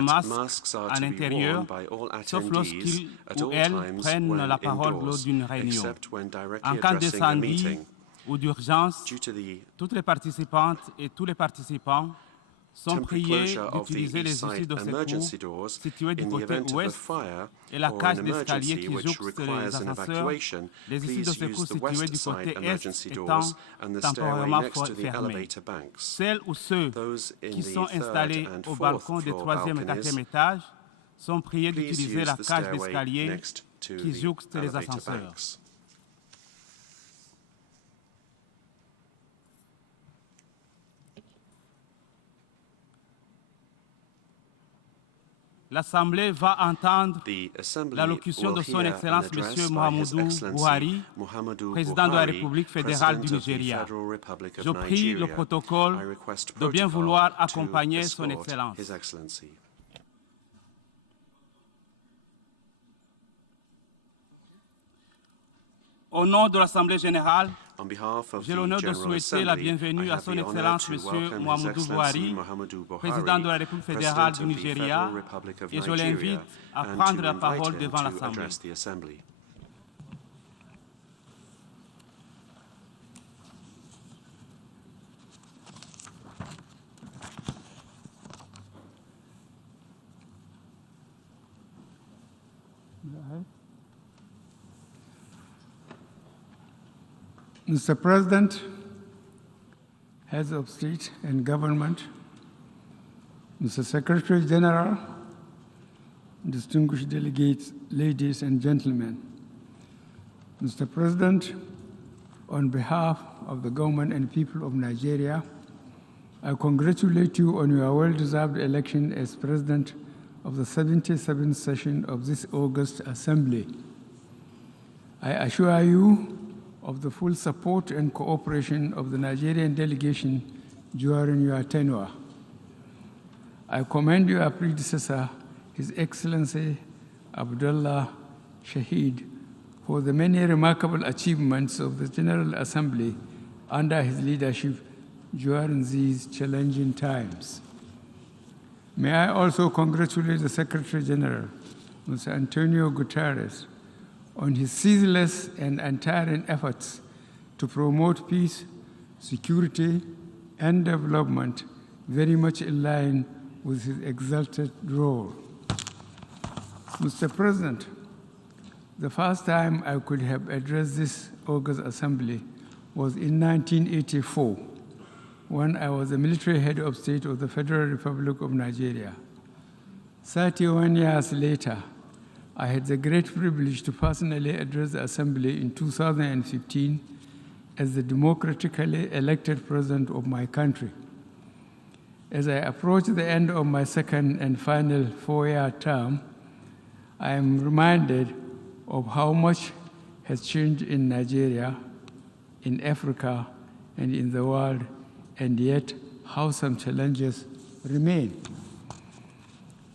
masques à l'intérieur, sauf lorsqu'ils ou elles prennent la parole lors d'une réunion. En cas d'incendie ou d'urgence, toutes les participantes et tous les participants sont priés d'utiliser les outils de secours situés du côté ouest et la cage d'escalier qui jouxte les ascenseurs, les outils de secours situés du côté est étant temporairement fermés. Celles ou ceux qui sont installés au balcon des 3e et 4e étages sont priés d'utiliser la cage d'escalier qui jouxte les ascenseurs. L'Assemblée va entendre l'allocution de son Excellence M. Muhammadu Buhari, président de la République fédérale du Nigeria. Je prie le protocole de bien vouloir accompagner son Excellence. Au nom de l'Assemblée générale, j'ai l'honneur de souhaiter la bienvenue à son Excellence M. Muhammadu Buhari, président de la République fédérale du Nigeria, et je l'invite à prendre la parole devant l'Assemblée. Mr. President, Heads of State and Government, Mr. Secretary General, distinguished delegates, ladies and gentlemen. Mr. President, on behalf of the government and people of Nigeria, I congratulate you on your well-deserved election as President of the 77th session of this August Assembly. I assure you of the full support and cooperation of the Nigerian delegation during your tenure. I commend your predecessor, His Excellency Abdullah Shahid, for the many remarkable achievements of the General Assembly under his leadership during these challenging times. May I also congratulate the Secretary General, Mr. Antonio Guterres, on his ceaseless and untiring efforts to promote peace, security, and development, very much in line with his exalted role. Mr. President, the first time I could have addressed this August Assembly was in 1984, when I was the military head of state of the Federal Republic of Nigeria. 31 years later, I had the great privilege to personally address the Assembly in 2015 as the democratically elected president of my country. As I approach the end of my second and final 4-year term, I am reminded of how much has changed in Nigeria, in Africa, and in the world, and yet how some challenges remain.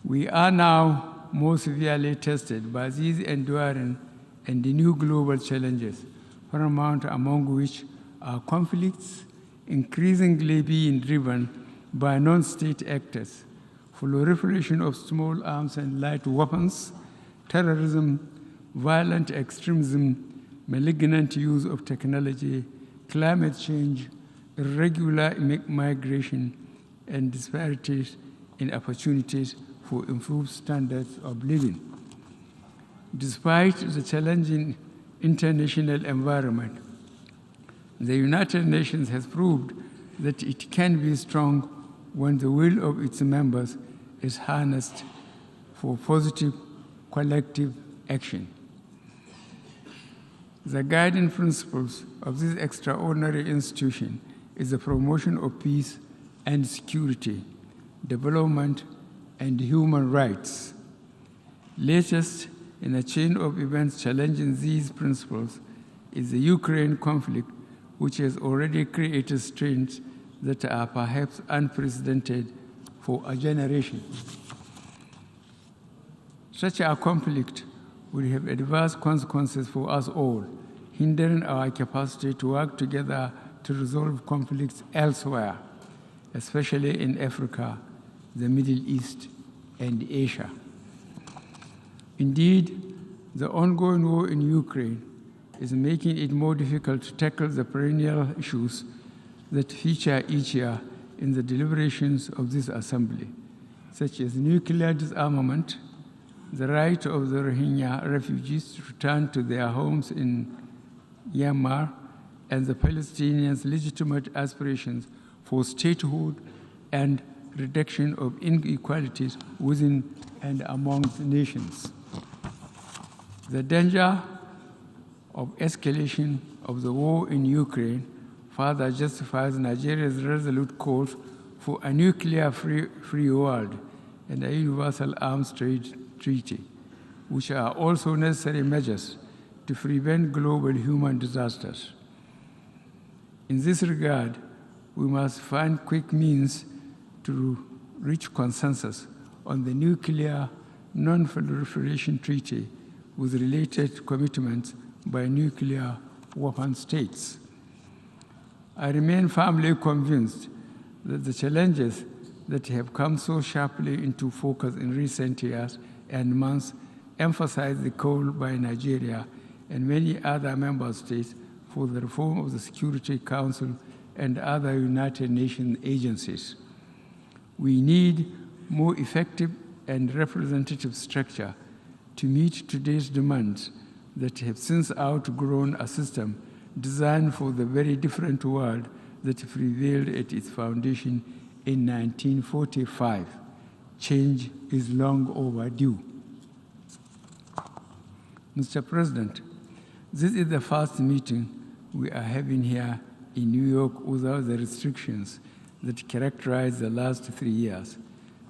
We are now more severely tested by these enduring and the new global challenges, paramount among which are conflicts increasingly being driven by non-state actors, proliferation of small arms and light weapons, terrorism, violent extremism, malignant use of technology, climate change, irregular migration, and disparities in opportunities for improved standards of living. Despite the challenging international environment, the United Nations has proved that it can be strong when the will of its members is harnessed for positive collective action. The guiding principles of this extraordinary institution is the promotion of peace and security, development, and human rights. Latest in a chain of events challenging these principles is the Ukraine conflict, which has already created strains that are perhaps unprecedented for a generation. Such a conflict will have adverse consequences for us all, hindering our capacity to work together to resolve conflicts elsewhere, especially in Africa, the Middle East, and Asia. Indeed, the ongoing war in Ukraine is making it more difficult to tackle the perennial issues that feature each year in the deliberations of this assembly, such as nuclear disarmament, the right of the Rohingya refugees to return to their homes in Myanmar, and the Palestinians' legitimate aspirations for statehood and reduction of inequalities within and amongst nations. The danger of escalation of the war in Ukraine further justifies Nigeria's resolute calls for a nuclear-free world and a universal arms trade treaty, which are also necessary measures to prevent global human disasters. In this regard, we must find quick means to reach consensus on the nuclear non-proliferation treaty with related commitments by nuclear weapon states. I remain firmly convinced that the challenges that have come so sharply into focus in recent years and months emphasize the call by Nigeria and many other member states for the reform of the Security Council and other United Nations agencies. We need more effective and representative structure to meet today's demands that have since outgrown a system designed for the very different world that prevailed at its foundation in 1945. Change is long overdue. Mr. President, this is the first meeting we are having here in New York without the restrictions that characterized the last 3 years.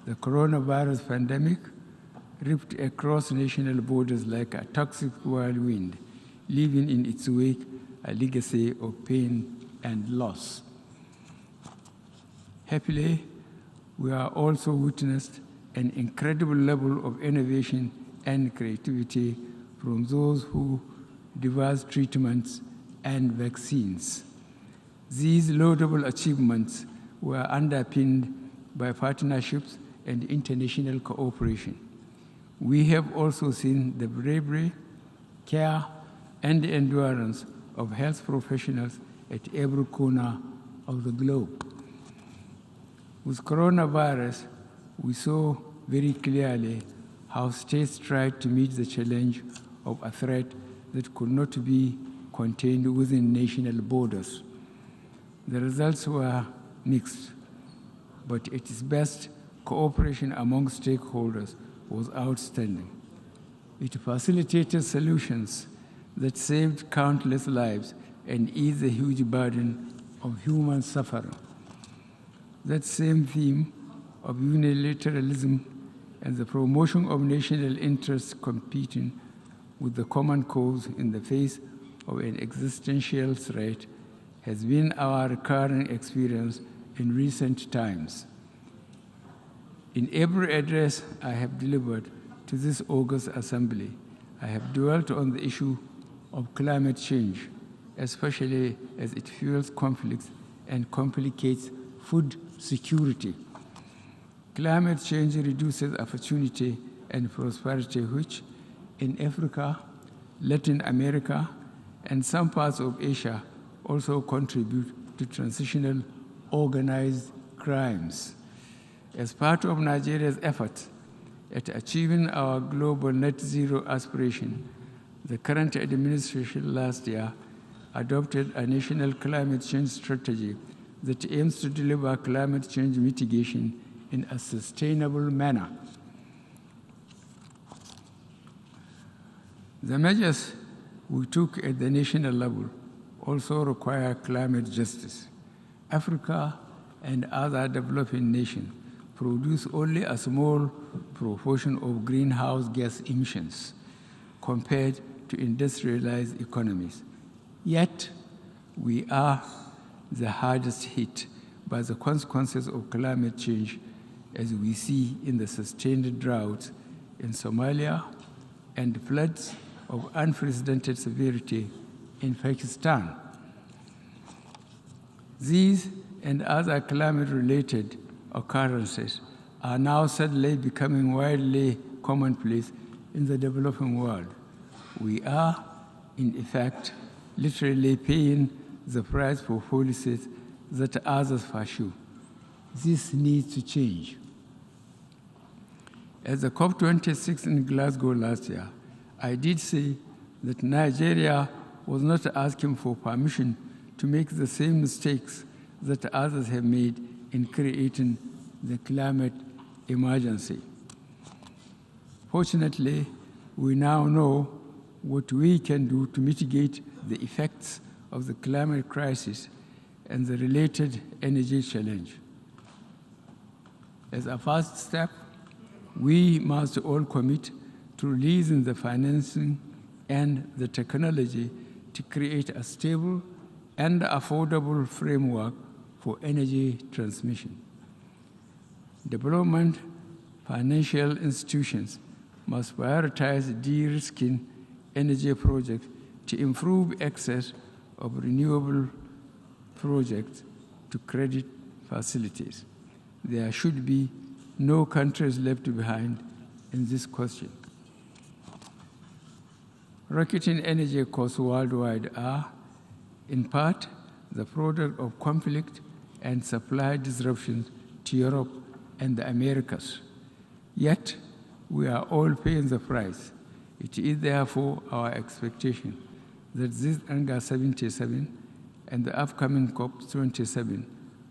The coronavirus pandemic ripped across national borders like a toxic whirlwind, leaving in its wake a legacy of pain and loss. Happily, we are also witnessed an incredible level of innovation and creativity from those who devised treatments and vaccines. These laudable achievements were underpinned by partnerships and international cooperation. We have also seen the bravery, care, and endurance of health professionals at every corner of the globe. With coronavirus, we saw very clearly how states tried to meet the challenge of a threat that could not be contained within national borders. The results were mixed, but at its best, cooperation among stakeholders was outstanding. It facilitated solutions that saved countless lives and eased the huge burden of human suffering. That same theme of unilateralism and the promotion of national interests competing with the common cause in the face of an existential threat has been our recurring experience in recent times. In every address I have delivered to this August Assembly, I have dwelt on the issue of climate change, especially as it fuels conflicts and complicates food security. Climate change reduces opportunity and prosperity, which in Africa, Latin America, and some parts of Asia also contribute to transitional organized crimes. As part of Nigeria's effort at achieving our global net zero aspiration, the current administration last year adopted a national climate change strategy that aims to deliver climate change mitigation in a sustainable manner. The measures we took at the national level also require climate justice. Africa and other developing nations produce only a small proportion of greenhouse gas emissions compared to industrialized economies. Yet, we are the hardest hit by the consequences of climate change, as we see in the sustained droughts in Somalia and floods of unprecedented severity in Pakistan. These and other climate-related occurrences are now sadly becoming widely commonplace in the developing world. We are, in effect, literally paying the price for policies that others pursue. This needs to change. At the COP26 in Glasgow last year, I did say that Nigeria was not asking for permission to make the same mistakes that others have made in creating the climate emergency. Fortunately, we now know what we can do to mitigate the effects of the climate crisis and the related energy challenge. As a first step, we must all commit to releasing the financing and the technology to create a stable and affordable framework for energy transmission. Development financial institutions must prioritize de-risking energy projects to improve access of renewable projects to credit facilities. There should be no countries left behind in this question. Rocketing energy costs worldwide are, in part, the product of conflict and supply disruptions to Europe and the Americas. Yet, we are all paying the price. It is therefore our expectation that this UNGA 77 and the upcoming COP27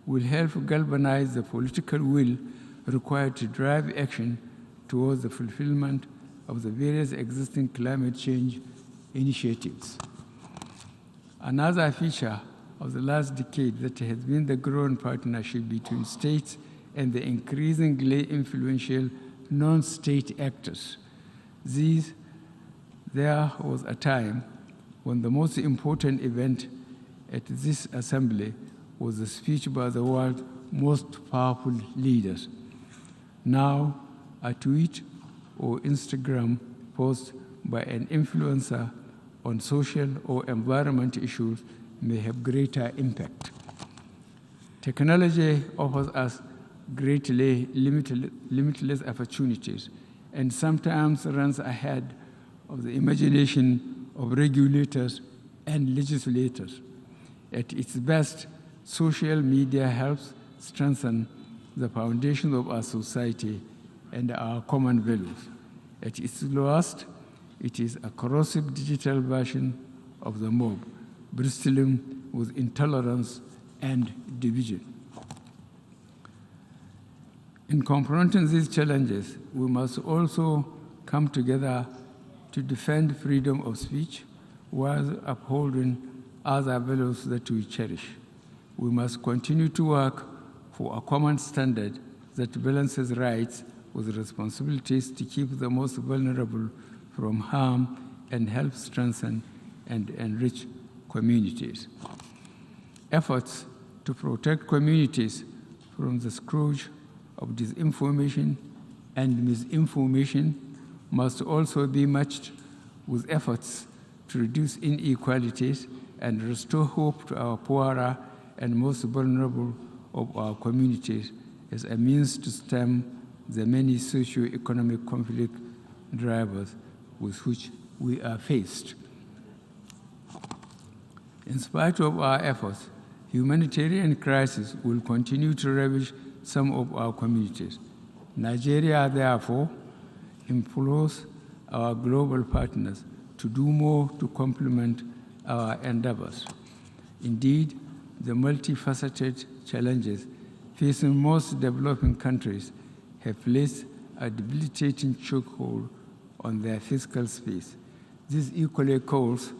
will help galvanize the political will required to drive action towards the fulfillment of the various existing climate change initiatives. Another feature of the last decade that has been the growing partnership between states and the increasingly influential non-state actors. There was a time when the most important event at this assembly was the speech by the world's most powerful leaders. Now, a tweet or Instagram post by an influencer on social or environment issues may have greater impact. Technology offers us greatly limitless opportunities and sometimes runs ahead of the imagination of regulators and legislators. At its best, social media helps strengthen the foundation of our society and our common values. At its lowest, it is a corrosive digital version of the mob, bristling with intolerance and division. In confronting these challenges, we must also come together to defend freedom of speech while upholding other values that we cherish. We must continue to work for a common standard that balances rights with responsibilities to keep the most vulnerable from harm and help strengthen and enrich communities. Efforts to protect communities from the scourge of disinformation and misinformation must also be matched with efforts to reduce inequalities and restore hope to our poorer and most vulnerable of our communities as a means to stem the many socio-economic conflict drivers with which we are faced. In spite of our efforts, humanitarian crisis will continue to ravage some of our communities. Nigeria, therefore, implores our global partners to do more to complement our endeavors. Indeed, the multifaceted challenges facing most developing countries have placed a debilitating chokehold on their fiscal space. This equally calls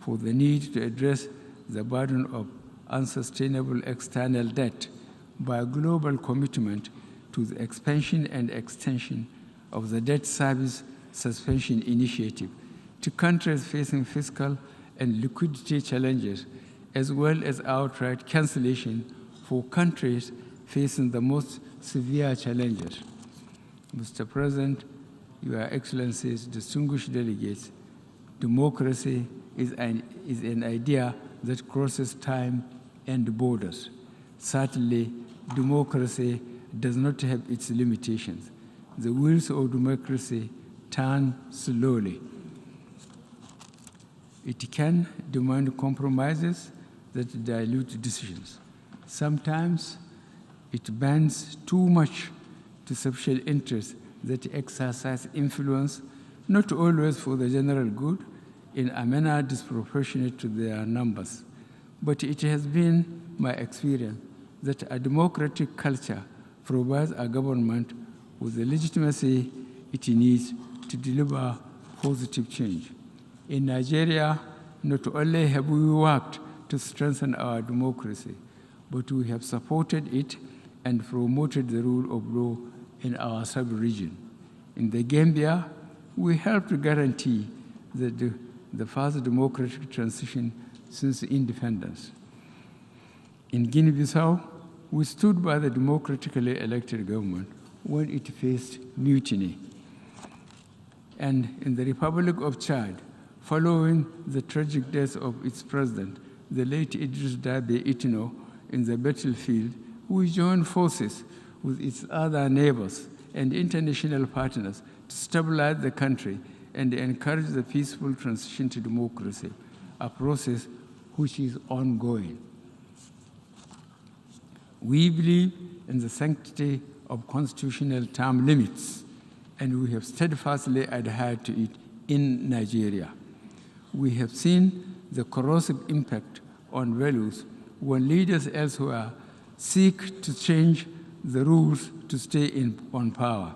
for the need to address the burden of unsustainable external debt by a global commitment to the expansion and extension of the debt service suspension initiative to countries facing fiscal and liquidity challenges, as well as outright cancellation for countries facing the most severe challenges. Mr. President, Your Excellencies, distinguished delegates, democracy is an idea that crosses time and borders. Certainly, democracy does not have its limitations. The wheels of democracy turn slowly. It can demand compromises that dilute decisions. Sometimes it bends too much to special interests that exercise influence, not always for the general good, in a manner disproportionate to their numbers. But it has been my experience that a democratic culture provides a government with the legitimacy it needs to deliver positive change. In Nigeria, not only have we worked to strengthen our democracy, but we have supported it and promoted the rule of law in our sub-region. In the Gambia, we helped guarantee the first democratic transition since independence. In Guinea-Bissau, we stood by the democratically elected government when it faced mutiny. And in the Republic of Chad, following the tragic death of its president, the late Idris Dabe Itno, in the battlefield, we joined forces with its other neighbors and international partners to stabilize the country and encourage the peaceful transition to democracy, a process which is ongoing. We believe in the sanctity of constitutional term limits, and we have steadfastly adhered to it in Nigeria. We have seen the corrosive impact on values when leaders elsewhere seek to change the rules to stay on power.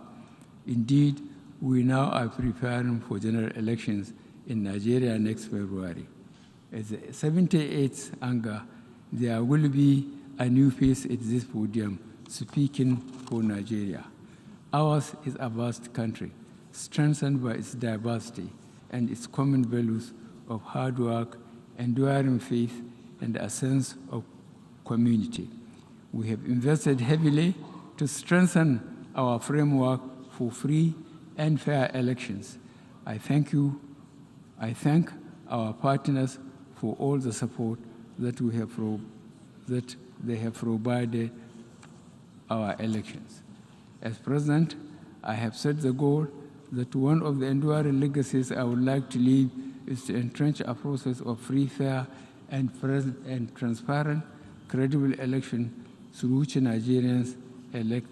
Indeed, we now are preparing for general elections in Nigeria next February. As the 78th Anga, there will be a new face at this podium speaking for Nigeria. Ours is a vast country, strengthened by its diversity and its common values of hard work, enduring faith, and a sense of community. We have invested heavily to strengthen our framework for free and fair elections. I thank our partners for all the support that they have provided our elections. As President, I have set the goal that one of the enduring legacies I would like to leave is to entrench a process of free, fair, and transparent, credible election through which Nigerians elect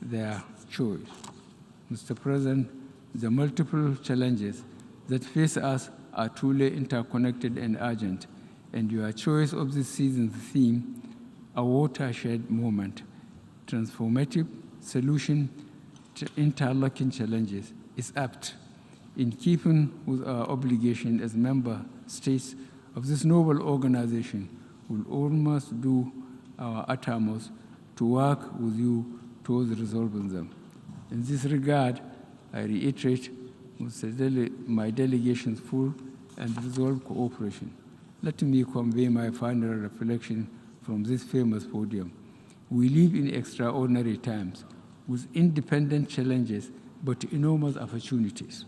their choice. Mr. President, the multiple challenges that face us are truly interconnected and urgent, and your choice of this season's theme, a watershed moment, transformative solution to interlocking challenges, is apt, in keeping with our obligation as member states of this noble organization. We'll almost do our utmost to work with you towards resolving them. In this regard, I reiterate my delegation's full and resolved cooperation. Let me convey my final reflection from this famous podium. We live in extraordinary times with independent challenges but enormous opportunities.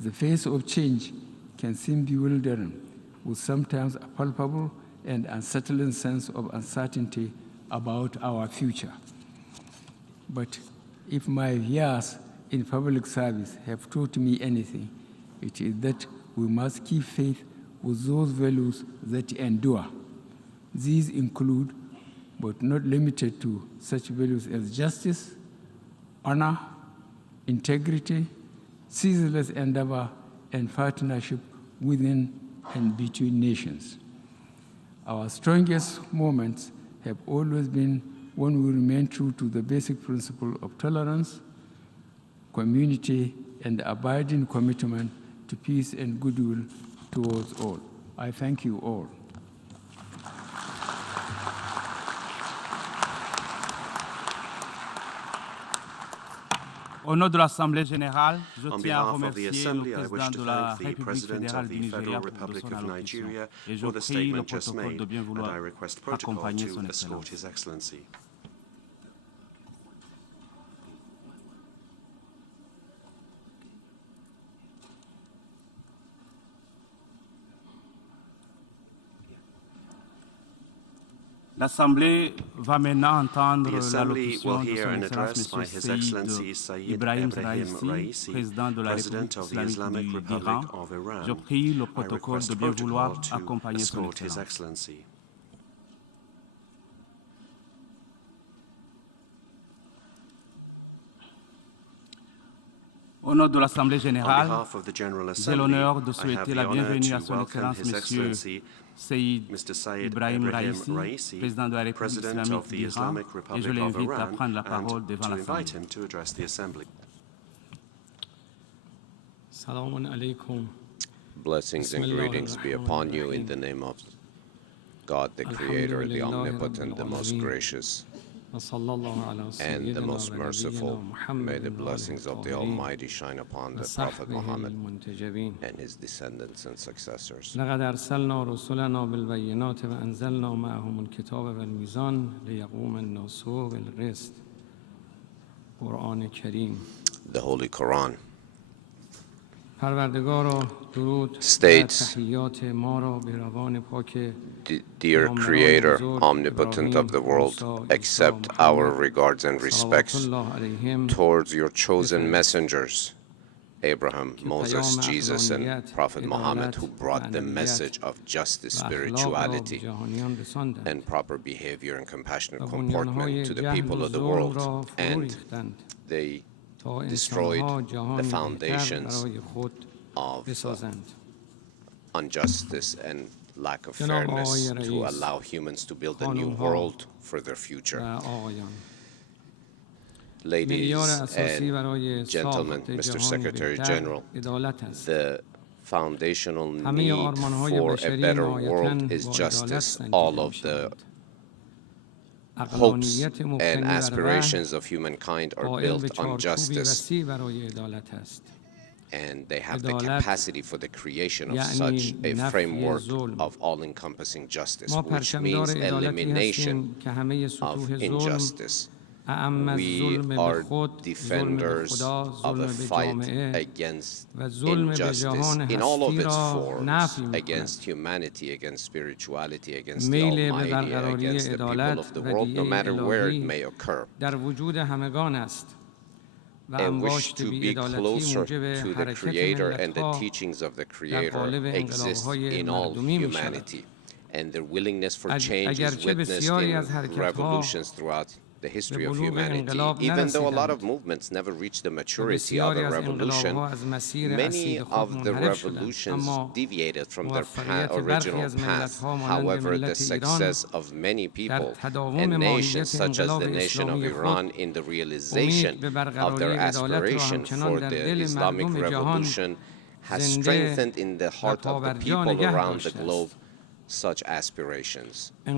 The face of change can seem bewildering, with sometimes a palpable and unsettling sense of uncertainty about our future. But if my years in public service have taught me anything, it is that we must keep faith with those values that endure. These include, but not limited to, such values as justice, honor, integrity, ceaseless endeavor, and partnership within and between nations. Our strongest moments have always been when we remain true to the basic principle of tolerance, community, and abiding commitment to peace and goodwill towards all. I thank you all. Au nom de l'Assemblée générale, je On tiens à behalf of the remercier le Assembly, I wish président to de la thank the République President fédérale of du the Nigeria Federal pour de Republic son of allocution. Nigeria Et je for the prie le statement just protocole made, de bien and vouloir I request protocol accompagner son to escort Excellence. His Excellency. L'Assemblée va maintenant entendre The Assembly will l'allocution de hear son an Excellence address by M. His Excellency Sayyid Ibrahim Ebrahim Raisi, Raisi, président de la President République of the Islamic islamique Republic d'Iran. of Iran. Je prie le I protocole request de bien protocol vouloir to accompagner son escort His Excellence. Excellency. Au nom de l'Assemblée On générale, behalf of the General j'ai Assembly, l'honneur de I have souhaiter the la honor bienvenue à to son welcome Excellence His Monsieur Excellency Sayyid Mr. Sayyid Ibrahim Ebrahim Raisi, Raisi, président de la République President islamique of the d'Iran, Islamic et je Republic of l'invite à Iran, prendre la parole devant and to invite l'Assemblée. him to address the Assembly. Assalamu alaikum. Blessings and greetings be upon you in the name of God, the Creator, the Omnipotent, the Most Gracious, and the Most Merciful. May the blessings of the Almighty shine upon the Prophet Muhammad and his descendants and successors. لقد أرسلنا رسلنا بالبينات وأنزلنا معهم الكتاب والميزان ليقوم الناس بالقسط. قرآن كريم. The Holy Quran states, Dear Creator, Omnipotent of the world, accept our regards and respects towards your chosen messengers, Abraham, Moses, Jesus, and Prophet Muhammad, who brought the message of justice, spirituality, and proper behavior and compassionate comportment to the people of the world. And they destroyed the foundations of injustice and lack of fairness to allow humans to build a new world for their future. Ladies and gentlemen, Mr. Secretary General, the foundational need for a better world is justice. All of the hopes and aspirations of humankind are built on justice, and they have the capacity for the creation of such a framework of all-encompassing justice, which means elimination of injustice. We are defenders of a fight against injustice in all of its forms, against humanity, against spirituality, against the Almighty, against the people of the world, no matter where it may occur. A wish to be closer to the Creator and the teachings of the Creator exists in all humanity, and their willingness for change is witnessed in revolutions throughout the history of humanity. Even though a lot of movements never reach the maturity of a revolution, many of the revolutions deviated from their original path. However, the success of many people and nations, such as the nation of Iran, in the realization of their aspiration for the Islamic revolution has strengthened in the heart of the people around the globe such aspirations. The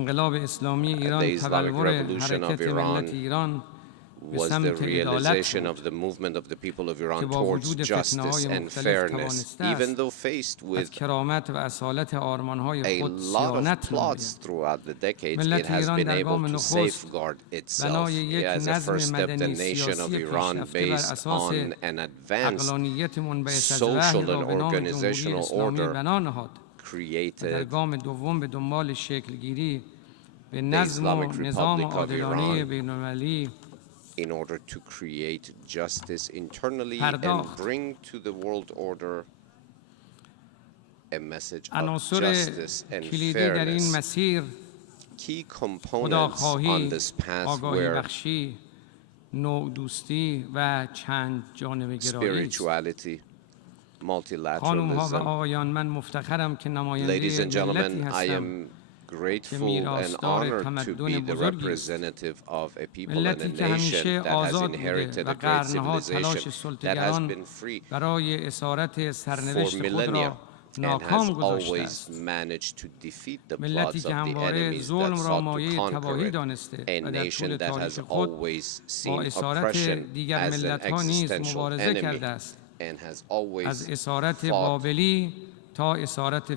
Islamic Revolution of Iran was the realization of the movement of the people of Iran towards justice and fairness, even though faced with a lot of plots throughout the decades. It has been able to safeguard itself. As a first step, the nation of Iran, based on an advanced social and organizational order, created the Islamic Republic of Iran in order to create justice internally and bring to the world order a message of justice and fairness. Key components on this path were spirituality, multilateralism. Ladies and gentlemen, I am grateful and honored to be the representative of a people and a nation that has inherited a great civilization that has been free for millennia and has always managed to defeat the plots of the enemies that sought to conquer it, a nation that has always seen oppression as an existential enemy and has always fought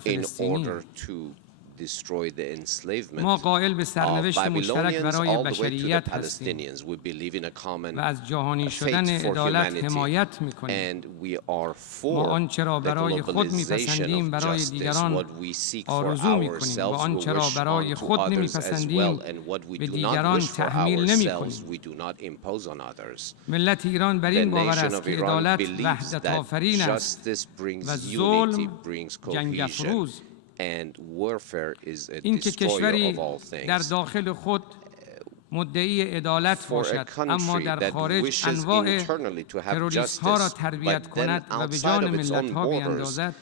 in order to destroy the enslavement ما قائل به of سرنوشت مشترک Babylonians برای all the way to the بشریت هستیم Palestinians. We believe in a common و از جهانی fate شدن for عدالت humanity, حمایت می‌کنیم. and we are ما for آنچه را the برای خود globalization می‌پسندیم of برای justice. دیگران What we seek for آرزو می‌کنیم و ourselves, we آنچه را wish برای onto خود others as نمی‌پسندیم well, and what we به do not دیگران wish for تحمیل ourselves, نمی‌کنیم. we do not impose on others. ملت ایران بر این The باور nation است of که Iran عدالت believes وحدت that آفرین است justice و brings unity, ظلم brings جنگ cohesion, افروز. and warfare is a این که destroyer کشوری of all در things. داخل خود مدعی عدالت For a باشد اما country در that خارج wishes انواع internally to have تروریست ها را justice, تربیت but then کند و به outside جان of its ملت own ها borders بیندازد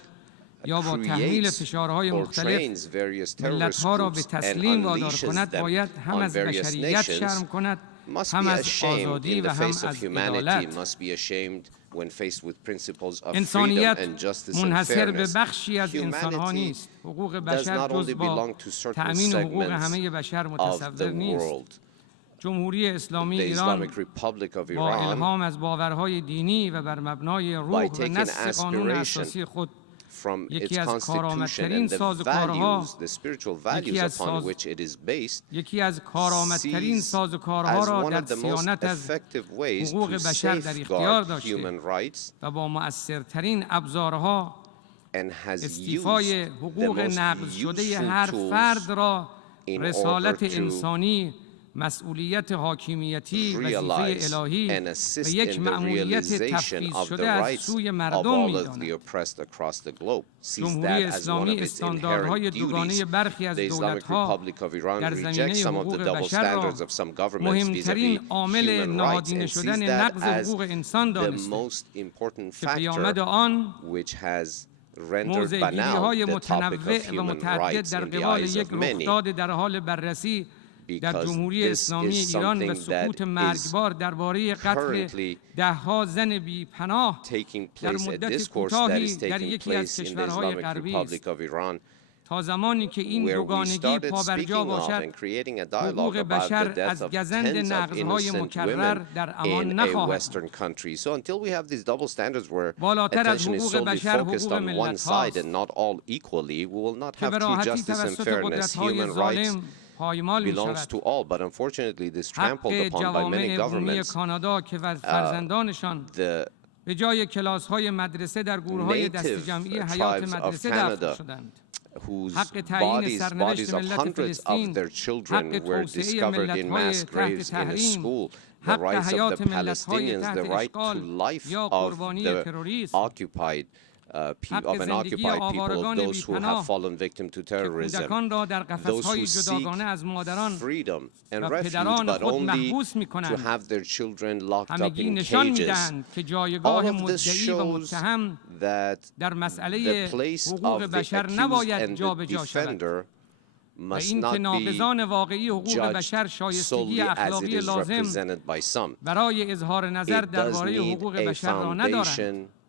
یا با تحمیل creates فشارهای or مختلف trains various ملت terrorist ها را به groups and تسلیم وادار unleashes کند them باید هم on از various بشریت nations, شرم کند must هم be از ashamed آزادی in و the هم face of از humanity, عدالت. must be ashamed when faced with principles of freedom انسانیت and justice and منحصر به fairness. بخشی از انسانها Humanity نیست. حقوق does بشر not جز only با belong to certain تأمین حقوق segments همه بشر of متصور the نیست. world. جمهوری اسلامی The ایران Islamic Republic of با Iran, الهام از باورهای دینی و بر مبنای روح و taking نص قانون aspiration اساسی خود from its یکی از constitution کارآمدترین and the سازوکارها values, the spiritual values upon which it is based, یکی از کارآمدترین sees سازوکارها as را one در of the most صیانت از effective ways حقوق to بشر در اختیار safeguard داشته human rights و با مؤثرترین ابزارها and has استیفای used the حقوق most نقض شده هر useful فرد tools را in رسالت order to انسانی، مسئولیت حاکمیتی، وظیفه realize الهی and و assist یک in the مأموریت realization تفویض of شده the از rights سوی of مردم all of the می‌داند. oppressed across the globe, sees جمهوری that as one اسلامی of its استانداردهای inherent دوگانه duties. برخی از The Islamic دولت‌ها Republic of Iran در rejects زمینه some of the حقوق double بشر را standards of some governments مهمترین vis-à-vis عامل human rights نهادینه and sees شدن that نقض as حقوق انسان the دانسته most important که پیامد factor آن which has rendered موضع‌گیری‌های banal the topic متنوع of و human متعدد rights در in the قبال eyes یک of many, رخداد در حال بررسی در because جمهوری this اسلامی is ایران و something that سکوت is مرگبار درباره قتل currently ده‌ها زن بی‌پناه taking در place, a مدت discourse that کوتاهی is در taking یکی از place in the کشورهای Islamic غربی Republic است. of Iran, تا زمانی که این where we دوگانگی started پابرجا speaking of باشد، and creating a حقوق dialogue about بشر the death از of گزند tens of نقض‌های innocent مکرر women در امان in a نخواهد Western country. So until we have these double standards where بالاتر از attention is حقوق solely بشر focused حقوق on one ملت side هاست and not all equally, we will not که have به true راحتی justice and توسط fairness. قدرت‌های Human rights ظالم پایمال می belongs شود. to all, but unfortunately this حق trampled upon by many جوامع بومی governments. کانادا که فرزندانشان The به جای کلاس‌های مدرسه در گروه‌های دست native جمعی حیات tribes of مدرسه دفن Canada, شدند. whose حق تعیین سرنوشت bodies of ملت hundreds of فلسطین، their children حق were توسعه discovered in ملت‌های mass تحت graves in a تحریم، school, the حق rights of حیات the ملت‌های Palestinians, تحت the right to اشغال life یا of قربانی the تروریسم، occupied حق of an زندگی occupied people, of آوارگان those who have بی‌پناه fallen victim to که terrorism, کودکان را در those قفس‌های who seek جداگانه از مادران freedom and و refuge, پدران but خود only محبوس to می‌کنند. have their children locked up همگی in نشان cages. می‌دهند که All جایگاه of this مدعی و shows متهم that در مسئله the place حقوق of the بشر accused نباید and the جابجا شود defender و must اینکه not be ناقضان واقعی حقوق بشر judged شایستگی solely as it اخلاقی is لازم represented by some. برای اظهار نظر It does درباره need حقوق a بشر را ندارند. foundation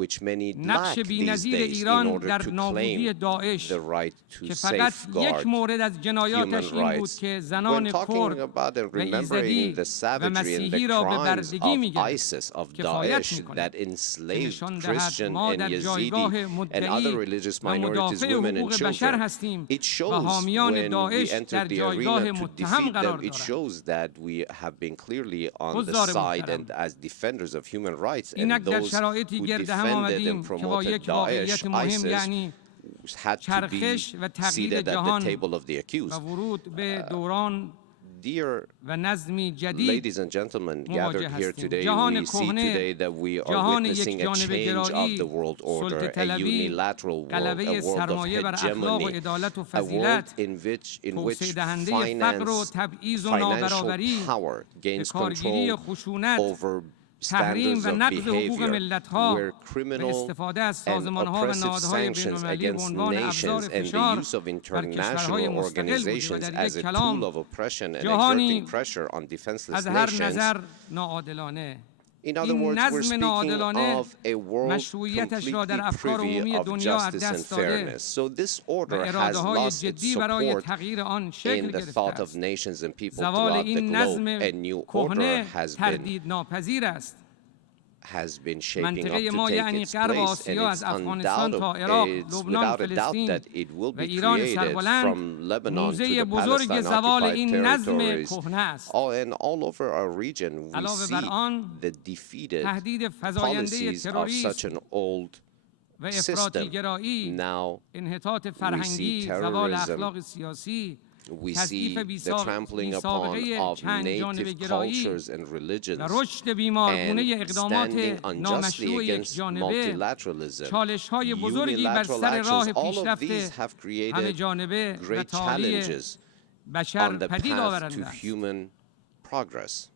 which many نقش lack these بی‌نظیر days in ایران order در to نابودی claim داعش the right to که فقط یک safeguard مورد از human جنایاتش این بود rights. که When زنان talking کرد about and و ایزدی remembering the و savagery and مسیحی the را به crimes بردگی of می‌گرفت ISIS, of کفایت Daesh, می‌کند that که enslaved نشان دهد Christian ما and در Yazidi جایگاه and مدعی other religious و minorities, مدافع women and حقوق بشر children, هستیم it و shows حامیان when we داعش در entered the جایگاه arena to متهم defeat قرار them, it دارند. shows that we have been clearly on the حضار side محترم، and as defenders of human rights, and اینک در those شرایطی who گرد هم defended آمدیم and که با promoted یک Daesh, واقعیت مهم ISIS, یعنی had to be چرخش و تغییر seated at the جهان table of the و accused. ورود به دوران Dear و نظمی جدید ladies and gentlemen مواجه gathered here هستیم. today, جهان we see کهنه، today that we are جهان witnessing a یک جانبه change of گرایی، the world order, سلطه a طلبی، unilateral world, a غلبه world of سرمایه بر اخلاق و hegemony, عدالت و a world فضیلت، in which توسعه دهنده فقر و finance, تبعیض و financial نابرابری، power به gains کارگیری control خشونت، over تحریم standards و of نقض حقوق behavior, ملت‌ها where و criminal استفاده از and سازمان‌ها و oppressive نهادهای sanctions بین‌المللی به against عنوان ابزار nations and the فشار use of بر کشورهای international مستقل بوده و organizations در as یک a tool کلام of oppression and جهانی exerting pressure on defenseless از هر nations. نظر ناعادلانه. In other این words, we're نظم speaking ناعادلانه of a world مشروعیتش را در completely افکار privy عمومی of دنیا از justice and دست داده fairness. So this و order has اراده‌های lost its جدی برای support تغییر آن in شکل the گرفته thought of است. nations and people زوال throughout the این globe. نظم A new order کهنه has been تردید ناپذیر است. has been shaping up منطقه to ما take یعنی its غرب place, and آسیا از it's افغانستان تا عراق، it's لبنان، without a doubt فلسطین that it will و be ایران created سربلند from Lebanon to موزه the بزرگ زوال Palestine-occupied این نظم territories. کهنه است. And all over our region, we علاوه see بر آن the defeated تهدید فزاینده policies of تروریسم such an old و افراطی system. گرایی، Now انحطاط فرهنگی، زوال اخلاق سیاسی، we تضعیف see the trampling upon بی‌سابقه of چند جانبه native گرایی cultures and religions و رشد بیمارگونه and اقدامات standing unjustly نامشروع یک against جانبه، multilateralism. چالش‌های بزرگی بر Unilateral سر راه actions, all of پیشرفت these have همه created جانبه و great تعالی challenges بشر on the پدید path آورنده to است. human progress.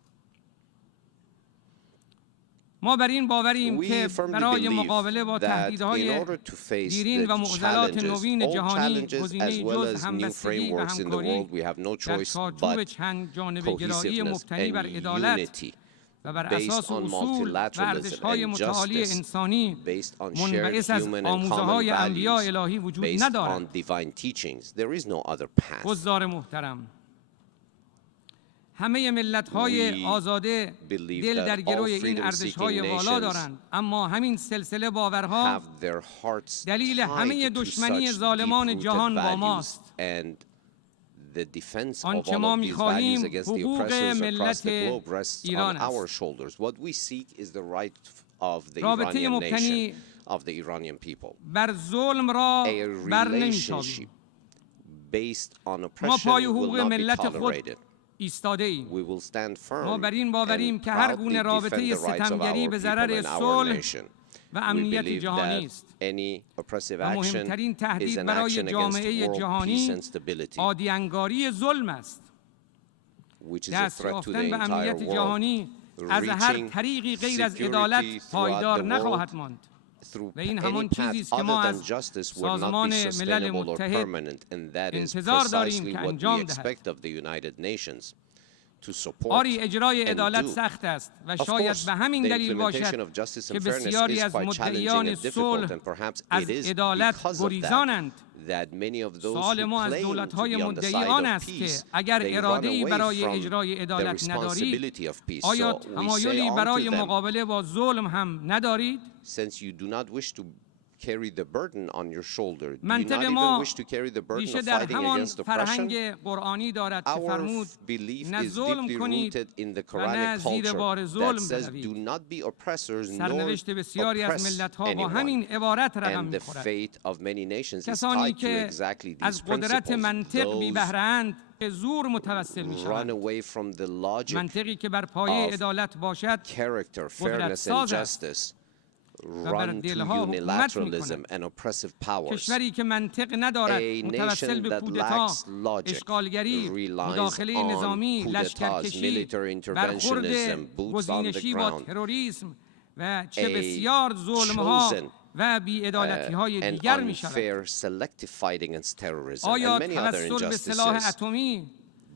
ما بر این باوریم We که firmly برای believe مقابله با that in تهدیدهای order to face دیرین و the معضلات challenges, نوین all جهانی، challenges as گزینه‌ای well جز as new همبستگی و frameworks in the همکاری world, we have no در choice چارچوب but چند جانبه گرایی cohesiveness مبتنی بر and عدالت unity و بر based اساس on اصول و multilateralism ارزش‌های and متعالی justice, انسانی based on shared منبعث از human and common آموزه‌های انبیاء values, الهی وجود based ندارد. on divine teachings. There is no other path. حضار محترم، همه ملت‌های آزاده دل در گروی این ارزش‌های والا دارند، اما همین سلسله باورها have their hearts دلیل همه tied to دشمنی such ظالمان deep-rooted جهان با values, ماست. and the defense of آنچه all ما of these می‌خواهیم values against the حقوق oppressors across ملت the globe rests ایران on our است. shoulders. What we seek is the right of the رابطه Iranian مبتنی nation, of the Iranian people. بر ظلم را A بر relationship نمی‌تابیم. based on ما oppression پای will حقوق not be ملت خود tolerated. ایستاده ایم. We will stand ما firm بر این and باوریم که هر proudly گونه defend رابطه the rights of ستمگری our به people ضرر and our صلح nation. و We امنیت believe جهانی that است any oppressive و action مهمترین is تهدید an برای action against جامعه world peace جهانی and stability, عادی انگاری ظلم است. which is a دست threat to the یافتن به entire امنیت world. جهانی از هر Reaching طریقی غیر از security عدالت throughout پایدار the نخواهد world ماند through و این any همان path چیزی است که other ما than از justice will not سازمان be ملل sustainable or متحد permanent, and that is انتظار داریم precisely که what we انجام دهد. expect of the United Nations to support آری اجرای and عدالت do. سخت است و Of شاید course, به همین the دلیل implementation باشد of justice که and fairness بسیاری is از quite challenging مدعیان and difficult, صلح and perhaps از it is عدالت because of that گریزانند. that many of those سوال who ما از claim to دولت‌های be on the مدعی side آن of است که peace, اگر they run اراده‌ای away برای from اجرای the عدالت ندارید، responsibility of peace. آیا So we say تمایلی on برای to them, مقابله با ظلم هم ندارید؟ since you do not wish to carry the burden on your shoulder, do you not منطق even ما wish to carry the burden ریشه of در fighting همان against oppression? فرهنگ قرآنی دارد که Our فرمود belief نه is ظلم deeply کنید rooted in the و نه Quranic زیر بار culture ظلم that says, do بروید. not be oppressors nor سرنوشت بسیاری از oppress ملت‌ها با همین anyone. عبارت رقم And the می‌خورد. fate of many nations is کسانی tied to که exactly these از قدرت principles. منطق بی Those بهره‌اند به زور متوسل run می‌شوند. away from the logic منطقی که بر پایه of عدالت باشد character, fairness, and قدرت‌ساز است. justice بر run to دلها حکومت unilateralism می‌کند. and oppressive powers. کشوری که منطق ندارد A متوسل nation به that کودتا، lacks logic اشغالگری، relies مداخله on نظامی، coups, لشکرکشی، military برخورد interventionism, boots on the گزینشی با ground, تروریسم و چه a بسیار ظلم‌ها chosen و بی‌عدالتی‌های and دیگر می‌شود. unfair selective fighting against terrorism آیا and many other توسل به سلاح injustices. اتمی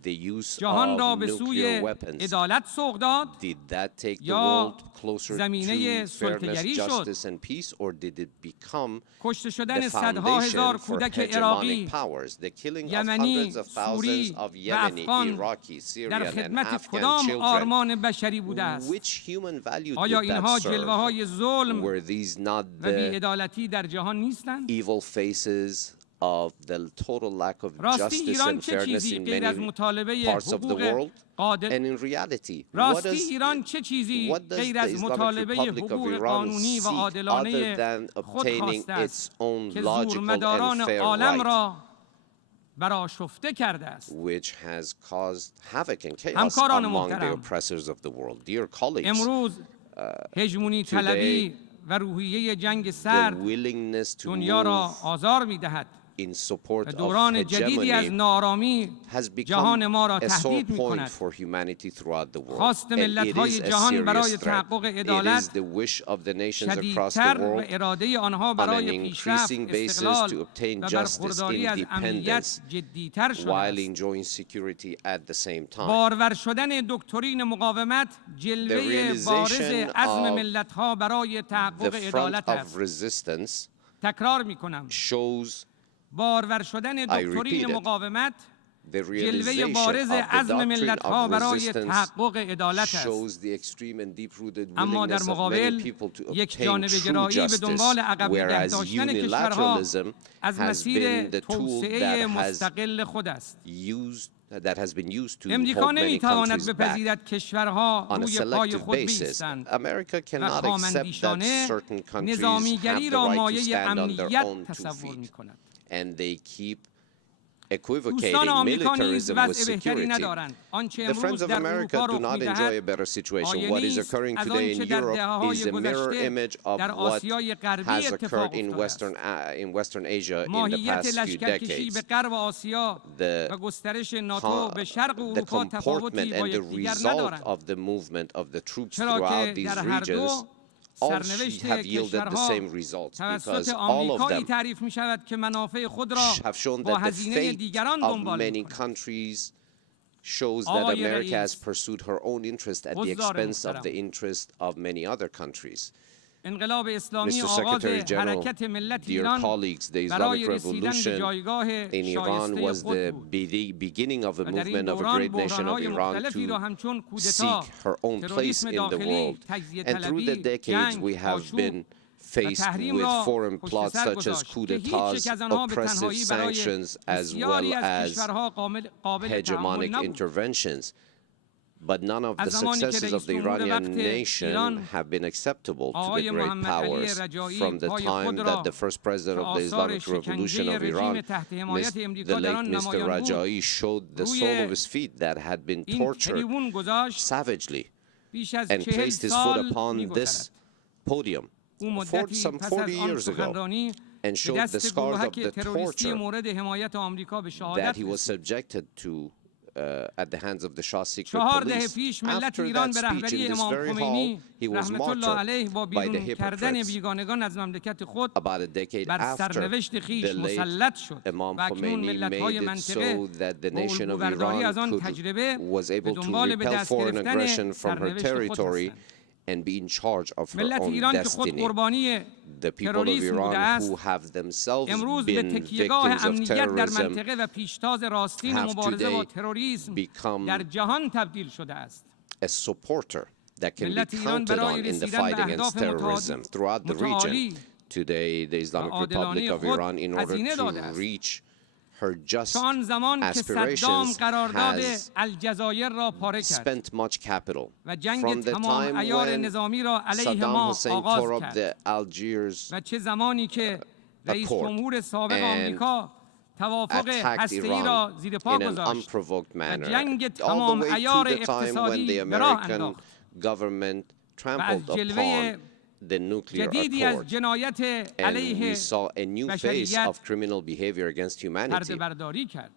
The use جهان را of به سوی nuclear weapons, عدالت سوق داد did that take the یا world closer زمینه to fairness, سلطه‌گری شد؟ justice and peace, or did it become کشته the شدن صدها هزار foundation for کودک عراقی، hegemonic powers, the killing of یمنی، hundreds of سوری thousands of و Yemeni, افغان Iraqi, در Syrian, and خدمت Afghan کدام children? آرمان بشری بوده است؟ Which human value آیا did that اینها serve? جلوه‌های ظلم Were these not و the بی‌عدالتی در جهان نیستند؟ evil faces of the total lack of راستی justice ایران and چه fairness چیزی in غیر از many مطالبه parts of the حقوق world? قادر And in reality, what راستی does, ایران چه چیزی what does غیر the از Islamic مطالبه Republic of حقوق Iran قانونی و seek other عادلانه than خود obtaining خواسته است its own که logical زورمداران and fair عالم right, را برآشفته کرده است؟ which has caused havoc and chaos همکاران among the محترم، oppressors of the world? Dear colleagues, امروز هژمونی طلبی و روحیه جنگ the سرد willingness to دنیا را move آزار می‌دهد in support و of دوران جدیدی از hegemony ناآرامی has become جهان ما را a sore تهدید point می‌کند. for humanity throughout the world. خواست And it ملت‌های is a جهان برای serious threat. تحقق It is عدالت the wish of the nations across the شدیدتر و world اراده آنها on an برای پیشرفت، increasing basis استقلال to obtain و justice, برخورداری از امنیت independence, جدی‌تر شده while است. enjoying security at the same time. بارور شدن دکترین مقاومت جلوه بارز عزم ملت‌ها برای تحقق The front عدالت of است. resistance تکرار می‌کنم، shows بارور شدن دکترین repeat it. مقاومت The جلوه realization بارز of the عزم doctrine ملت‌ها of برای resistance تحقق عدالت است. shows the extreme and deep-rooted اما در willingness of many مقابل people to یک obtain جانبه true گرایی به justice, دنبال عقب نگه whereas داشتن کشورها unilateralism از has مسیر been the tool توسعه that مستقل خود است. has been used to امریکا hold many نمیتواند countries back. بپذیرد کشورها On a روی پای selective خود basis, بایستند America و cannot accept that خامنبیشانه certain countries have نظامیگری the را right to مایه stand on their امنیت own two تصور feet, می‌کند. and they keep دوستان equivocating آمریکا نیز militarism with وضع بهتری security. ندارند. آنچه The friends امروز of در America اروپا do رخ not enjoy a می‌دهد better situation. آینه What is است occurring از today آنچه in در Europe دهه‌های is a mirror گذشته image of در what آسیای غربی has اتفاق occurred in Western Asia in the ماهیت past few لشکرکشی به decades. غرب آسیا و گسترش ناتو به شرق The اروپا تفاوتی comportment با and the یکدیگر result ندارند. of the movement of the troops چرا throughout که these در هر regions دو all سرنوشت have yielded the کشورها same results, توسط because all of آمریکایی them تعریف می شود که منافع خود را have shown با that the هزینه fate دیگران of دنبال many می کند. countries shows that آقای America has رئیس، pursued her own interest at the حضار expense of محترم، the interest of many other countries. انقلاب اسلامی Mr. آغاز Secretary General, حرکت ملت dear ایران colleagues, the برای Islamic رسیدن به Revolution جایگاه in Iran شایسته was خود the بود beginning of a و در این movement of a دوران great nation of بحران‌های Iran مختلفی را to همچون seek کودتا، her own place تروریسم in the داخلی، world. تجزیه And through the طلبی، decades, جنگ، we have آشوب been faced تحریم with را foreign پشت plots سر such as گذاشت coups که هیچ d'etats, یک از آنها به oppressive تنهایی برای sanctions, as بسیاری well از as کشورها قابل تحمل hegemonic نبود. interventions. But none of the از زمانی که successes رئیس of the جمهور Iranian وقت nation ایران have been acceptable to the آقای great محمد علی powers رجایی from the پای time خود that را the first president که of the آثار Islamic Revolution شکنجه of رژیم Iran, تحت حمایت the امریکا در late آن Mr. نمایان بود Raja'i, showed the روی sole of his feet that had been این tortured تریبون گذاشت savagely بیش از and 40 placed his foot سال upon می‌گذرد. this podium او for مدتی some پس 40 از آن years ago سخنرانی and به showed the دست scars of گروهک the تروریستی torture مورد حمایت آمریکا به that شهادت he was رسید. subjected to at the hands of the Shah's secret 4 دهه police. پیش ملت After ایران that به speech رهبری in this امام very hall, خمینی he was رحمت الله علیه با martyred by the بیرون کردن hypocrites. بیگانگان از مملکت خود About a decade بر after, سرنوشت خیش the late مسلط شد Imam و اکنون Khomeini ملت‌های made it منطقه so that the با nation of الگوبرداری از Iran آن تجربه was به able to دنبال به repel دست foreign گرفتن aggression from her سرنوشت خود territory هستند. and be in charge of her ملت own ایران که خود destiny. قربانی The people of تروریسم بوده Iran who است have themselves امروز به been تکیهگاه victims of امنیت در terrorism منطقه و پیشتاز راستین have مبارزه با today تروریسم become در جهان تبدیل شده است. a supporter that can be ملت ایران counted برای on in the رسیدن fight به against اهداف terrorism throughout the متعالی region. Today, the Islamic و Republic عادلانه of خود Iran, in order هزینه داده to است. reach her just تا آن زمان که صدام aspirations, قرارداد has الجزایر را پاره کرد spent much capital. و جنگ From the تمام time عیار when نظامی را علیه Saddam ما Hussein آغاز tore up کرد the Algiers و چه زمانی که رئیس accord جمهور سابق and آمریکا توافق attacked هسته‌ای را Iran زیر پا in an گذاشت unprovoked و manner, جنگ all the تمام way to عیار the time when اقتصادی the به راه American انداخت government و trampled از جلوه upon the nuclear جدیدی از accord. جنایت And we علیه saw a new face بشریت of criminal behavior against پرده humanity. برداری کرد.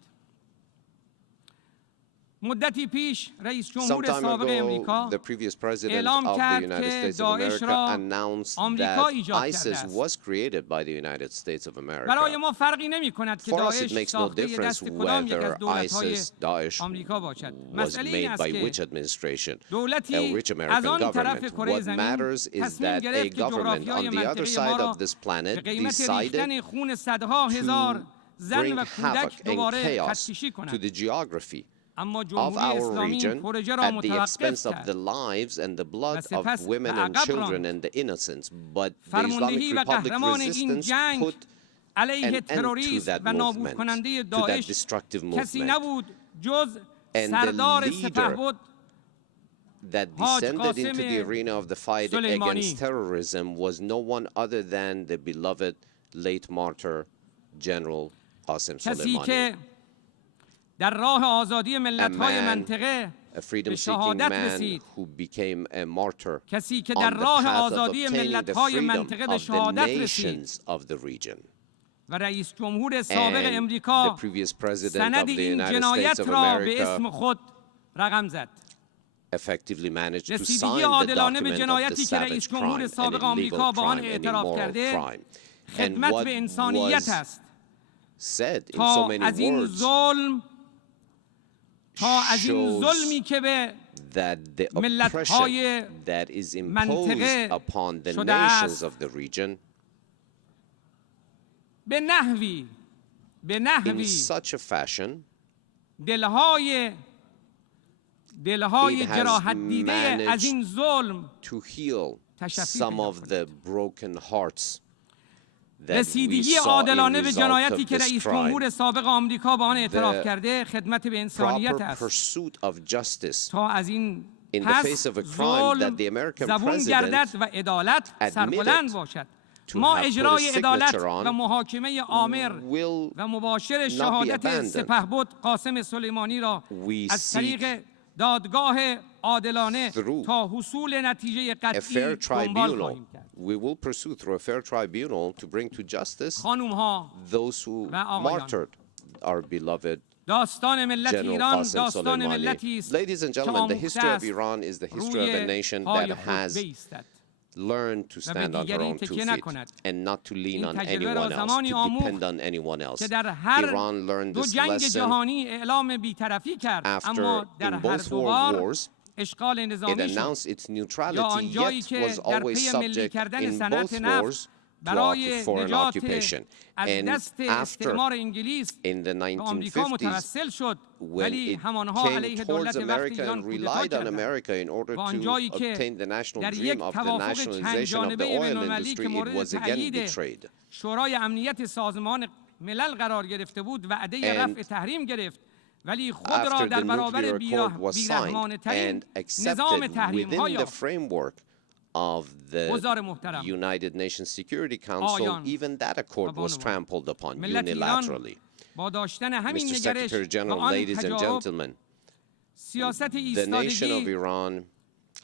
مدتی پیش رئیس Some جمهور time سابق ago, امریکا the previous president اعلام of the کرد United که States of داعش America را announced آمریکا that ایجاد کرده ISIS است. was created by the United States of برای America. ما فرقی نمی کند که For us, it داعش makes no ساخته difference دست کدام یک از whether دولت‌های ISIS, Daesh آمریکا باشد. was مسئله این made است by که which administration, a دولتی which از American آن طرف government. کره What زمین matters is تصمیم that a گرفت که government جغرافیای on the other منطقه ما side را of this به planet قیمت decided ریختن خون صدها هزار زن bring و کودک havoc and دوباره chaos خطکشی to کند. the geography اما of جمهوری our اسلامی این region پروژه را at the متوقف expense of the کرد lives and the blood of سپس women به and عقب children راند. and the innocents. But the Islamic فرماندهی و Republic قهرمان این resistance جنگ put علیه an end to تروریسم that و نابود movement, کننده to that داعش destructive کسی movement. نبود جز And the سردار leader سپهبد that حاج descended into the قاسم arena of the fight سلیمانی. against terrorism was no one other than the beloved late martyr General Qasem کسی Soleimani, که در راه آزادی a ملت‌های man, منطقه a freedom-seeking به شهادت man رسید. who became a martyr کسی که on در the راه path of آزادی obtaining the ملت‌های freedom منطقه به of the شهادت رسید nations of the region. و رئیس جمهور سابق And the امریکا previous president سند of the این United جنایت States of را به America اسم خود رقم زد. effectively managed to رسیدگی sign the عادلانه به document of the جنایتی که savage رئیس crime, جمهور an سابق illegal آمریکا به آن crime, an اعتراف immoral کرده crime. And خدمت what به انسانیت was است said in so تا many از این words ظلم ظلمی که به that the ملت‌های oppression that is imposed منطقه upon the شده nations است of the region به نحوی in such a fashion دلهای it has جراحت دیده از این managed ظلم to heal some of the broken hearts that we رسیدگی saw in عادلانه به result جنایتی of که this رئیس crime. جمهور سابق آمریکا به آن اعتراف The کرده خدمت به انسانیت Proper است pursuit of justice تا از این in the پس face of a crime that ظلم the American زبون گردد president و عدالت سربلند admitted باشد to ما have put a اجرای عدالت signature on و محاکمه آمر will و مباشر not be شهادت abandoned. سپهبد قاسم سلیمانی را We از seek طریق دادگاه عادلانه through تا حصول نتیجه a قطعی fair دنبال tribunal. خواهیم کرد. We will pursue through a fair tribunal to bring to justice خانوم‌ها those who و آقایان. martyred our beloved داستان ملت General ایران Qasem داستان Soleimani. ملتی است Ladies and که gentlemen, the آموخته history of است Iran is the history of a روی nation that پای خود has بایستد learned to و به stand on her دیگری own two تکیه feet نکند. and not to lean این on تجربه را anyone else, زمانی to آموخت depend on anyone else. که در هر Iran learned دو this جنگ lesson جهانی اعلام بی‌طرفی کرد اما after در in هر both دو world بار wars اشغال it نظامی شد announced its یا neutrality, آنجایی yet که was در always پی ملی subject کردن in صنعت both نفت wars to برای foreign نجات occupation. از And دست after, استعمار انگلیس in the به آمریکا 1950s, متوسل شد when ولی it همانها came علیه towards دولت وقت America ایران and کودتا relied on کردند America in order و to آنجایی که obtain the national در dream یک of the توافق چند nationalization of the جانبه oil بین‌المللی industry, که it مورد was again تأیید betrayed. شورای امنیت سازمان ملل قرار گرفته بود وعده رفع تحریم گرفت ولی خود را After در the برابر nuclear accord was signed بیرحمانه ترین and نظام accepted تحریم within the framework of گذار the محترم United Nations Security Council, آیان even that accord was بانوان. trampled upon ملت ایران unilaterally. با داشتن همین Mr. نگرش Secretary و General, آن ladies and تجاوب gentlemen, سیاست the nation of ایستادگی Iran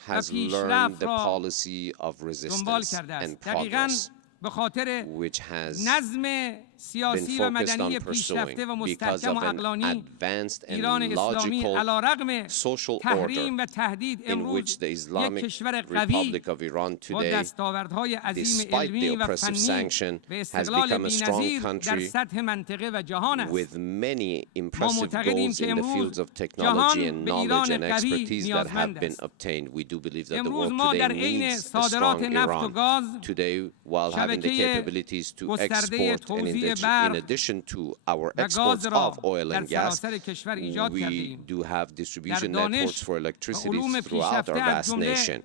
has پیشرفت learned the را policy of دنبال resistance کرده and است دقیقاً progress, به خاطر which has نظم سیاسی و been focused مدنی on پیشرفته و pursuing because مستحکم و of an عقلانی advanced ایران and اسلامی logical علیرغم social تحریم order و تهدید in امروز which the یک Islamic کشور قوی Republic of Iran با today, دستاوردهای عظیم despite the علمی و oppressive فنی sanction, به has استقلال become a strong بی‌نظیر در country سطح منطقه و جهان است with many ما impressive معتقدیم goals که in the امروز fields of technology جهان and به knowledge ایران and قوی expertise that نیازمند have been است obtained. We do believe that the امروز world ما در today عین needs a صادرات strong نفت و Iran. گاز Today, while having the شبکه capabilities to گسترده export and توزیع in برق addition to our و گاز exports را of oil در and gas, سراسر کشور ایجاد کرده we ایم do have distribution در networks دانش for و electricity علوم throughout پیشرفته our از vast جمله nation.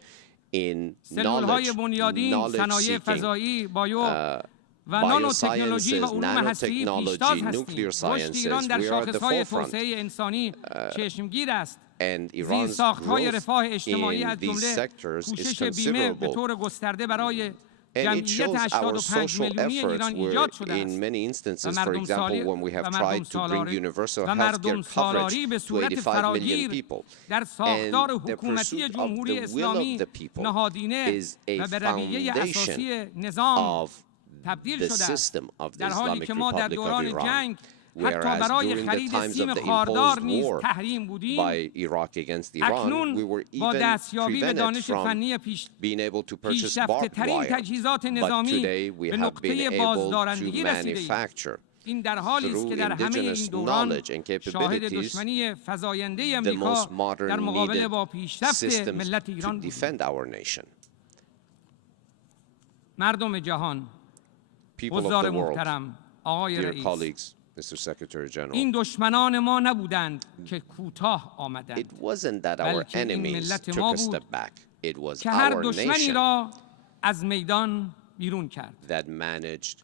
In سلول‌های knowledge, بنیادین، knowledge صنایع seeking, فضایی، بایو و نانو تکنولوژی و علوم هسته‌ای پیشتاز هستیم. رشد ایران در شاخص‌های توسعه انسانی چشمگیر است. and Iran's زیرساخت‌های growth رفاه اجتماعی in از these جمله sectors is پوشش بیمه به considerable. طور گسترده برای And it جمعیت shows our 85 social میلیونی efforts ایران where ایجاد شده in است many و instances, for مردم example, when we have tried to bring universal مردم healthcare سالاری به coverage to صورت 85 million فراگیر people. در ساختار And the حکومتی pursuit of جمهوری the will اسلامی of the people نهادینه is a و به رویه اساسی نظام of تبدیل the شده است system of the در حالی Islamic که ما در Republic of دوران Iran. جنگ حتی Whereas برای during the خرید times سیم of the خاردار imposed نیز war تحریم بودیم by Iraq against Iran, we اکنون were با even دستیابی به prevented دانش from فنی being able to purchase پیشرفته barbed ترین wire. تجهیزات But نظامی today we به have been نقطه able to بازدارندگی رسیده ایم. manufacture این در حالی است که through در همه این indigenous دوران knowledge and شاهد capabilities دشمنی فزاینده the امریکا most modern در مقابله needed با پیشرفت systems ملت to ایران بود. defend our nation. مردم جهان، People of حضار the world, محترم، آقای dear رئیس، colleagues, Mr. Secretary General, این دشمنان ما نبودند که کوتاه it آمدند wasn't that our بلکه این enemies ملت took ما a بود step back. It was که هر our دشمنی nation را از میدان بیرون کرد. that managed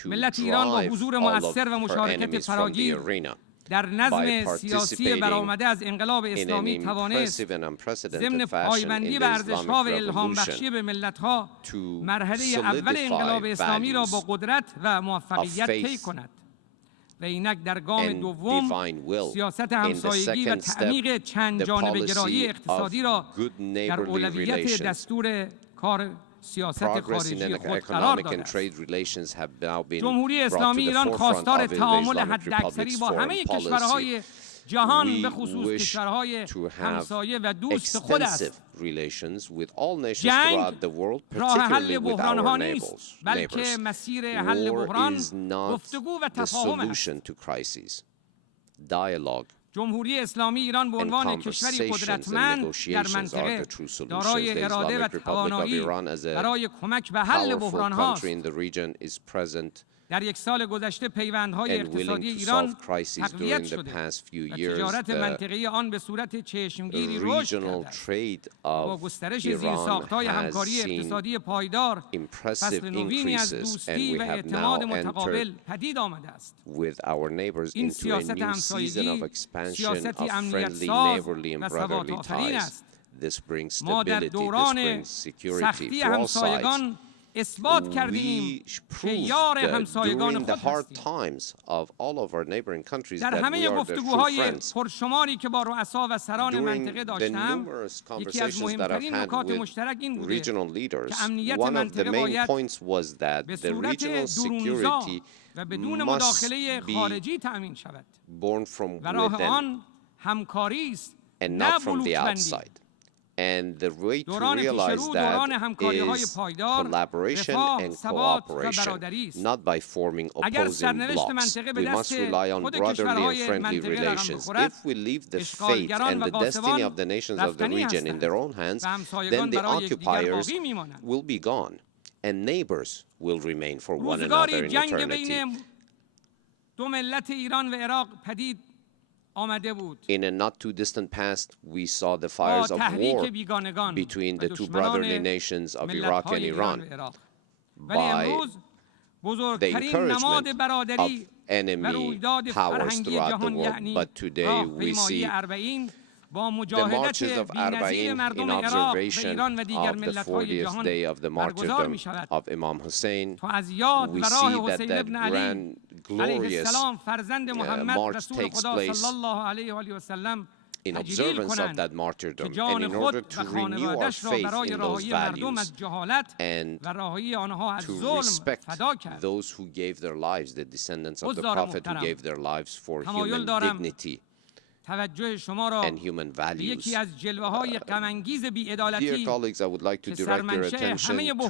to ملت ایران با drive حضور all of مؤثر و her مشارکت enemies from the فراگیر arena در نظم by سیاسی participating برآمده از انقلاب in an اسلامی توانست impressive and unprecedented ضمن fashion پایبندی in به the ارزش‌ها و Islamic الهام بخشی revolution به ملت‌ها to مرحله اول انقلاب solidify اسلامی را values با قدرت و of موفقیت طی faith کند و اینک در گام and دوم divine will. سیاست In the همسایگی و second step, تعمیق چند the جانبه گرایی policy اقتصادی of را good در neighborly اولویت relations. دستور کار سیاست Progress in خارجی خود قرار economic داده and است. trade relations have now been جمهوری brought to اسلامی the ایران forefront خواستار of the تعامل Islamic حداکثری Republic's با foreign همه policy. کشورهای جهان به We خصوص wish کشورهای to have همسایه و دوست خود extensive است. relations with all nations جنگ throughout the world, راه حل particularly with بحرانها our نیست neighbors. بلکه مسیر حل War بحران is not گفتگو و the تفاهم است. solution to crises. Dialogue جمهوری اسلامی ایران به and عنوان کشوری conversations and قدرتمند در negotiations are منطقه the true solutions. دارای The اراده و Islamic Republic of توانایی Iran as a برای کمک به حل powerful بحران هاست. country in the region is present در یک سال گذشته پیوندهای and willing اقتصادی to ایران solve crises تقویت during the شده past few و years. تجارت The منطقه‌ای آن به صورت چشمگیری رشد regional کرده است. trade با of گسترش Iran زیرساخت‌های has همکاری seen اقتصادی پایدار impressive فصل نوینی از increases, and دوستی we و have اعتماد now متقابل entered پدید آمده است. with our neighbors این into a سیاست new season همسایگی of expansion سیاستی of امنیت friendly, ساز neighborly, و and ثبات brotherly آفرین ties. است. This brings ما در stability, this دوران brings security سختی for all sides. همسایگان اثبات کردیم We که یار proved همسایگان during the خود hard هستیم. times of all of our neighboring countries در that we همه are their true گفتگوهای friends. پرشماری که با رؤسا و سران During منطقه the داشتم، numerous یکی از conversations that I've مهمترین had نکات with مشترک این بوده regional leaders, که امنیت one of the منطقه main باید points was that به the صورت regional درونزا security و بدون must مداخله be خارجی تأمین شود born from و راه within آن همکاری است and نه not from the بلوک‌بندی. outside. And the way to دوران پیش realize رو دوران that همکاری‌های is پایدار، collaboration رفاه، and ثبات و cooperation, برادری است. not by forming اگر opposing سرنوشت blocks. منطقه به We must دست rely on خود brotherly and کشورهای friendly منطقه رقم relations. بخورد، If we leave the fate اشغالگران and و the destiny غاصبان of the nations of the رفتنی region in هستند their own hands, و همسایگان then the برای یکدیگر occupiers باقی میمانند. will be gone and neighbors will remain for one another روزگاری in جنگ eternity. بین دو ملت ایران و عراق پدید آمده بود. In a not too distant past, we saw the fires of war between the two brotherly nations of Iraq and Iran by the encouragement of enemy powers throughout the world. But today we see the marches of Arbaeen in observation of the 40th day of the martyrdom of Imam Hussein. We see that that grand, glorious march takes place in observance of that martyrdom, and in order to renew our faith in those values and to respect those who gave their lives, the descendants of the Prophet who gave their lives for human dignity and human values. Dear colleagues, I would like to direct your attention to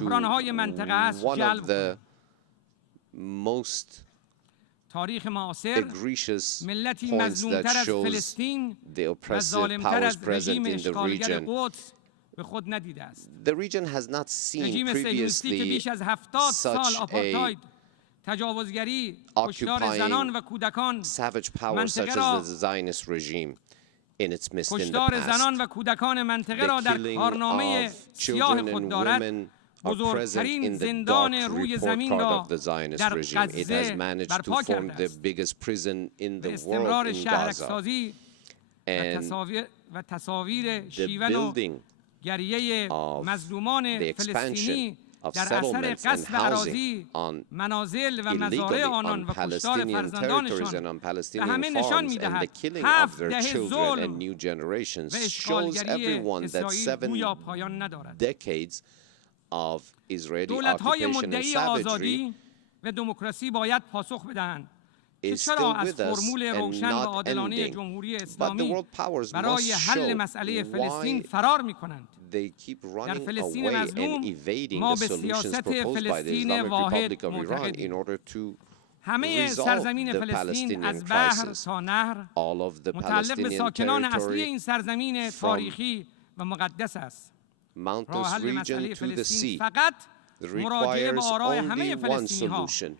one of the most egregious points that shows the oppressive powers present in the region. The region has not seen previously such a occupying savage power such as the Zionist regime in its midst in the past. The killing of children and women are present in the dark report card of the Zionist regime. It has managed to form the biggest prison in the world in Gaza. And the building of the expansion of settlements and housing on illegally on Palestinian territories and on Palestinian farms and the killing of their children and new generations shows everyone that 7 decades of Israeli occupation and savagery is still with us and not ending. But the world powers must show why they keep running away and evading the solutions proposed by the Islamic Republic of Iran in order to resolve the Palestinian crisis. All of the Palestinian territory from mountainous region to the sea requires only one solution,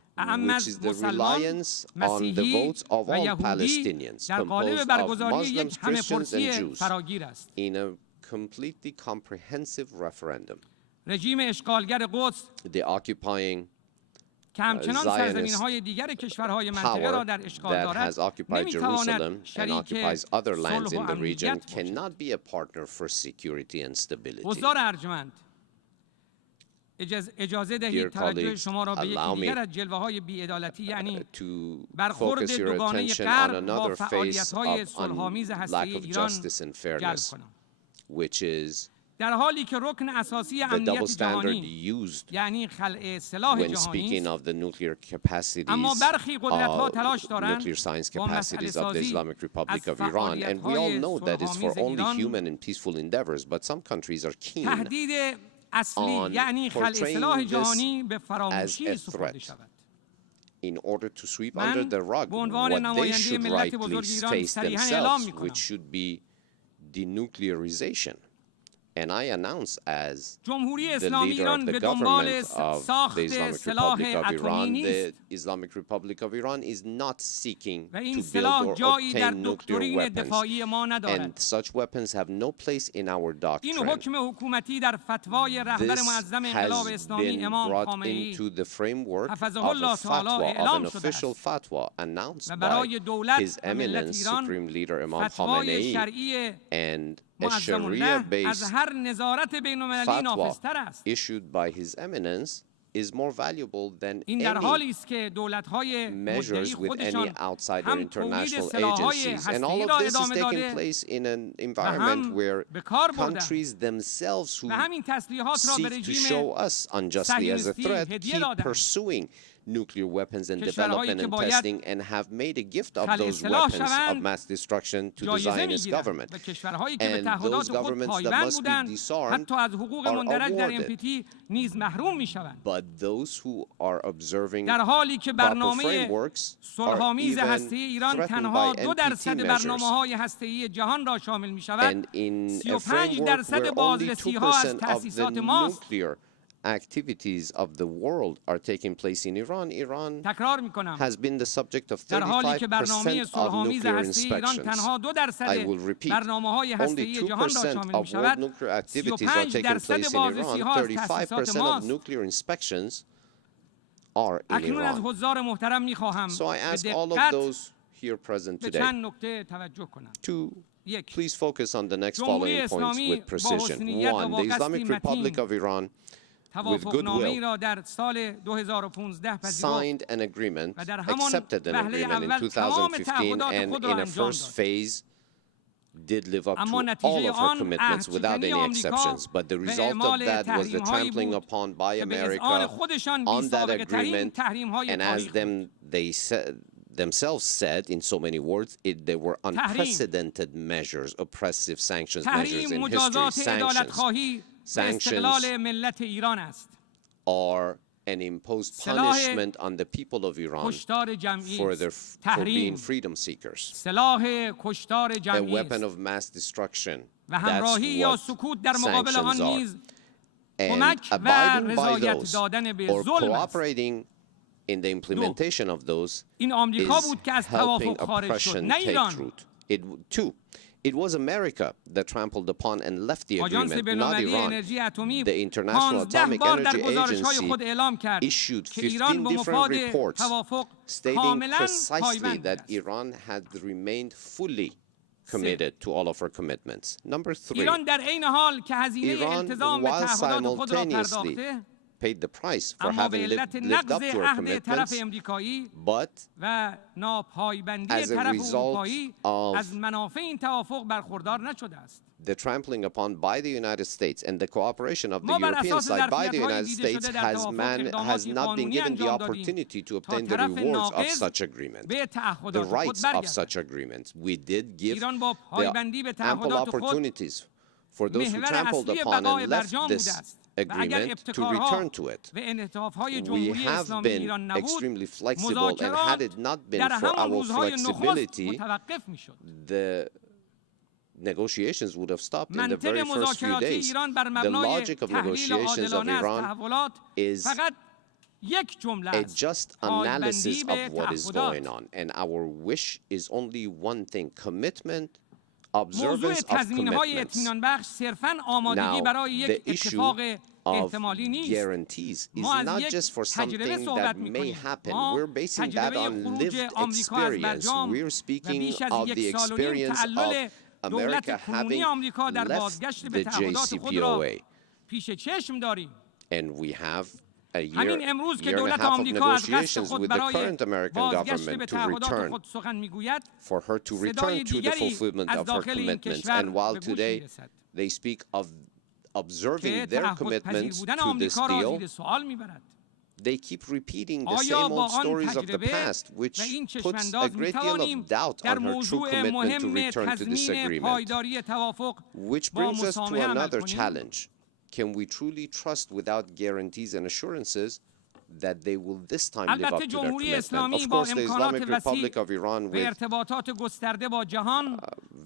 which is the reliance on the votes of all Palestinians, composed of Muslims, Christians, and Jews, in a completely comprehensive referendum. The occupying Zionist power that has occupied Jerusalem and occupies other lands in the region cannot be a partner for security and stability. Dear colleagues, allow me to focus your attention on another phase of lack of justice and fairness, which is the double standard used when speaking of the nuclear capacities, nuclear science capacities of the Islamic Republic of Iran. And we all know that it's for only human and peaceful endeavors, but some countries are keen on portraying this as a threat in order to sweep under the rug what they should rightly face themselves, which should be denuclearization. And I announce as جمهوری the اسلامی leader of ایران the به دنبال government of the ساخت Islamic سلاح Republic of اتمی Iran, نیست the Islamic Republic of Iran is not seeking و این to build سلاح or جایی در obtain nuclear دکترین weapons. دفاعی ما ندارد. And such weapons have no place in our این doctrine. حکم حکومتی در فتوای رهبر This معظم انقلاب has اسلامی been امام brought خامنه‌ای into the framework of حفظه a الله تعالی fatwa, of an اعلام شده official است fatwa announced و by برای دولت His و ملت Eminence ایران Supreme Leader Imam فتوای Khamenei, شرعی and a معظم الله از Sharia-based هر نظارت بین‌المللی fatwa نافذتر است. issued by His Eminence is more valuable than این در any حالی است که دولت‌های مدعی measures with any خودشان outside or هم تولید international سلاح‌های agencies. And all هسته‌ای of را this is ادامه taking داده place in an environment where به کار بردند countries themselves who و همین تسلیحات را به seek to رژیم show us unjustly as a صهیونیستی threat هدیه keep دادند. pursuing nuclear weapons and کشورهایی development که and باید testing and have made a gift of خلیع those سلاح weapons of شوند mass destruction to the جایزه Zionist می‌گیرند government. و کشورهایی که به And تعهدات those خود governments that پایبند must be بودند disarmed حتی از حقوق are مندرج در awarded. NPT نیز محروم می‌شوند. But those who are observing در حالی که proper برنامه frameworks are صلح‌آمیز even هسته‌ای ایران threatened تنها by 2% NPT measures. برنامه‌های هسته‌ای جهان را شامل می‌شود. And in a 35% framework where only بازرسی‌ها از 2% of the تأسیسات ماست. nuclear activities of the world are taking place in Iran, Iran تکرار می‌کنم has been the subject of در حالی که برنامه 35% of صلح‌آمیز nuclear هسته‌ای ایران inspections. تنها 2% I will repeat, برنامه‌های only هسته‌ای جهان را 2% شامل of world می‌شود. nuclear activities are taking 35% place in Iran. بازرسی‌ها از تأسیسات 35% of ماست. nuclear inspections are in اکنون از Iran. حضار محترم می‌خواهم So I به ask all of دقت those here present به today چند نکته توجه کنند. to یک، please focus on the next جمهوری following points اسلامی with با precision. حسنیت و 1. با The قصدی Islamic Republic متین of Iran with توافقنامه‌ای goodwill را در سال 2015 پذیرفت signed an agreement, و در همان accepted an وهله agreement in اول تمام 2015, تعهدات and خود را in a انجام first داد. phase did live up اما to all نتیجه of her آن commitments without عهدشکنی any آمریکا exceptions. But the به result of اعمال that was the تحریم‌هایی trampling بود upon by که به اذعان America خودشان on that بی‌سابقه‌ترین agreement, تحریم‌های and as تاریخ بود. they themselves said in so many words, they were unprecedented measures, oppressive sanctions measures تحریم in history. مجازات Sanctions عدالتخواهی به استقلال ملت ایران است. are an imposed punishment on the people of Iran کشتار جمعی for است. being تحریم freedom seekers. سلاح کشتار A جمعی weapon است of mass destruction. و That's همراهی یا what سکوت در مقابل آن sanctions are. نیز And کمک و abiding by رضایت those دادن به or ظلم است. cooperating in the implementation of those این آمریکا is بود که از helping توافق خارج شد، oppression نه take ایران. root. Two, it was America that trampled upon and left the آژانس agreement, not بین‌المللی Iran. انرژی اتمی The International 15 Atomic بار در Energy گزارش‌های Agency خود اعلام کرد issued که ایران 15 به different مفاد reports توافق stating کاملاً precisely پایبند that است. Iran had remained fully committed to all of her commitments. Number 3, ایران در عین حال که هزینه Iran, التزام به while تعهدات خود را simultaneously پرداخته، paid the price for اما having به علت lived نقض up to her عهد طرف commitments, امریکایی but و ناپایبندی as a طرف result اروپایی of از منافع این توافق برخوردار نشده است. the trampling upon by the United States and the cooperation of the ما بر European اساس side by the ظرفیت‌های United دیده States شده در توافق has not been اقداماتی given the انجام دادیم opportunity to تا obtain the طرف rewards of ناقض such agreement, به the تعهدات خود rights of برگردد. such agreements. We did give ایران با پایبندی به the ample تعهدات خود opportunities for those who محور trampled اصلی upon بقای and left برجام بوده this است و اگر agreement to ابتکارها return to it. و انعطاف‌های We جمهوری have اسلامی been ایران نبود، extremely flexible, and مذاکرات had it not been در for همون our روزهای نخست flexibility, متوقف می‌شد. the negotiations would have stopped in the منطق very first few مذاکراتی days. ایران بر The مبنای logic of تحلیل negotiations of عادلانه از Iran تحولات is فقط یک جمله a است: just پایبندی analysis به of what is تعهدات. going on. And our wish is only one thing: commitment, موضوع observance of تضمین‌های commitments. اطمینان بخش صرفاً آمادگی Now, برای یک the issue اتفاق of احتمالی نیست. guarantees is ما از not یک just for تجربه something صحبت that may می‌کنیم. happen. ما We're basing that تجربه on خروج lived آمریکا از experience. برجام We're و speaking بیش از of the یک سال و نیم experience تعلل of دولت America کنونی having آمریکا در left بازگشت به the تعهدات خود را JCPOA. پیش چشم داریم. And we have a year, همین امروز که year and a دولت half of آمریکا از قصد negotiations خود with the برای current American بازگشت به government to تعهدات return, خود سخن میگوید، for her to صدای return to the دیگری fulfillment از of her داخل این commitments. کشور And while به گوش today میرسد they speak of observing که their تعهد پذیر commitments بودن to this آمریکا را deal, زیر سوال میبرد. they keep repeating the آیا same با old آن stories of the تجربه past, which و این puts a چشمانداز great deal میتوانیم of doubt در on her true موضوع commitment to مهم return to this تضمین agreement. پایداری توافق Which با brings us to مسامحه عمل another کنیم؟ challenge. Can we truly trust without guarantees and assurances that they will this time live up البته to their جمهوری commitment? اسلامی Of با course, the امکانات Islamic وسیع Republic of Iran و with ارتباطات گسترده با جهان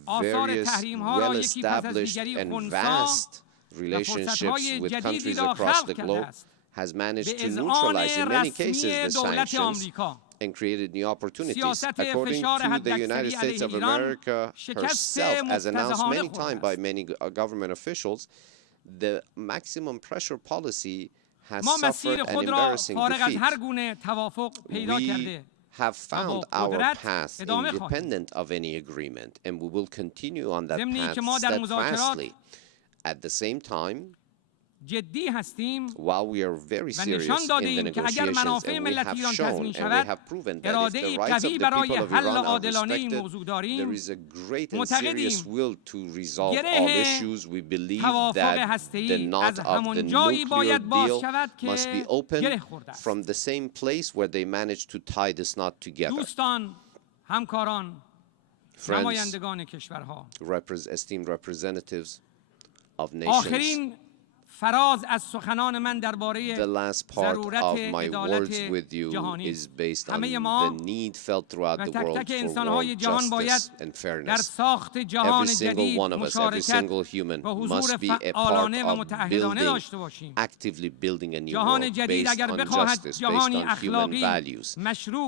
آثار various تحریم ها را یکی پس از well-established دیگری and خنثی vast relationships with countries across the globe, has managed to neutralize in many cases the sanctions and created new opportunities. According to the United States of America herself, as announced many times by many government officials, the maximum pressure policy has suffered an embarrassing defeat. We have found our path independent of any agreement, and we will continue on that path steadfastly. At the same time, while we are very serious in the negotiations, and we have shown and we have proven that if the rights of the people of Iran are respected, there is a great and serious will to resolve all issues. We believe that the knot of the nuclear deal must be opened from the same place where they managed to tie this knot together. Friends, esteemed representatives of nations, the last part of my words with you is based on the need felt throughout the world for world justice and fairness. Every single one of us, every single human must be a part of building, actively building a new world based on justice, based on human values.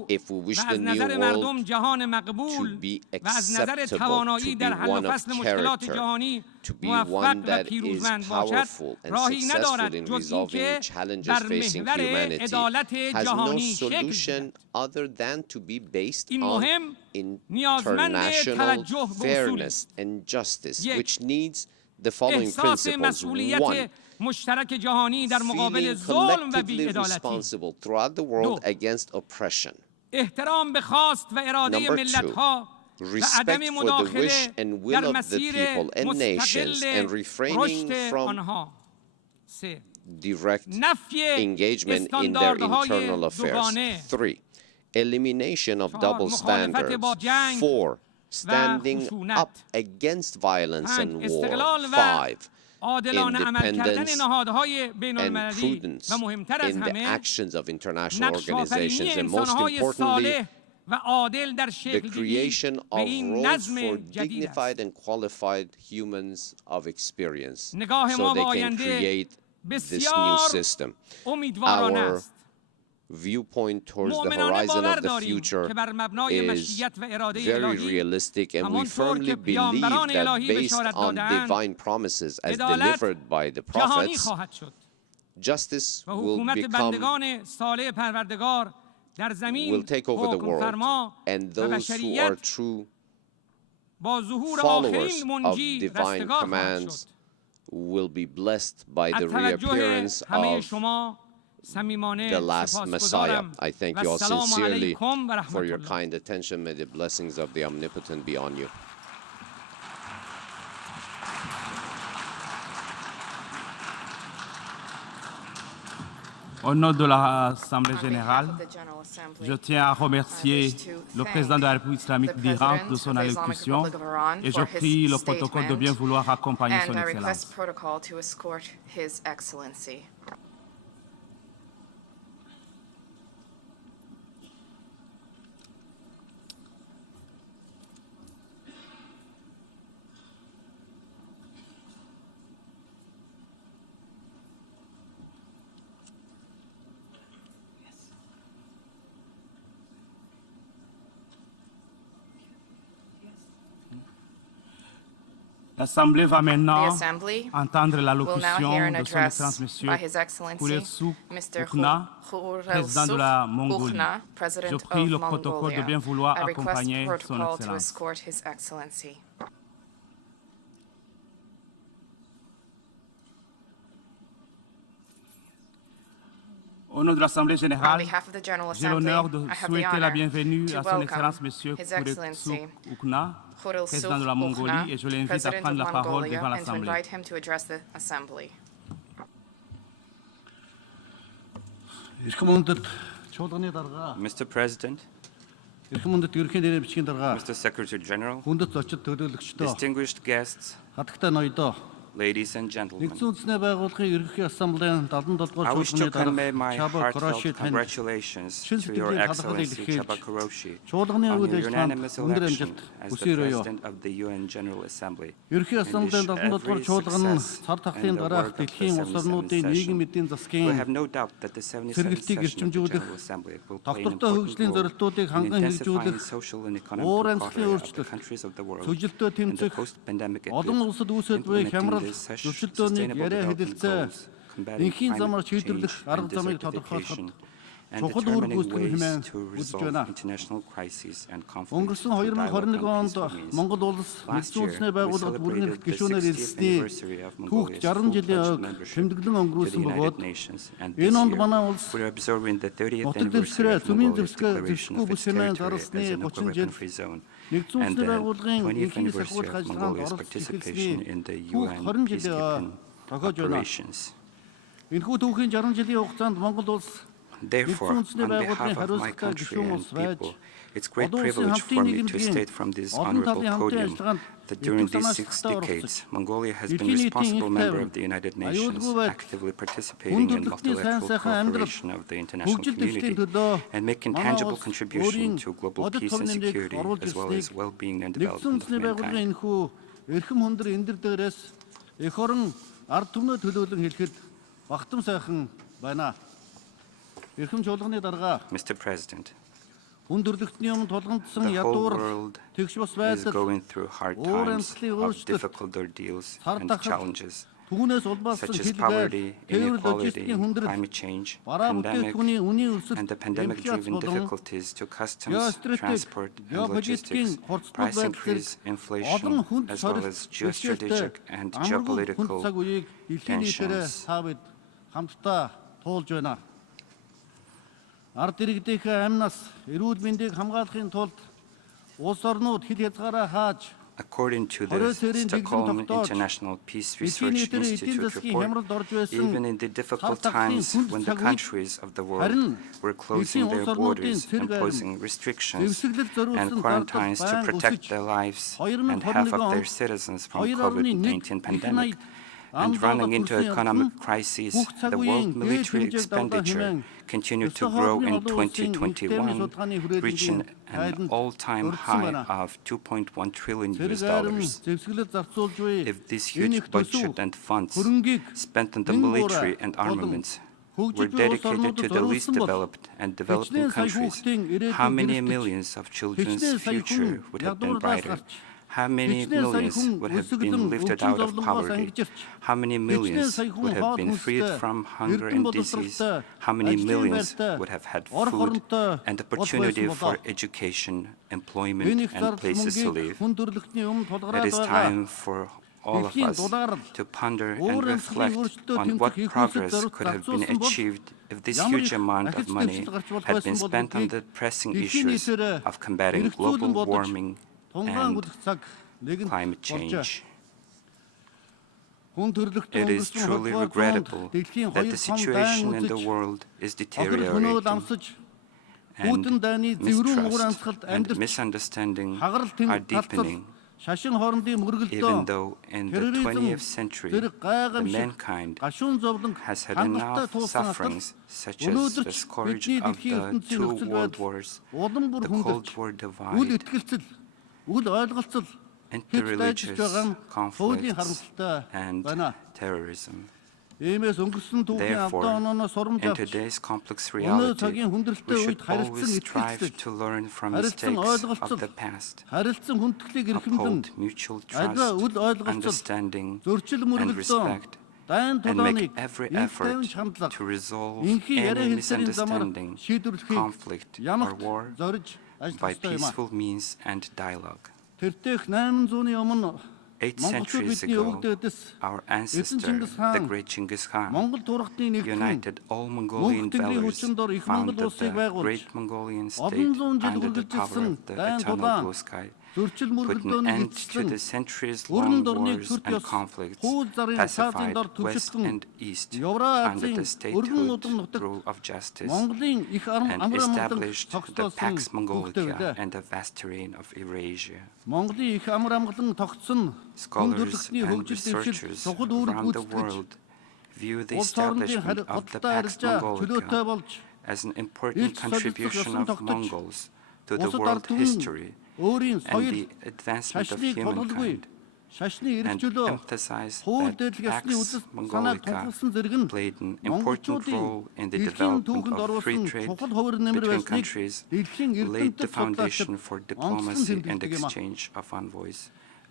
If we wish the new world to be acceptable, to be one of character, to be one that is powerful and successful in resolving challenges facing humanity, has no solution other than to be based on international fairness and justice, which needs the following principles. One, feeling collectively responsible throughout the world against oppression. Number two, respect for the wish and will of the people and nations, and refraining from direct engagement in their internal affairs. 3, elimination of double standards. 4, standing up against violence and war. 5, independence and prudence in the actions of international organizations, and most importantly, the creation of roles for dignified and qualified humans of experience so they can create this new system. Our viewpoint towards the horizon of the future is very realistic, and we firmly believe that based on divine promises as delivered by the prophets, justice will take over the world, and those who are true followers of divine commands will be blessed by the reappearance of the last Messiah. I thank you all sincerely for your kind attention. May the blessings of the Omnipotent be on you. Au nom de l'Assemblée générale, je tiens à remercier le président de la République islamique d'Iran de son allocution et je prie le protocole de bien vouloir accompagner son Excellence. L'Assemblée va maintenant entendre l'allocution de son Excellence Monsieur Khurelsukh Okhna, président de la Mongolie. Je prie le protocole de bien vouloir accompagner son Excellence. Au nom de l'Assemblée générale, j'ai l'honneur de souhaiter la bienvenue à son Excellence Monsieur Khurelsukh Okhna, président de la Mongolie, et je l'invite à prendre la parole devant l'Assemblée. Mr. President, Mr. Secretary General, distinguished guests, ladies and gentlemen, Нэгдсэн үндэсний байгууллагын ерөнхий ассамблеийн 77-р I wish to чуулганы convey дарга my Чаба heartfelt Кроши танд congratulations шин to Your сэтгэлийн талархлыг Excellency Chaba илэрхийлж Kuroshi чуулганы on үйл your ажиллагаанд unanimous өндөр election амжилт as the хүсье юу. President of the UN General Assembly. Ерөнхий and ассамблеийн wish 77-р every чуулган нь success цар тахлын in the дараах work of the дэлхийн улс 77th орнуудын нийгэм session. эдийн We засгийн have no doubt that the 77th сэргэлтийг session of the эрчимжүүлэх, General Assembly will play an тогтвортой important хөгжлийн role зорилтуудыг in ханган intensifying хэрэгжүүлэх, social and уур economic амьсгалын cooperation of the өөрчлөлт, countries of the world сүжилтөө in the тэмцэх, post-pandemic олон epoch, улсад үүсэж буй хямрал, implementing the зөрчилдөөнийг Sustainable яриа Development хэлэлцээ, Goals, combating энхийн замаар climate шийдвэрлэх change арга and замыг desertification, тодорхойлоход and чухал үүрэг determining гүйцэтгэх ways хэмээн to үзэж resolve байна. international crises and conflicts Өнгөрсөн through dialogue 2021 and онд peaceful means. Монгол улс Last нэгдсэн year, үндэсний we байгууллагад бүрэн celebrated the гишүүнээр 60th ирсний anniversary of түүх Mongolia's 60 жилийн full-fledged ойг membership тэмдэглэн to the өнгөрүүлсэн United бөгөөд Nations, and энэ this онд year, манай улс we're observing the 30th нутаг anniversary дэвсгэрээ of цөмийн Mongolia's declaration зэвсгүү of its бүсгэнээ territory зарлсны as a 30 nuclear жил weapon-free zone, нэгдсэн and үндэсний the байгууллагын 20th энхийг anniversary сахиулах of ажиллагаанд Mongolia's оролцох participation эхэлсний in the түүх UN 20 жилийн peacekeeping зохиож байна. operations. Энэхүү түүхийн 60 жилийн хугацаанд Монгол улс Therefore, on behalf of my country and people, it's great privilege for me to state from this honorable podium that during these 6 decades, Mongolia has been responsible member of the United Nations, actively participating in multilateral cooperation of the international community, and making tangible contribution to global peace and security, as well as well-being and development of mankind. Эрхэм хүндэр эндэр дээрээс эх орон ард түмнөө төлөөлөн хэлэхэд багтам сайхан байна. Эрхэм чуулганы дарга Mr. President, хүндрэлтний өмнө тулгамдсан the whole ядуур world тэгш бас is байдал going through hard times of difficult ordeals and challenges, түүнээс улбаасан such as хэлгээд poverty, тэр inequality, логистикийн хүндрэл climate change, бараа pandemic, бүтээгдэхүүний үнийн өсөлт and the pandemic-driven difficulties to customs, transport, and logistics, price increase, inflation, as well as geostrategic and geopolitical tensions. хамтдаа туулж байна. Ард иргэдийнхээ амнаас эрүүл мэндийг хамгаалахын тулд улс орнууд хил хязгаараа хааж According to the Stockholm International Peace Research Institute report, even in the difficult times when the countries of the world were closing their borders, imposing restrictions and quarantines to protect their lives and half of their citizens from COVID-19 pandemic, and running into economic crises, the world military expenditure continued to grow in 2021, reaching an all-time high of $2.1 trillion. If this huge budget and funds spent on the military and armaments were dedicated to the least developed and developing countries, how many millions of children's future would have been brighter? How many millions would have been lifted out of poverty? How many millions would have been freed from hunger and disease? How many millions would have had food and opportunity for education, employment, and places to live? It is time for all of us to ponder and reflect on what progress could have been achieved if this huge amount of money had been spent on the pressing issues of combating global warming and climate change. It is truly regrettable that the situation in the world is deteriorating, and mistrust and misunderstanding are deepening, even though in the 20th century, mankind has had enough sufferings, such as the scourge of the 2 world wars, the Cold War divide, interreligious conflicts, and terrorism. Therefore, in today's complex reality, we should always strive to learn from mistakes of the past, uphold mutual trust, understanding, and respect, and make every effort to resolve any misunderstanding, conflict, or war by peaceful means and dialogue. 8 centuries ago, our ancestor, the great Genghis Khan, united all Mongolian valors, founded the great Mongolian state under the power of the eternal blue sky, put an end to the centuries-long wars and conflicts, pacified West and East under the statehood rule of justice, and established the Pax Mongolica and the vast terrain of Eurasia. Scholars and researchers around the world view the establishment of the Pax Mongolica as an important contribution of Mongols to the world history and the advancement of humankind, and emphasize that Pax Mongolica played an important role in the development of free trade between countries, laid the foundation for diplomacy and exchange of envoys,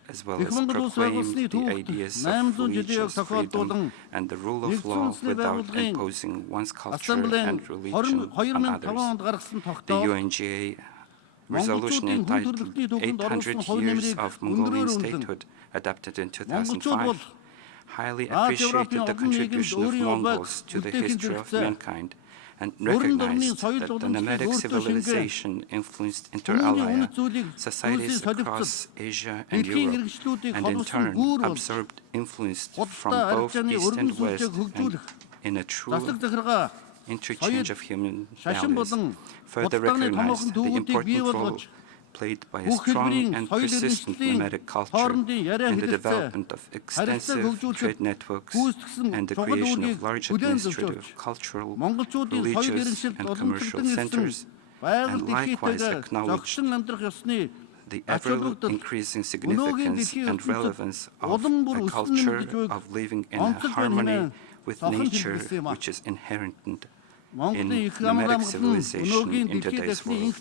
as well as proclaimed the ideas of religious freedom and the rule of law without imposing one's culture and religion on others. The UNGA resolution entitled 800 Years of Mongolian Statehood, adopted in 2005, highly appreciated the contribution of Mongols to the history of mankind and recognized that the nomadic civilization influenced inter-alia societies across Asia and Europe, and in turn absorbed influence from both East and West, and in a true interchange of human values, further recognized the important role played by a strong and persistent nomadic culture in the development of extensive trade networks and the creation of large administrative, cultural, religious, and commercial centers, and likewise acknowledged the ever-increasing significance and relevance of a culture of living in harmony with nature, which is inherent in nomadic civilization in today's world.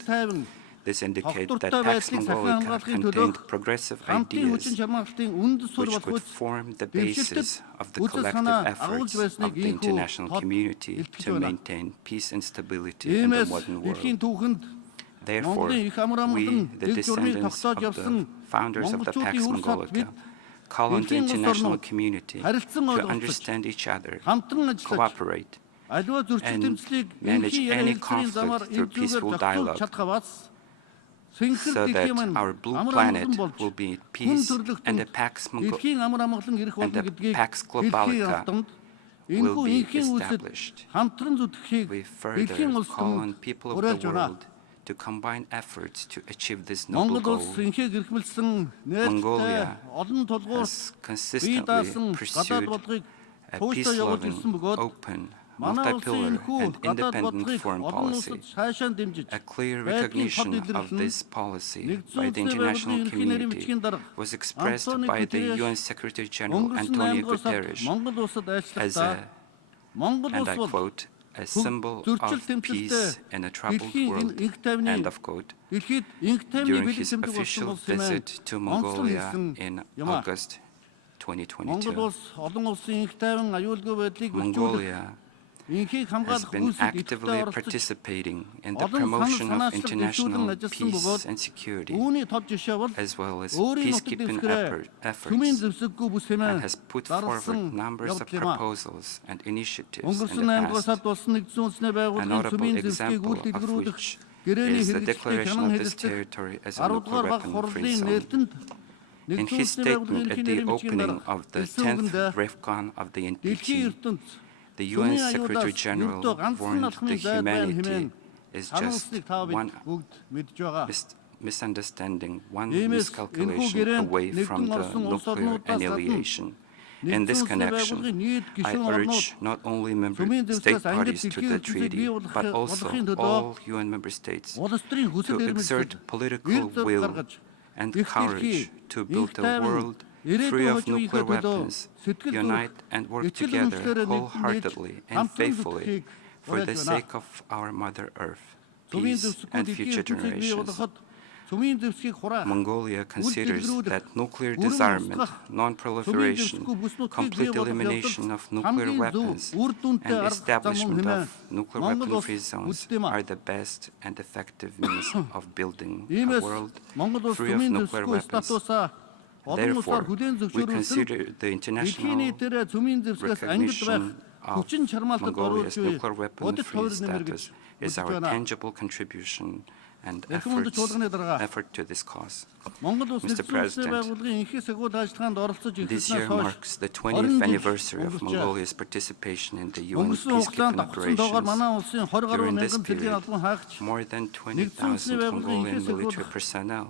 This indicates that Pax Mongolica contained progressive ideas which could form the basis of the collective efforts of the international community to maintain peace and stability in the modern world. Therefore, we, the descendants of the founders of the Pax Mongolica, call on the international community to understand each other, cooperate, and manage any conflict through peaceful dialogue, so that our blue planet will be at peace and the Pax Globalica will be established. We further call on people of the world to combine efforts to achieve this noble goal. Mongolia has consistently pursued a peace-loving, open, multi-pillar and independent foreign policy. A clear recognition of this policy by the international community was expressed by the UN Secretary General Antonio Guterres as a, and I quote, a symbol of peace in a troubled world, end of quote, during his official visit to Mongolia in August 2022. Mongolia has been actively participating in the promotion of international peace and security, as well as peacekeeping efforts, and has put forward numbers of proposals and initiatives in the past. A notable example of which is the declaration of this territory as a nuclear weapon-free zone. In his statement at the opening of the 10th REFCON of the NPT, the UN Secretary General warned that humanity is just one misunderstanding, one miscalculation away from the nuclear annihilation. In this connection, I urge not only member state parties to the treaty, but also all UN member states to exert political will and courage to build a world free of nuclear weapons, unite and work together wholeheartedly and faithfully for the sake of our Mother Earth, peace, and future generations. Mongolia considers that nuclear disarmament, non-proliferation, complete elimination of nuclear weapons, and establishment of nuclear weapon-free zones are the best and effective means of building a world free of nuclear weapons. Therefore, we consider the international recognition of Mongolia's nuclear weapon-free status is our tangible contribution and effort to this cause. Mr. President, this year marks the 20th anniversary of Mongolia's participation in the UN peacekeeping operations. During this period, more than 20,000 Mongolian military personnel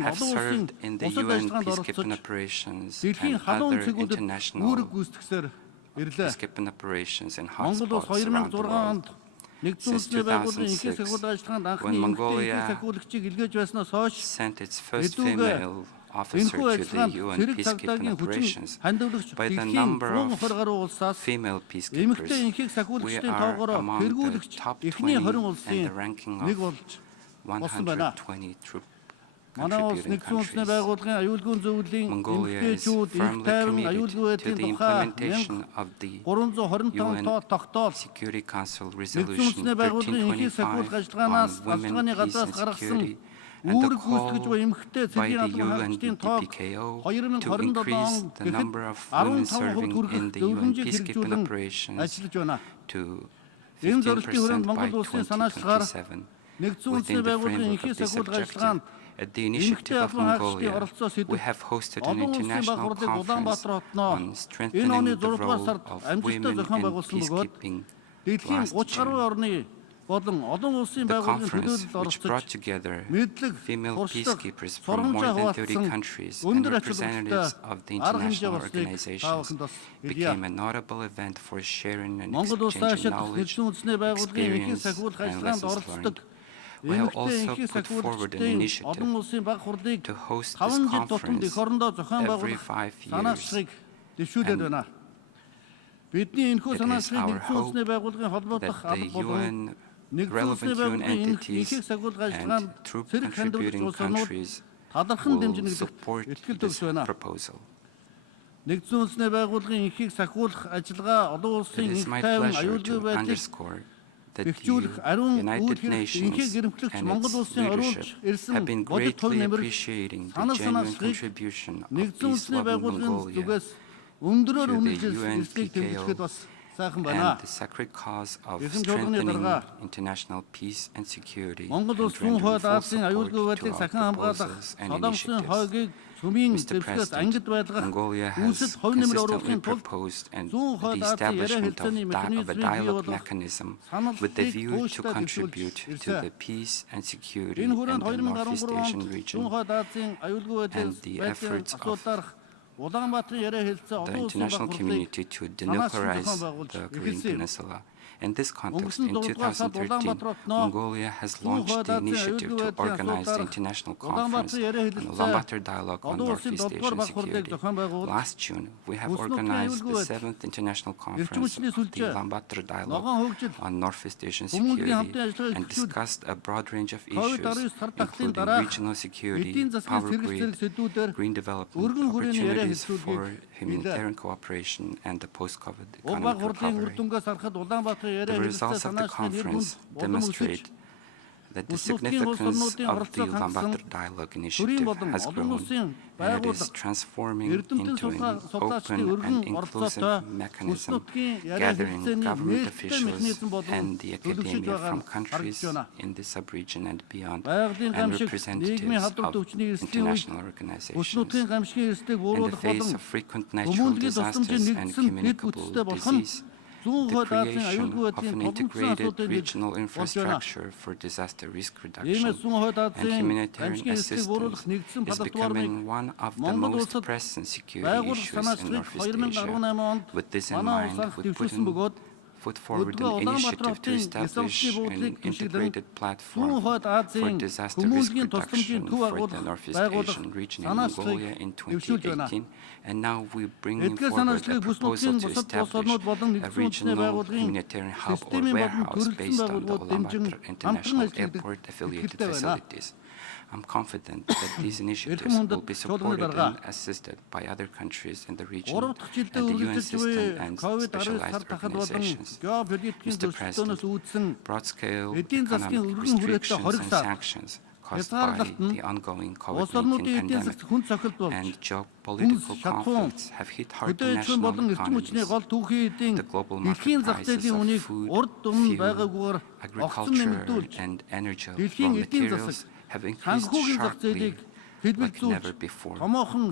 have served in the UN peacekeeping operations and other international peacekeeping operations in hotspots around the world. Since 2006, when Mongolia sent its first female officer to the UN peacekeeping operations, by the number of female peacekeepers, we are among the top 20 and the ranking of 120 troop contributing countries. Mongolia is firmly committed to the implementation of the UN Security Council Resolution 1325 on women, peace and security, and the call by the UNDPKO to increase the number of women serving in the UN peacekeeping operations to 15% by 2027. Within the framework of this objective, at the initiative of Mongolia, we have hosted an international conference on strengthening the role of women in peacekeeping last June. The conference, which brought together female peacekeepers from more than 30 countries and representatives of the international organizations, became a notable event for sharing and exchanging knowledge, experience, and lessons learned. We have also put forward an initiative to host this conference every 5 years. And it is our hope that the UN, relevant UN entities and troop contributing countries will support this proposal. It is my pleasure to underscore that the United Nations and its leadership have been greatly appreciating the genuine contribution of peace-loving Mongolia to the UNPKO and the sacred cause of strengthening international peace and security, and rendering full support to our proposals and initiatives. Mr. President, Mongolia has consistently proposed the establishment of a dialogue mechanism with the view to contribute to the peace and security in the Northeast Asian region and the efforts of the international community to denuclearize the Korean Peninsula. In this context, in 2013, Mongolia has launched the initiative to organize the international conference on Ulaanbaatar Dialogue on Northeast Asian Security. Last June, we have organized the 7th International Conference of the Ulaanbaatar Dialogue on Northeast Asian Security and discussed a broad range of issues, including regional security, power grid, green development, opportunities for humanitarian cooperation, and the post-COVID economic recovery. The results of the conference demonstrate that the significance of the Ulaanbaatar Dialogue Initiative has grown, and it is transforming into an open and inclusive mechanism, gathering government officials and the academia from countries in the sub-region and beyond, and representatives of international organizations. In the face of frequent natural disasters and communicable disease, the creation of an integrated regional infrastructure for disaster risk reduction and humanitarian assistance is becoming one of the most pressing security issues in Northeast Asia. With this in mind, Putin put forward an initiative to establish an integrated platform for disaster risk reduction for the Northeast Asian region in Mongolia in 2018, and now we're bringing forward a proposal to establish a regional humanitarian hub or warehouse based on the Ulaanbaatar International Airport affiliated facilities. I'm confident that these initiatives will be supported and assisted by other countries in the region and the UN system and specialized organizations. Mr. President, broad-scale economic restrictions and sanctions caused by the ongoing COVID-19 pandemic and geopolitical conflicts have hit hard the national economies. The global market prices of food, fuel, agriculture, and energy raw materials have increased sharply like never before,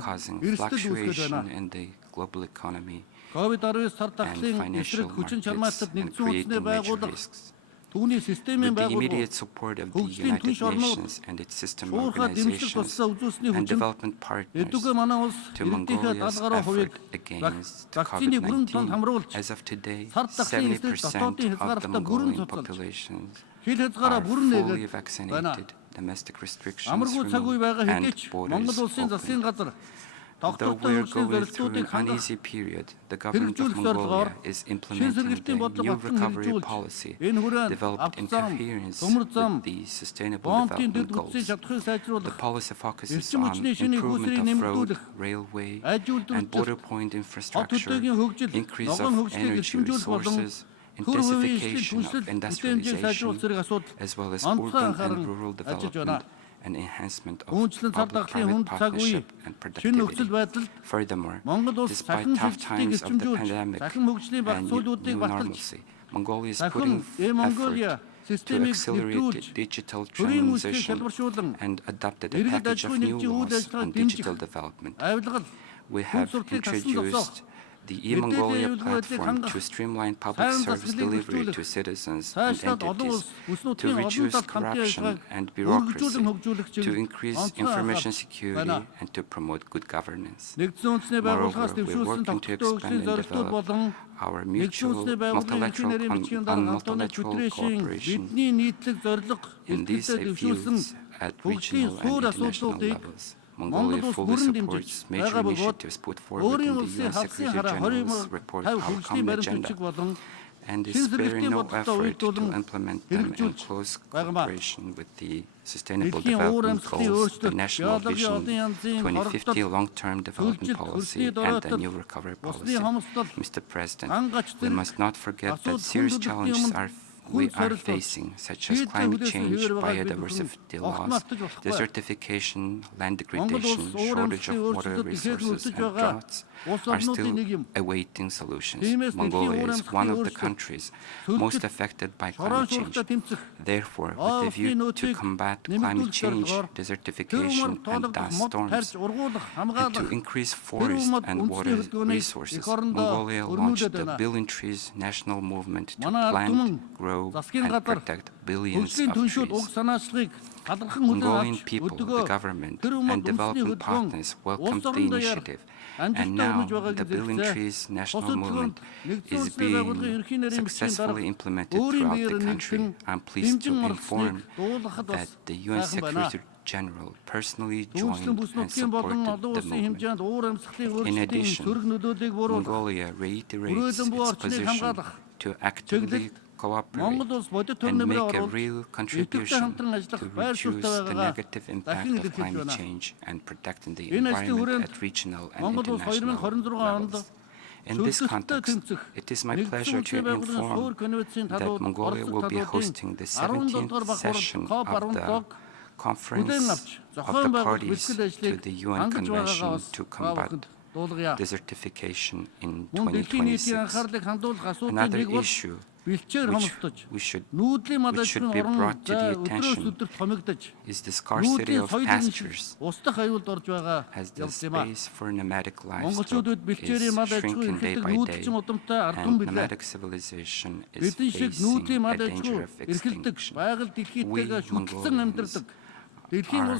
causing fluctuation in the global economy and financial markets and creating major risks. With the immediate support of the United Nations and its system organizations and development partners to Mongolia's effort against COVID-19, as of today, 70% of the Mongolian population are fully vaccinated, domestic restrictions removed, and borders open. Though we are going through an uneasy period, the government of Mongolia is implementing the new recovery policy developed in coherence with the Sustainable Development Goals. The policy focuses on improvement of road, railway, and border point infrastructure, increase of energy resources, intensification of industrialization, as well as urban and rural development, and enhancement of public-private partnership and productivity. Furthermore, despite tough times of the pandemic and new normalcy, Mongolia is putting effort to accelerate digital transition and adopted a package of new laws on digital development. We have introduced the e-Mongolia platform to streamline public service delivery to citizens and entities, to reduce corruption and bureaucracy, to increase information security, and to promote good governance. Moreover, we are working to expand and develop our mutual multilateral and multilateral cooperation in these fields at regional and international levels. Mongolia fully supports major initiatives put forward in the UN Secretary General's report, Our Common Agenda, and is sparing no effort to implement them in close cooperation with the Sustainable Development Goals, the National Vision 2050 Long-Term Development Policy, and the New Recovery Policy. Mr. President, we must not forget that serious challenges we are facing, such as climate change, biodiversity loss, desertification, land degradation, shortage of water resources, and droughts, are still awaiting solutions. Mongolia is one of the countries most affected by climate change. Therefore, with a view to combat climate change, desertification, and dust storms, and to increase forest and water resources, Mongolia launched the Billion Trees National Movement to plant, grow, and protect billions of trees. Mongolian people, the government, and development partners welcomed the initiative, and now the Billion Trees National Movement is being successfully implemented throughout the country. I'm pleased to inform that the UN Secretary General personally joined and supported the movement. In addition, Mongolia reiterates its position to actively cooperate and make a real contribution to reduce the negative impact of climate change and protecting the environment at regional and international levels. In this context, it is my pleasure to inform that Mongolia will be hosting the 17th session of the Conference of the Parties to the UN Convention to Combat Desertification in 2026. Another issue which should be brought to the attention is the scarcity of pastures, as the space for nomadic livestock is shrinking day by day, and nomadic civilization is facing a danger of extinction. We Mongolians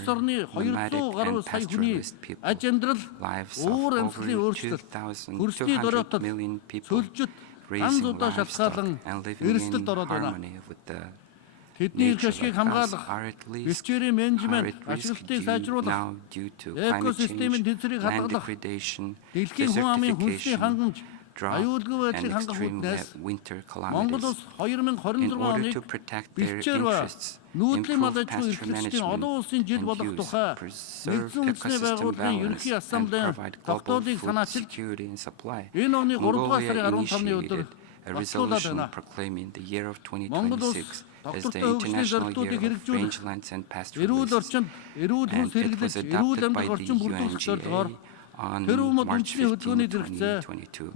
are nomadic and pastoralist people, lives of over 200 million people, raising livestock and living in harmony with the nature, like us, are at risk now due to climate change, land degradation, desertification, drought, and extreme winter calamities. In order to protect their interests, improve pasture management and use, preserve ecosystem balance, and provide global food security and supply, Mongolia initiated a resolution proclaiming the year of 2026 as the International Year of Rangelands and Pastoralists, and it was adopted by the UNGA on March 15, 2022.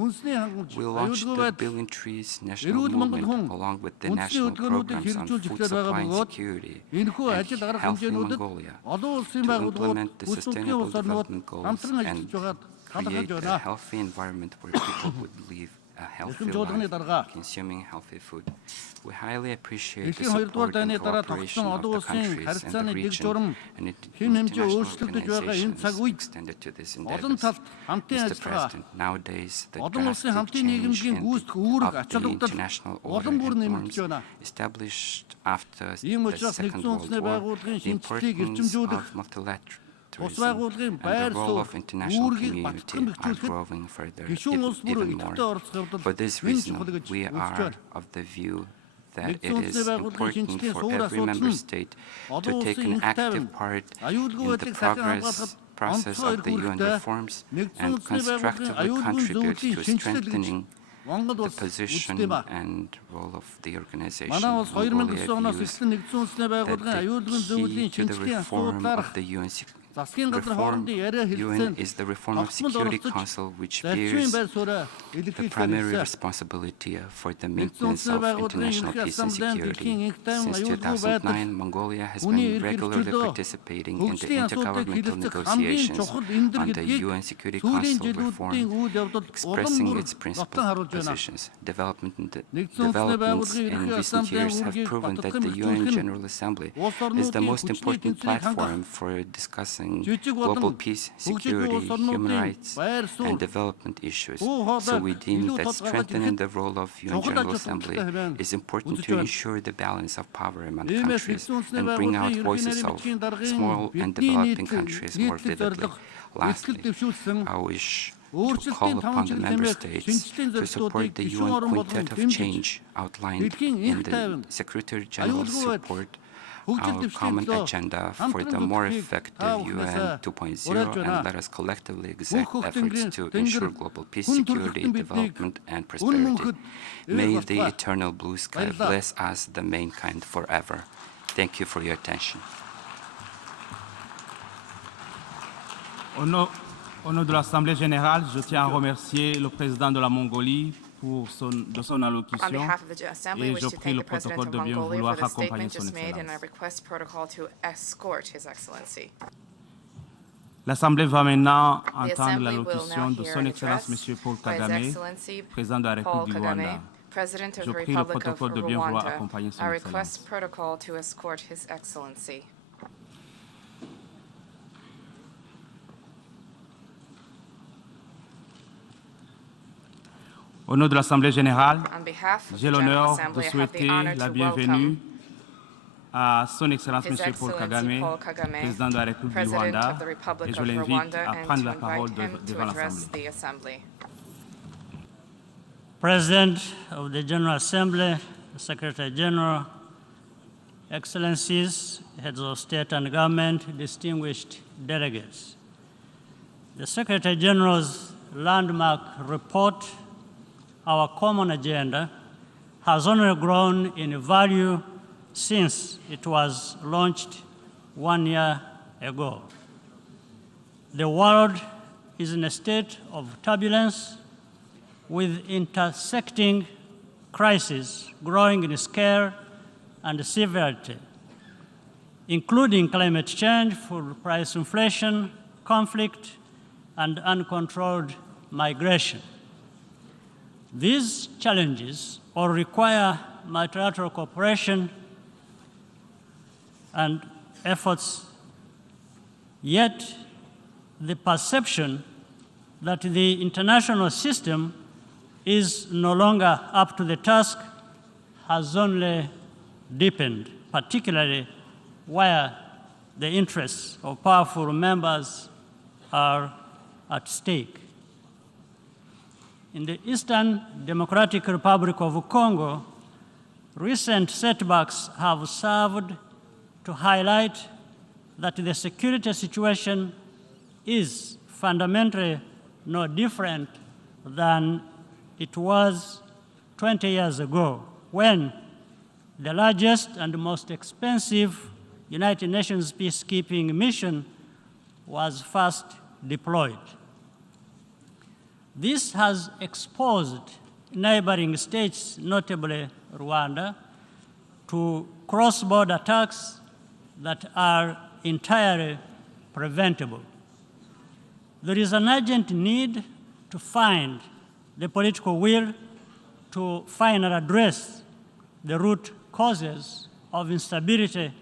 We launched the Billion Trees National Movement along with the national programs on food supply and security and healthy Mongolia to implement the Sustainable Development Goals and create a healthy environment where people would live a healthy life, consuming healthy food. We highly appreciate the support and cooperation of the countries and the region and international organizations extended to this endeavor. Mr. President, nowadays the drastic change of the international order and norms established after the Second World War, the importance of multilateralism and the role of international community are growing further even more. For this reason, we are of the view that it is important for every member state to take an active part in the process of the UN reforms and constructively contribute to strengthening the position and role of the organization. Mongolia views that the key to the reform of the UN is the reform of Security Council, which bears the primary responsibility for the maintenance of international peace and security. Since 2009, Mongolia has been regularly participating in the intergovernmental negotiations on the UN Security Council reform, expressing its principal positions. Developments in recent years have proven that the UN General Assembly is the most important platform for discussing global peace, security, human rights, and development issues. So we deem that strengthening the role of UN General Assembly is important to ensure the balance of power among countries and bring out voices of small and developing countries more vividly. Lastly, I wish to call upon the member states to support the UN Quintet of Change outlined in the Secretary General's report, our common agenda for the more effective UN 2.0, and let us collectively exert efforts to ensure global peace, security, development, and prosperity. May the eternal blue sky bless us, the mankind, forever. Thank you for your attention. Au nom de l'Assemblée générale, je tiens à remercier le président de la Mongolie pour son allocution et je prie le protocole de bien vouloir accompagner son Excellence. L'Assemblée va maintenant entendre l'allocution de son Excellence M. Paul Kagame, président de la République du Rwanda. Je prie le protocole de bien vouloir accompagner son Excellence. Au nom de l'Assemblée générale, j'ai l'honneur de souhaiter la bienvenue à son Excellence M. Paul Kagame, président de la République du Rwanda, et je l'invite à prendre la parole devant l'Assemblée. President of the General Assembly, the Secretary General, Excellencies, Heads of State and Government, distinguished delegates. The Secretary General's landmark report, Our Common Agenda, has only grown in value since it was launched 1 year ago. The world is in a state of turbulence with intersecting crises growing in scale and severity, including climate change, food price inflation, conflict, and uncontrolled migration. These challenges all require multilateral cooperation and efforts, yet the perception that the international system is no longer up to the task has only deepened, particularly where the interests of powerful members are at stake. In the Eastern Democratic Republic of Congo, recent setbacks have served to highlight that the security situation is fundamentally no different than it was 20 years ago, when the largest and most expensive United Nations peacekeeping mission was first deployed. This has exposed neighboring states, notably Rwanda, to cross-border attacks that are entirely preventable. There is an urgent need to find the political will to finally address the root causes of instability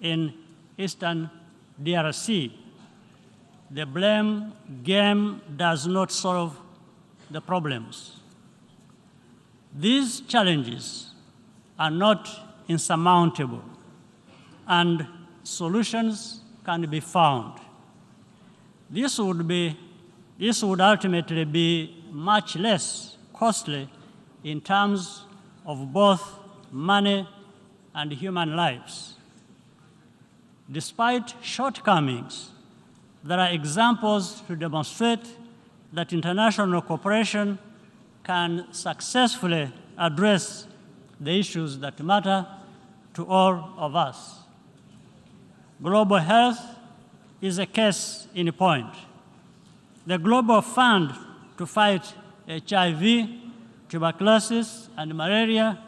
in Eastern DRC. The blame game does not solve the problems. These challenges are not insurmountable, and solutions can be found. This would ultimately be much less costly in terms of both money and human lives. Despite shortcomings, there are examples to demonstrate that international cooperation can successfully address the issues that matter to all of us. Global health is a case in point. The Global Fund to fight HIV, tuberculosis, and malaria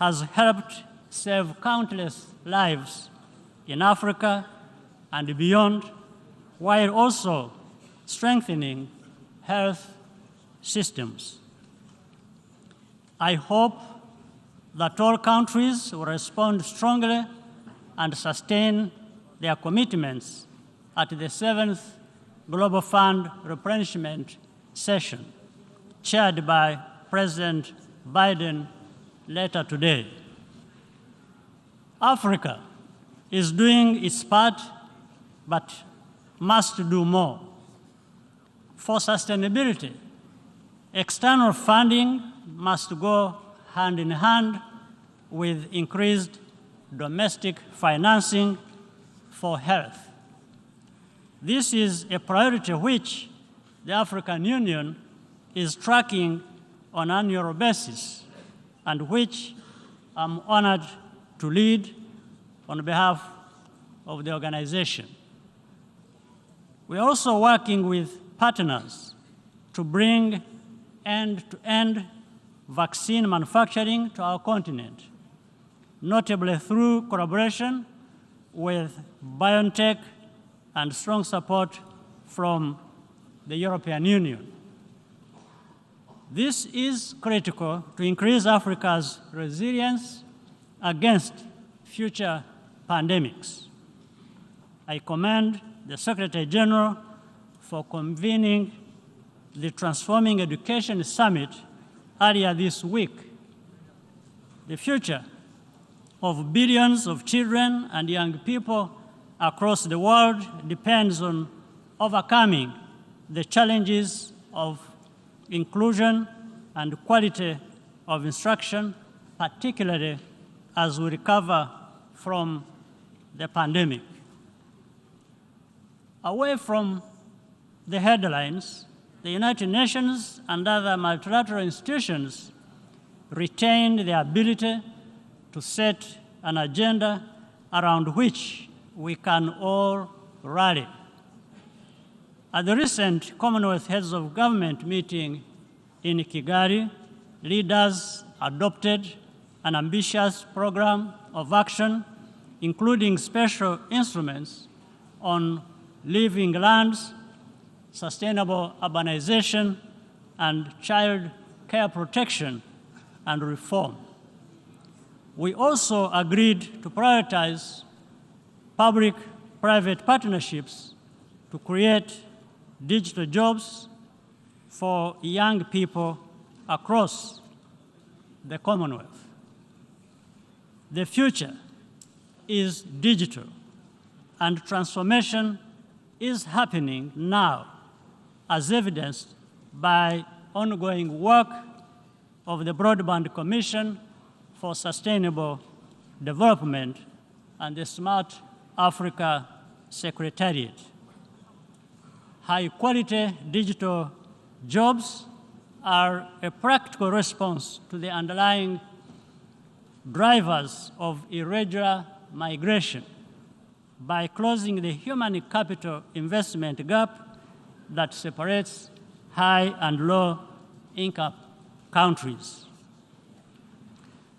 has helped save countless lives in Africa and beyond, while also strengthening health systems. I hope that all countries will respond strongly and sustain their commitments at the 7th Global Fund replenishment session, chaired by President Biden later today. Africa is doing its part, but must do more. For sustainability, external funding must go hand in hand with increased domestic financing for health. This is a priority which the African Union is tracking on an annual basis, and which I'm honored to lead on behalf of the organization. We're also working with partners to bring end-to-end vaccine manufacturing to our continent, notably through collaboration with BioNTech and strong support from the European Union. This is critical to increase Africa's resilience against future pandemics. I commend the Secretary General for convening the Transforming Education Summit earlier this week. The future of billions of children and young people across the world depends on overcoming the challenges of inclusion and quality of instruction, particularly as we recover from the pandemic. Away from the headlines, the United Nations and other multilateral institutions retained the ability to set an agenda around which we can all rally. At the recent Commonwealth Heads of Government meeting in Kigali, leaders adopted an ambitious program of action, including special instruments on living lands, sustainable urbanization, and child care protection and reform. We also agreed to prioritize public-private partnerships to create digital jobs for young people across the Commonwealth. The future is digital, and transformation is happening now, as evidenced by ongoing work of the Broadband Commission for Sustainable Development and the Smart Africa Secretariat. High-quality digital jobs are a practical response to the underlying drivers of irregular migration by closing the human capital investment gap that separates high and low income countries.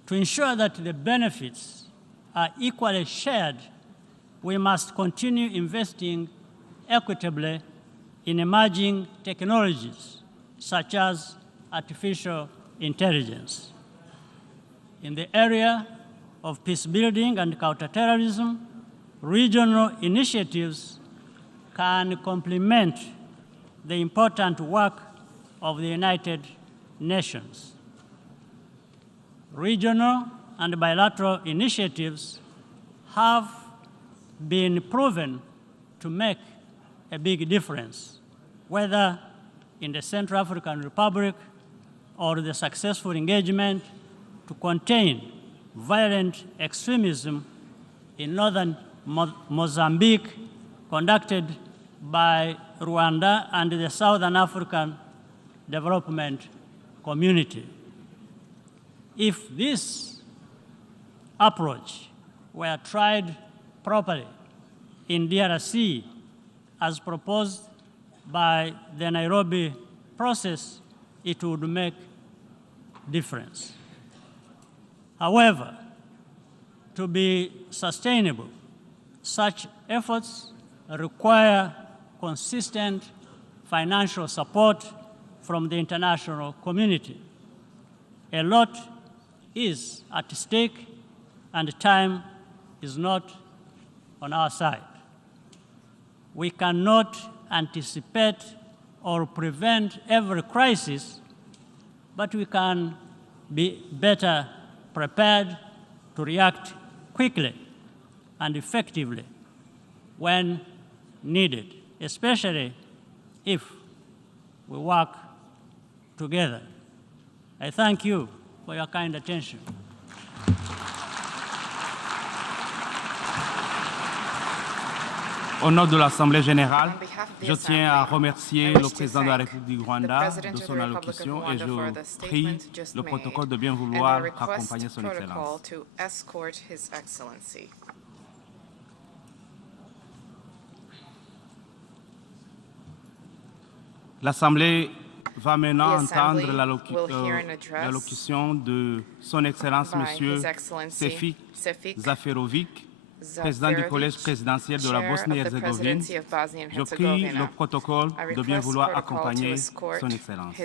To ensure that the benefits are equally shared, we must continue investing equitably in emerging technologies such as artificial intelligence. In the area of peace building and counterterrorism, regional initiatives can complement the important work of the United Nations. Regional and bilateral initiatives have been proven to make a big difference, whether in the Central African Republic or the successful engagement to contain violent extremism in northern Mozambique, conducted by Rwanda and the Southern African Development Community. If this approach were tried properly in DRC, as proposed by the Nairobi process, it would make difference. However, to be sustainable, such efforts require consistent financial support from the international community. A lot is at stake, and time is not on our side. We cannot anticipate or prevent every crisis, but we can be better prepared to react quickly and effectively when needed, especially if we work together. I thank you for your kind attention. Au nom de l'Assemblée générale, je tiens à remercier le président de la République du Rwanda de son allocution et je prie le protocole de bien vouloir accompagner son Excellence. L'Assemblée va maintenant entendre l'allocution de son Excellence Monsieur Sefik Zaferovic, président du Collège présidentiel de la Bosnie-Herzégovine. Je prie le protocole de bien vouloir accompagner son Excellence.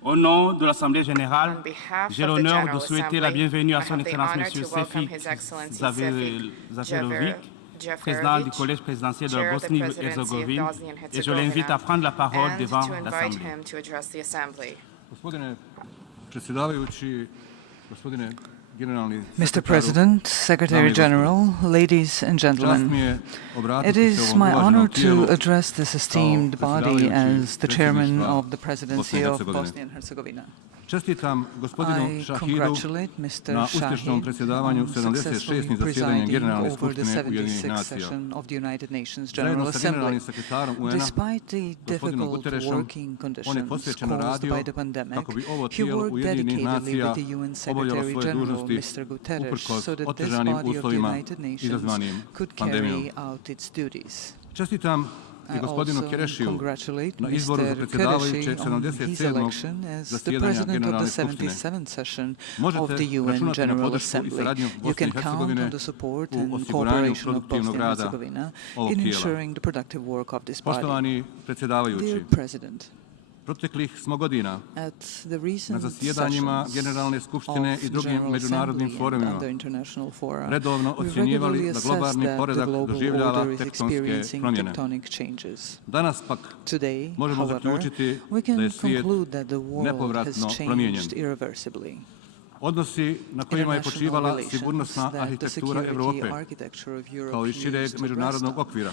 Au nom de l'Assemblée générale, j'ai l'honneur de souhaiter la bienvenue à son Excellence M. Sefik Zaferovic, président du Collège présidentiel de la Bosnie-Herzégovine, et je l'invite à prendre la parole devant l'Assemblée. Mr. President, Secretary General, ladies and gentlemen, it is my honor to address this esteemed body as the chairman of the presidency of Bosnia and Herzegovina. I congratulate Mr. Shahid on successfully presiding over the 76th session of the United Nations General Assembly. Despite the difficult working conditions caused by the pandemic, he worked dedicatedly with the UN Secretary General, Mr. Guterres, so that this body of the United Nations could carry out its duties. I also congratulate Mr. Kereshi on his election as the President of the 77th session of the UN General Assembly. You can count on the support and cooperation of Bosnia and Herzegovina in ensuring the productive work of this body. Dear President, at the recent sessions of General Assembly and other international fora, we regularly assess that the global order is experiencing tectonic changes. Today, however, we can conclude that the world has changed irreversibly. Odnosi na kojima je počivala sigurnosna arhitektura Evrope, kao i šireg međunarodnog okvira,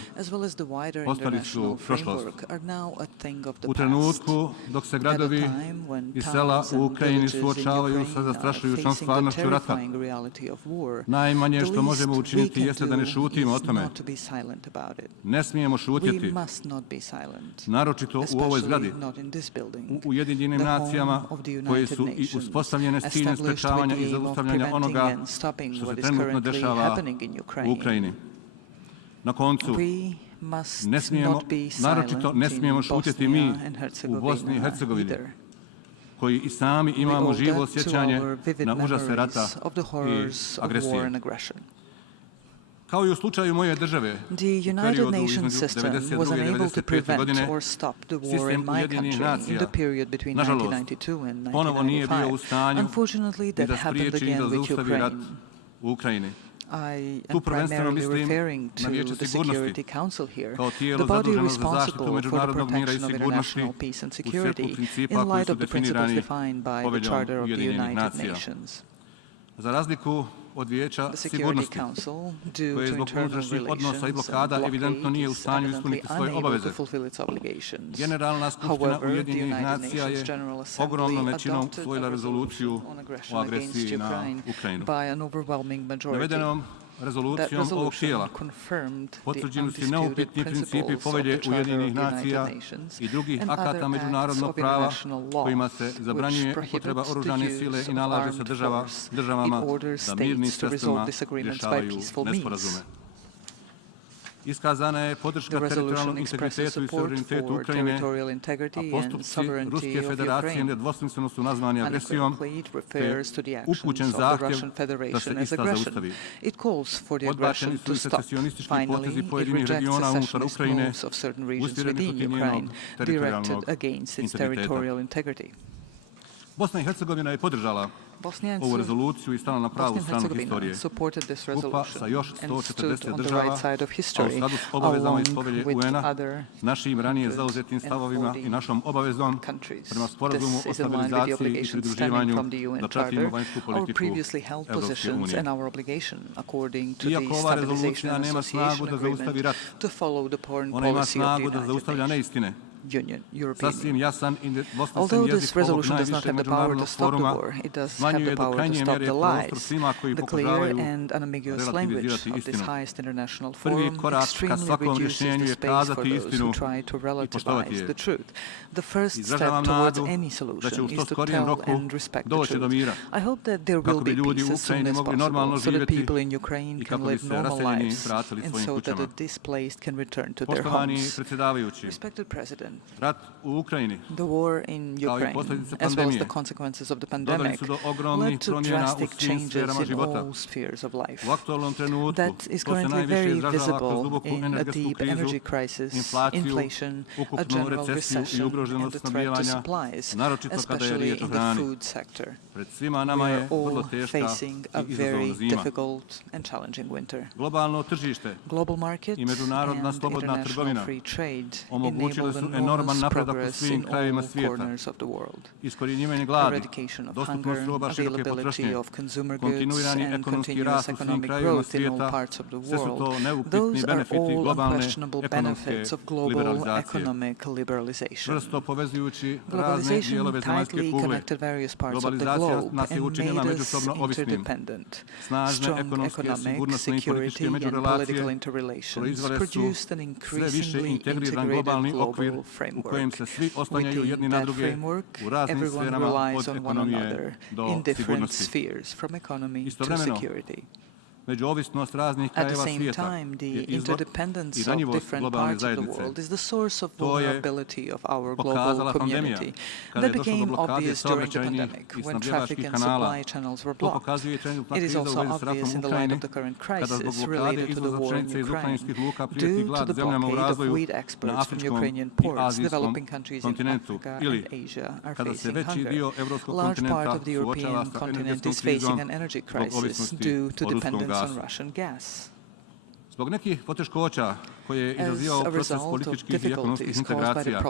postali su prošlost. U trenutku dok se gradovi i sela u Ukrajini suočavaju sa zastrašujućom stvarnošću rata, najmanje što možemo učiniti jeste da ne šutimo o tome. Ne smijemo šutjeti, naročito u ovoj zgradi, u Ujedinjenim nacijama, koje su i uspostavljene s ciljem sprečavanja i zaustavljanja onoga što se trenutno dešava u Ukrajini. Na koncu, naročito ne smijemo šutjeti mi u Bosni i Hercegovini, koji i sami imamo živo osjećanje na užase rata i agresije. Kao i u slučaju moje države, u periodu između 1992. i 1995. godine, sistem Ujedinjenih nacija, nažalost, ponovo nije bio u stanju ni da spriječi ni da zaustavi rat u Ukrajini. Tu prvenstveno mislim na Vijeće sigurnosti, kao tijelo zaduženo za zaštitu međunarodnog mira i sigurnosti u svjetlu principa koji su definirani Poveljom Ujedinjenih nacija. Za razliku od Vijeća sigurnosti, koje zbog unutrašnjih odnosa i blokada evidentno nije u stanju ispuniti svoje obaveze, Generalna skupština Ujedinjenih nacija je ogromnom većinom usvojila rezoluciju o agresiji na Ukrajinu. Navedenom rezolucijom ovog tijela potvrđeni su neupitni principi Povelje Ujedinjenih nacija i drugih akata međunarodnog prava kojima se zabranjuje upotreba oružane sile i nalaže se državama da mirnim sredstvima rješavaju nesporazume. Iskazana je podrška teritorijalnom integritetu i suverenitetu Ukrajine, a postupci Ruske federacije nedvosmisleno su nazvani agresijom, te je upućen zahtjev da se ista zaustavi. Odbačeni su i secesionistički potezi pojedinih regiona unutar Ukrajine, usmjereni protiv njenog teritorijalnog integriteta. Bosna i Hercegovina je podržala ovu rezoluciju i stala na pravu stranu historije. Skupa sa još 140 država, a u skladu s obavezama iz Povelje UN-a, našim ranije zauzetim stavovima i našom obavezom prema sporazumu o stabilizaciji i pridruživanju da pratimo vanjsku politiku Evropske unije. Iako ova rezolucija nema snagu da zaustavi rat, ona ima snagu da zaustavlja neistine. Sasvim jasan i dvosmislen jezik ovog najvišeg međunarodnog foruma smanjuje do krajnje mjere prostor svima koji pokušavaju relativizirati istinu. Prvi korak ka svakom rješenju je kazati istinu i poštovati je. Izražavam nadu da će u što skorijem roku doći do mira, kako bi ljudi u Ukrajini mogli normalno živjeti i kako bi se raseljeni vratili svojim kućama. Poštovani predsjedavajući, rat u Ukrajini, kao i posljedice pandemije, doveli su do ogromnih promjena u svim sferama života. U aktualnom trenutku to se najviše izražava kroz duboku energetsku krizu, inflaciju, ukupnu recesiju i ugroženost snabdijevanja, naročito kada je riječ o hrani. Pred svima nama je vrlo teška i izazovna zima. Globalno tržište i međunarodna slobodna trgovina omogućile su enorman napredak u svim krajevima svijeta. Iskorjenjivanje gladi, dostupnost roba široke potrošnje, kontinuirani ekonomski rast u svim krajevima svijeta, sve su to neupitni benefiti globalne ekonomske liberalizacije. Čvrsto povezujući razne dijelove zemaljske kugle, globalizacija nas je učinila međusobno ovisnim. Snažne ekonomske, sigurnosne i političke međurelacije proizvele su sve više integriran globalni okvir u kojem se svi oslanjaju jedni na druge u raznim sferama od ekonomije do sigurnosti. Istovremeno, međuovisnost raznih krajeva svijeta je izvor i ranjivost globalne zajednice. To je pokazala pandemija, kada je došlo do blokade saobraćajnih i snabdjevačkih kanala. To pokazuje trenutna kriza u vezi s ratom u Ukrajini, kada zbog blokade izvoza pšenice iz ukrajinskih luka prijeti glad zemljama u razvoju na afričkom i azijskom kontinentu, ili kada se veći dio evropskog kontinenta suočava sa energetskom krizom zbog ovisnosti od ruskog gasa. Zbog nekih poteškoća koje je izazivao proces političkih i ekonomskih integracija,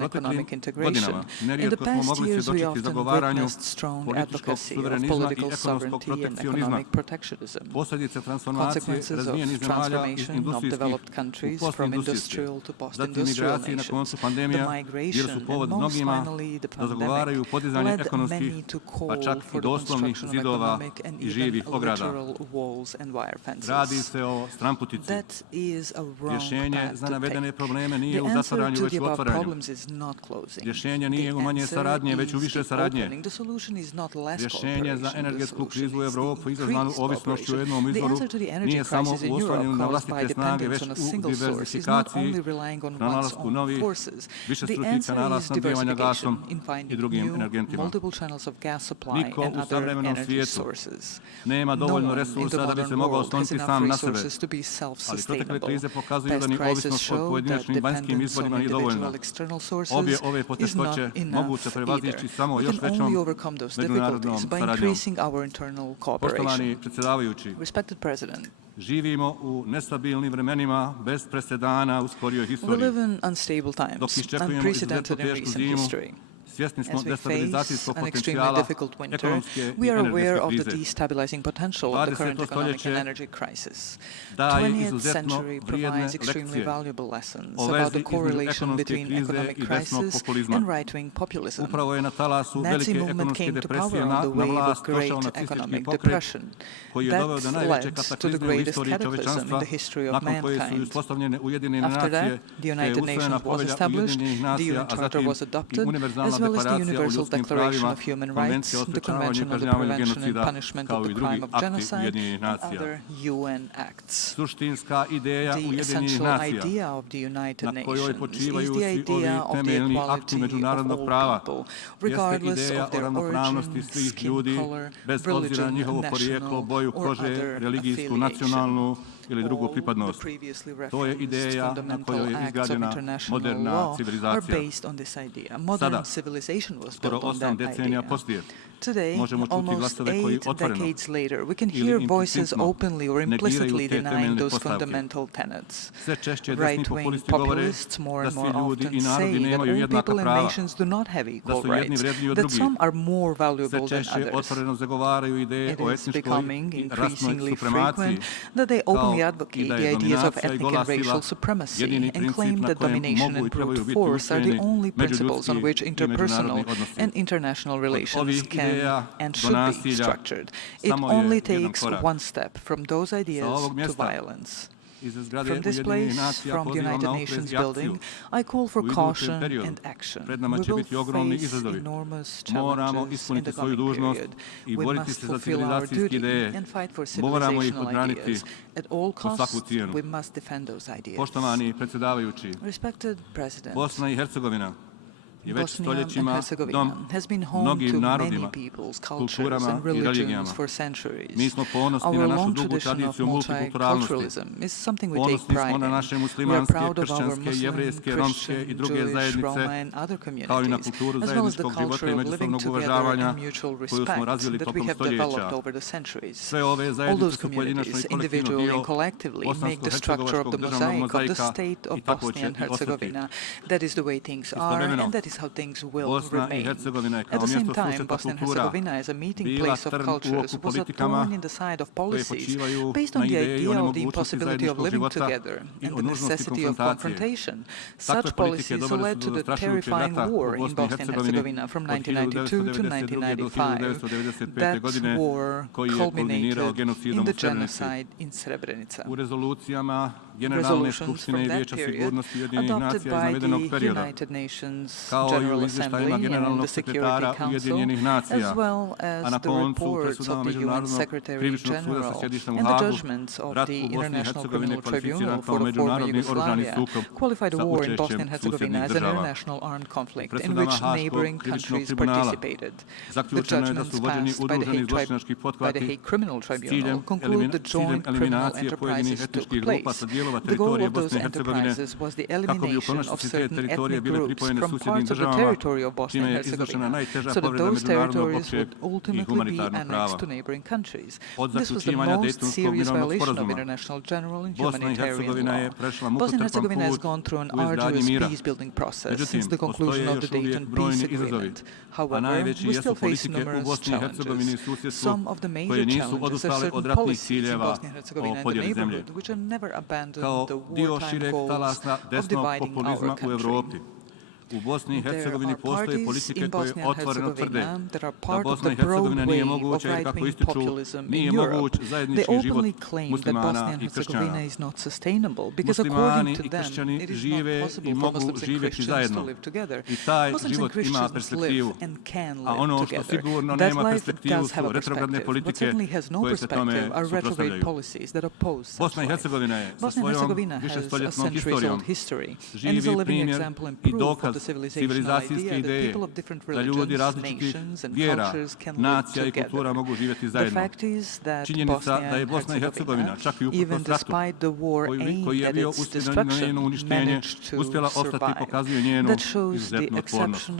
proteklim godinama nerijetko smo mogli svjedočiti zagovaranju političkog suverenizma i ekonomskog protekcionizma, posljedice transformacije razvijenih zemalja iz industrijskih u postindustrijske, zatim migracije na koncu pandemija, jer su povod mnogima da zagovaraju podizanje ekonomskih, pa čak i doslovnih zidova i živih ograda. Radi se o stranputici. Rješenje za navedene probleme nije u zatvaranju, već u otvaranju. Rješenje nije u manje saradnje, već u više saradnje. Rješenje za energetsku krizu u Evropu izazvanu ovisnošću u jednom izvoru nije samo u oslanjanju na vlastite snage, već u diversifikaciji, pronalasku novih, višestrukih kanala snabdijevanja gasom i drugim energentima. Niko u savremenom svijetu nema dovoljno resursa da bi se mogao osloniti sam na sebe, ali protekle krize pokazuju da ni ovisnost od pojedinačnim vanjskim izvorima nije dovoljna. Obje ove poteškoće moguće prevazići samo još većom međunarodnom saradnjom. Poštovani predsjedavajući, živimo u nestabilnim vremenima bez presedana u skorijoj historiji. Dok iščekujemo izuzetno tešku zimu, svjesni smo destabilizacijskog potencijala ekonomske i energetske krize. 20. stoljeće daje izuzetno vrijedne lekcije o vezi između ekonomske krize i desnog populizma. Upravo je na talasu velike ekonomske depresije na vlast došao nacistički pokret koji je doveo do najveće kataklizme u istoriji čovječanstva, nakon koje su uspostavljene Ujedinjene nacije, te je usvojena povelja Ujedinjenih nacija, a zatim i univerzalna deklaracija o ljudskim pravima, konvencija o sprečavanju i kažnjavanju genocida, kao i drugi akti Ujedinjenih nacija. Suštinska ideja Ujedinjenih nacija, na kojoj počivaju svi ovi temeljni akti međunarodnog prava, jeste ideja o ravnopravnosti svih ljudi, bez obzira na njihovo porijeklo, boju kože, religijsku, nacionalnu ili drugu pripadnost. To je ideja na kojoj je izgrađena moderna civilizacija. Sada, skoro 8 decenija poslije, možemo čuti glasove koji otvoreno ili implicitno negiraju te temeljne postavke. Sve češće desni populisti govore da svi ljudi i narodi nemaju jednaka prava, da su jedni vredniji od drugih. Sve češće otvoreno zagovaraju ideje o etničkoj i rasnoj supremaciji, kao i da je dominacija i gola sila jedini princip na kojem mogu i trebaju biti ustrojeni međuljudski i međunarodni odnosi. Od ovih ideja do nasilja samo je jedan korak. Sa ovog mjesta, iz zgrade Ujedinjenih nacija pozivam na oprez i akciju. U idućem periodu pred nama će biti ogromni izazovi. Moramo ispuniti svoju dužnost i boriti se za civilizacijske ideje. Moramo ih odbraniti po svaku cijenu. Poštovani predsjedavajući, Bosna i Hercegovina je već stoljećima dom mnogim narodima, kulturama i religijama. Mi smo ponosni na našu dugu tradiciju multikulturalnosti. Ponosni smo na naše muslimanske, kršćanske, jevrejske, romske i druge zajednice, kao i na kulturu zajedničkog života i međusobnog uvažavanja koju smo razvili tokom stoljeća. Sve ove zajednice su pojedinačno i kolektivno dio bosansko-hercegovačkog državnog mozaika i tako će i ostati. Istovremeno, Bosna i Hercegovina je kao mjesto susreta kultura bila trn u oku politikama koje počivaju na ideji o nemogućnosti zajedničkog života i o nužnosti konfrontacije. Takve politike dovele su do zastrašujućeg rata u Bosni i Hercegovini od 1992. do 1995. godine koji je kulminirao genocidom u Srebrenici. U rezolucijama Generalne skupštine i Vijeća sigurnosti Ujedinjenih nacija iz navedenog perioda, kao i u izvještajima generalnog sekretara Ujedinjenih nacija, a na koncu presudama Međunarodnog krivičnog suda sa sjedištem u Hagu, rat u Bosni i Hercegovini kvalificiran kao međunarodni oružani sukob sa učešćem susjednih država. U presudama Haškog krivičnog tribunala zaključeno je da su vođeni udruženi zločinački pothvati s ciljem eliminacije pojedinih etničkih grupa sa dijelova teritorije Bosne i Hercegovine, kako bi u konačnici te teritorije bile pripojene susjednim of the territory of Bosnia and Herzegovina, so that those territories would ultimately be annexed to neighboring countries. This was the most serious violation of international general and humanitarian law. Bosnia and Herzegovina has gone through an arduous peace-building process since the conclusion of the Dayton Peace Agreement. However, we still face numerous challenges. Some of the major challenges are certain policies in Bosnia and Herzegovina and the neighborhood, which have never abandoned the wartime goals of dividing our country. U Bosni i Hercegovini postoje politike koje otvoreno tvrde da Bosna i Hercegovina nije moguća jer, kako ističu, nije moguć zajednički život muslimana i kršćana. Muslimani i kršćani žive i mogu živjeti zajedno i taj život ima perspektivu, a ono što sigurno nema perspektivu su retrogradne politike koje se tome suprotstavljaju. Bosna i Hercegovina je sa svojom višestoljetnom historijom živi primjer i dokaz civilizacijske ideje da ljudi različitih vjera, nacija i kultura mogu živjeti zajedno. Činjenica da je Bosna i Hercegovina, čak i uprkos ratu koji je bio usmjeren na njeno uništenje, uspjela ostati pokazuje njenu izuzetnu otpornost.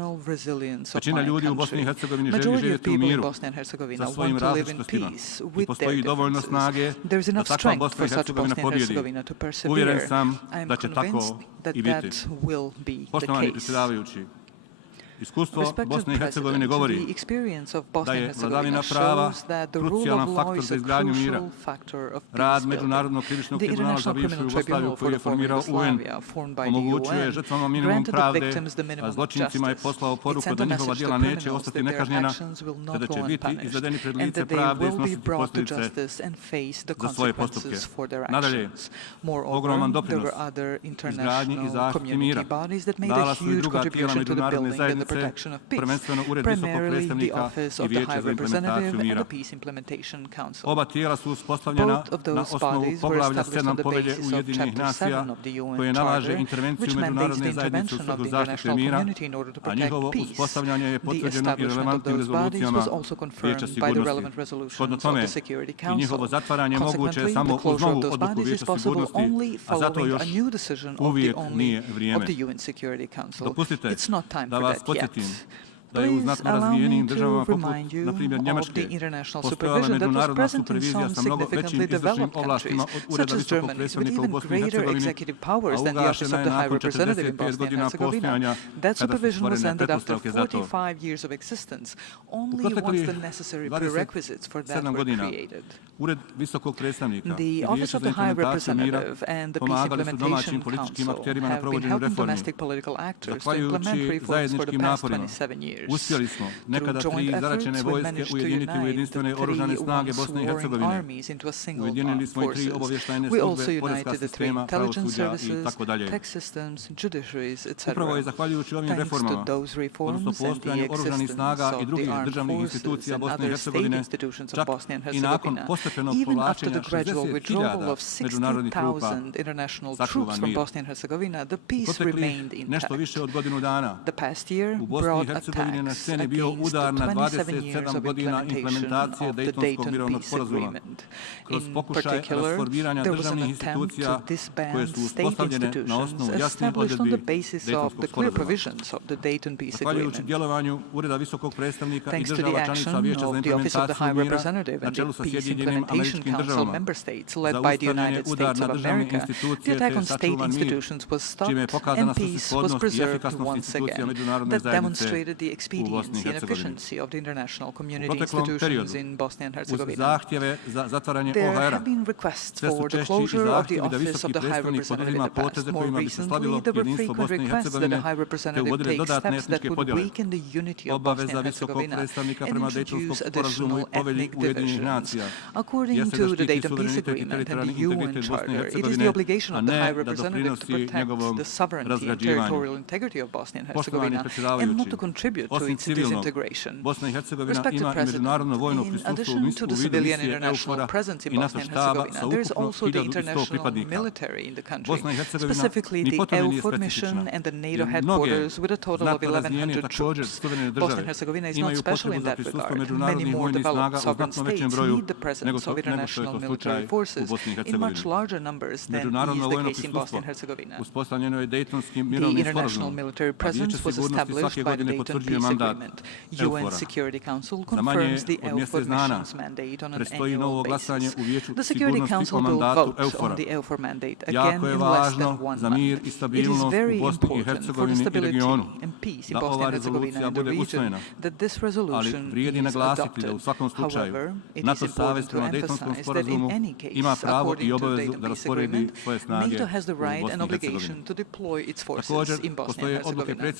Većina ljudi u Bosni i Hercegovini želi živjeti u miru sa svojim različitostima i postoji dovoljno snage da takva Bosna i Hercegovina pobjedi. Uvjeren sam da će tako i biti. Poštovani predsjedavajući, iskustvo Bosne i Hercegovine govori da je vladavina prava krucijalan faktor za izgradnju mira. Rad Međunarodnog krivičnog tribunala za bivšu Jugoslaviju koji je formirao UN omogućuje žrtvama minimum pravde, a zločincima je poslao poruku da njihova djela neće ostati nekažnjena, te da će biti izvedeni pred lice pravde i snositi posljedice za svoje postupke. Nadalje, ogroman doprinos izgradnji i zaštiti mira dala su i druga tijela međunarodne zajednice, prvenstveno Ured visokog predstavnika i Vijeće za implementaciju mira. Oba tijela su uspostavljena na osnovu poglavlja 7 Povelje Ujedinjenih nacija koje nalaže intervenciju međunarodne zajednice u svrhu zaštite mira, a njihovo uspostavljanje je potvrđeno i relevantnim rezolucijama Vijeća sigurnosti. Shodno tome, i njihovo zatvaranje moguće je samo uz novu odluku Vijeća sigurnosti, a zato još uvijek nije vrijeme. Dopustite da vas podsjetim da je u znatno razvijenijim državama poput, na primjer, Njemačke, postojala međunarodna supervizija sa mnogo većim izvršnim ovlastima od Ureda visokog predstavnika u Bosni i Hercegovini, a ugašena je nakon 45 godina postojanja kada su stvorene pretpostavke za to. U proteklih 27 godina Ured visokog predstavnika i Vijeće za implementaciju mira pomagali su domaćim političkim akterima na provođenju reformi. Zahvaljujući zajedničkim naporima, uspjeli smo nekada 3 zaračene vojske ujediniti u jedinstvene oružane snage Bosne i Hercegovine. Ujedinili smo i 3 obavještajne službe, poreska sistema, pravosuđa i tako dalje. Upravo je zahvaljujući ovim reformama, odnosno postojanju oružanih snaga i drugih državnih institucija Bosne i Hercegovine, čak i nakon postepenog povlačenja 60.000 međunarodnih trupa, sačuvan mir. Proteklih nešto više od godinu dana u Bosni i Hercegovini na sceni bio udar na 27 godina implementacije Dejtonskog mirovnog sporazuma kroz pokušaj rasformiranja državnih institucija koje su uspostavljene na osnovu jasnih odredbi Dejtonskog sporazuma. Zahvaljujući djelovanju Ureda visokog predstavnika i država članica Vijeća za implementaciju mira na čelu sa Sjedinjenim Američkim Državama za ustavljanje udar na državne institucije te sačuvan mir, čime je pokazana svrsishodnost i efikasnost institucija međunarodne zajednice u Bosni i Hercegovini. U proteklom periodu, uz zahtjeve za zatvaranje OHR-a, sve su češći i zahtjevi da visoki predstavnik poduzima poteze kojima bi se slabilo jedinstvo Bosne i Hercegovine te uvodile dodatne etničke podjele. Obaveza visokog predstavnika prema Dejtonskom sporazumu i Povelji Ujedinjenih nacija jeste da štiti suverenitet i teritorijalni integritet Bosne i Hercegovine, a ne da doprinosi njegovom razgrađivanju. Poštovani predsjedavajući, to its disintegration. Respected President, in addition to the civilian international presence in Bosnia and Herzegovina, there is also the international military in the country, specifically the EUFOR mission and the NATO headquarters with a total of 1,100 troops. Bosnia and Herzegovina is not special in that regard. Many more developed sovereign states need the presence of international military forces in much larger numbers than is the case in Bosnia and Herzegovina. The international military presence was established by the Dayton Peace Agreement. UN Security Council confirms the EUFOR mission's mandate on an annual basis. The Security Council will vote on the EUFOR mandate again in less than 1 month. It is very important for the stability and peace in Bosnia and Herzegovina and the region that this resolution is adopted. However, it is important to emphasize that in any case, according to the Dayton Peace Agreement, NATO has the right and obligation to deploy its forces in Bosnia and Herzegovina.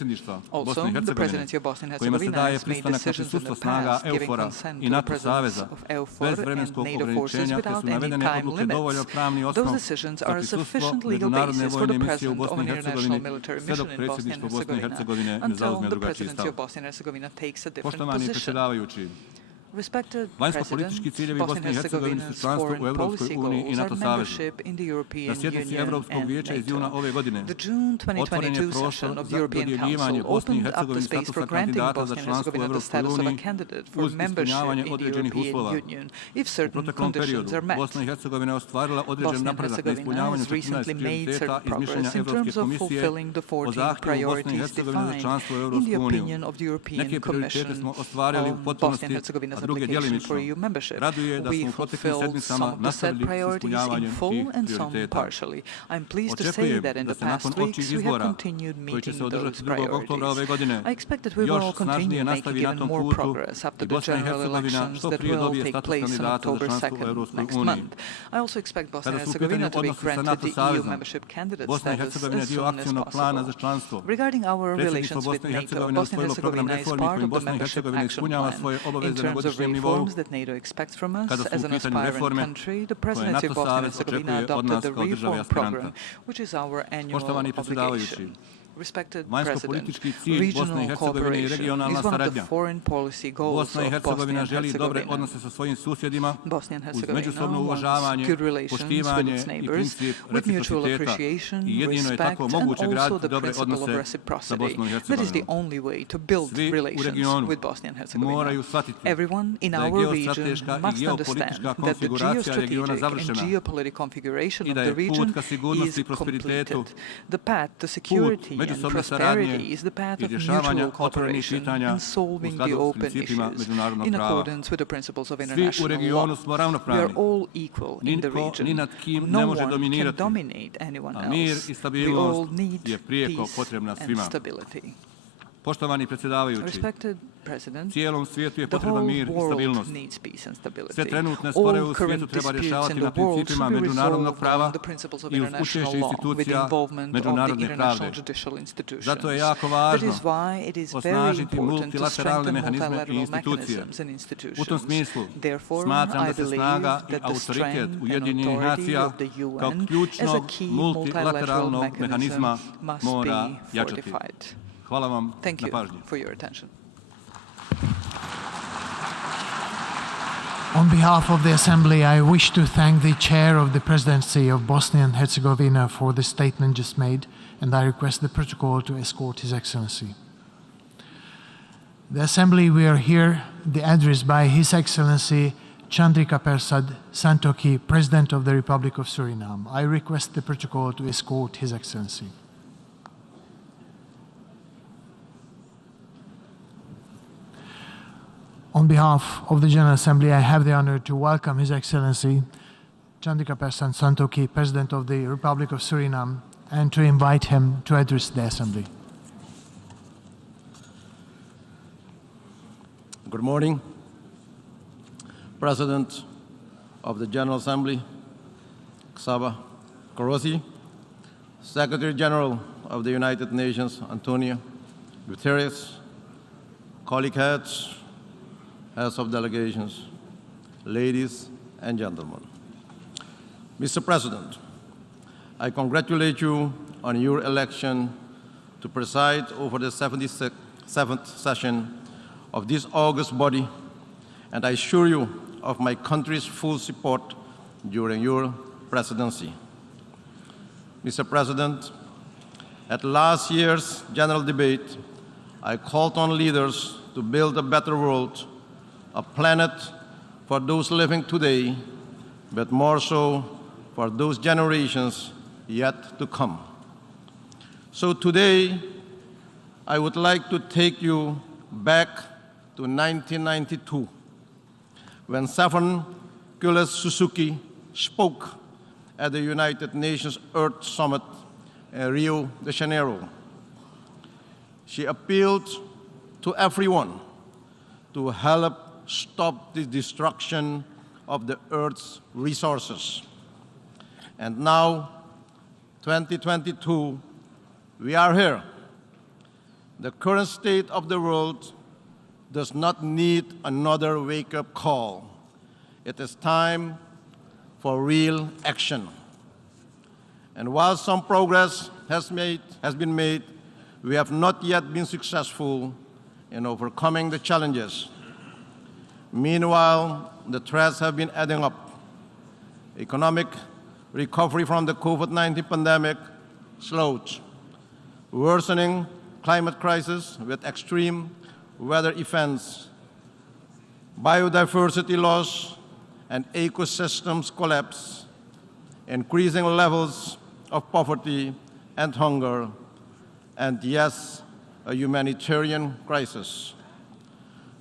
Also, the presidency of Bosnia and Herzegovina has made decisions in the past giving consent to the presence of EUFOR and NATO forces without any time limits. Those decisions are a sufficient legal basis for the presence of an international military mission in Bosnia and Herzegovina until the presidency of Bosnia and Herzegovina takes a different position. Respected President, Bosnia and Herzegovina's foreign policy goals are membership in the European Union and NATO. The June 2022 session of the European Council opened up the space for granting Bosnia and Herzegovina the status of a candidate for membership in the European Union if certain conditions are met. Bosnia and Herzegovina has recently made certain progress in terms of fulfilling the 14 priorities defined in the opinion of the European Commission on Bosnia and Herzegovina's application for EU membership. We fulfilled some of the said priorities in full and some partially. I'm pleased to say that in the past weeks we have continued meeting those priorities. I expect that we will all continue making even more progress after the general elections that will take place on October 2nd next month. I also expect Bosnia and Herzegovina to be granted the EU membership candidate status as soon as possible. Regarding our relations with NATO, Bosnia and Herzegovina is part of the membership action plan. In terms of reforms that NATO expects from us as an aspiring country, the presidency of Bosnia and Herzegovina adopted the reform program, which is our annual obligation. Respected President, regional cooperation is one of the foreign policy goals of Bosnia and Herzegovina. Bosnia and Herzegovina wants good relations with its neighbors, with mutual appreciation, respect, and also the principle of reciprocity. That is the only way to build relations with Bosnia and Herzegovina. Everyone in our region must understand that the geostrategic and geopolitical configuration of the region is completed. The path to security and prosperity is the path of mutual cooperation and solving the open issues in accordance with the principles of international law. We are all equal in the region. No one can dominate anyone else. We all need peace and stability. Poštovani predsjedavajući, Respected President, cijelom svijetu je the potreban mir i whole world stabilnost. needs peace and stability. Sve trenutne sporove u svijetu All treba current rješavati disputes na in the world principima should be međunarodnog resolved prava on the principles of i uz international učešće law with institucija involvement of the međunarodne international pravde. judicial institutions. Zato je jako That važno is why it is very osnažiti important to multilateralne strengthen mehanizme i multilateral institucije. mechanisms and U tom institutions. smislu Therefore, smatram I da se believe snaga i that the autoritet strength and Ujedinjenih authority nacija of the kao UN as a ključnog key multilateralnog multilateral mehanizma mechanism must mora be jačati. fortified. Hvala vam Thank na you pažnji. for your attention. On behalf of the Assembly, I wish to thank the Chair of the Presidency of Bosnia and Herzegovina for the statement just made, and I request the protocol to escort His Excellency. The Assembly, we are here, the address by His Excellency Chandrika Persad Santokhi, President of the Republic of Suriname. I request the protocol to escort His Excellency. On behalf of the General Assembly, I have the honor to welcome His Excellency Chandrika Persad Santokhi, President of the Republic of Suriname, and to invite him to address the Assembly. Good morning, President of the General Assembly, Xaba Korosi, Secretary General of the United Nations, Antonio Guterres, colleague heads of delegations, ladies and gentlemen. Mr. President, I congratulate you on your election to preside over the 76th 7th session of this august body, and I assure you of my country's full support during your presidency. Mr. President, at last year's general debate, I called on leaders to build a better world, a planet for those living today, but more so for those generations yet to come. So today, I would like to take you back to 1992, when Saffron Suzuki spoke at the United Nations Earth Summit in Rio de Janeiro. She appealed to everyone to help stop the destruction of the Earth's resources. And now, 2022, we are here. The current state of the world does not need another wake-up call. It is time for real action. And while some progress has been made, we have not yet been successful in overcoming the challenges. Meanwhile, the threats have been adding up. Economic recovery from the COVID-19 pandemic slowed. Worsening climate crisis with extreme weather events, biodiversity loss, and ecosystems collapse, increasing levels of poverty and hunger, and yes, a humanitarian crisis.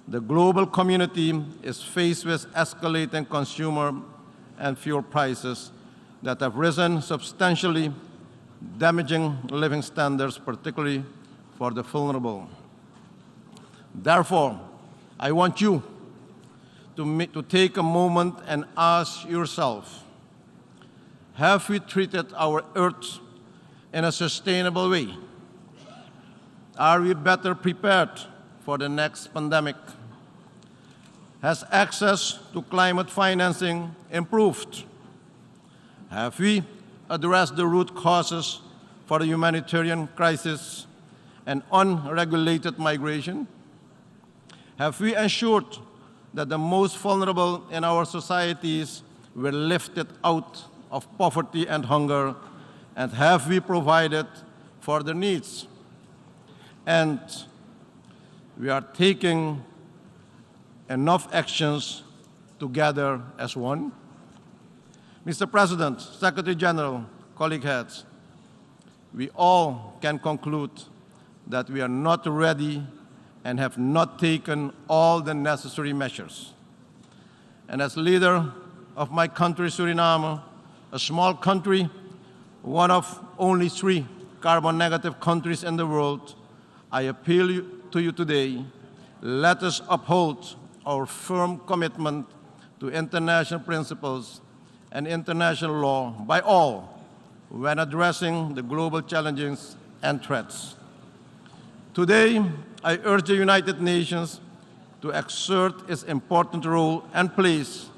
The global community is faced with escalating consumer and fuel prices that have risen substantially, damaging living standards, particularly for the vulnerable. Therefore, I want you to take a moment and ask yourself, have we treated our Earth in a sustainable way? Are we better prepared for the next pandemic? Has access to climate financing improved? Have we addressed the root causes for the humanitarian crisis and unregulated migration? Have we ensured that the most vulnerable in our societies were lifted out of poverty and hunger? And have we provided for their needs? And we are taking enough actions together as one? Mr. President, Secretary General, colleague heads, we all can conclude that we are not ready and have not taken all the necessary measures. And as leader of my country, Suriname, a small country, one of only 3 carbon-negative countries in the world, I appeal to you today, let us uphold our firm commitment to international principles and international law by all when addressing the global challenges and threats. Today, I urge the United Nations to exert its important role and place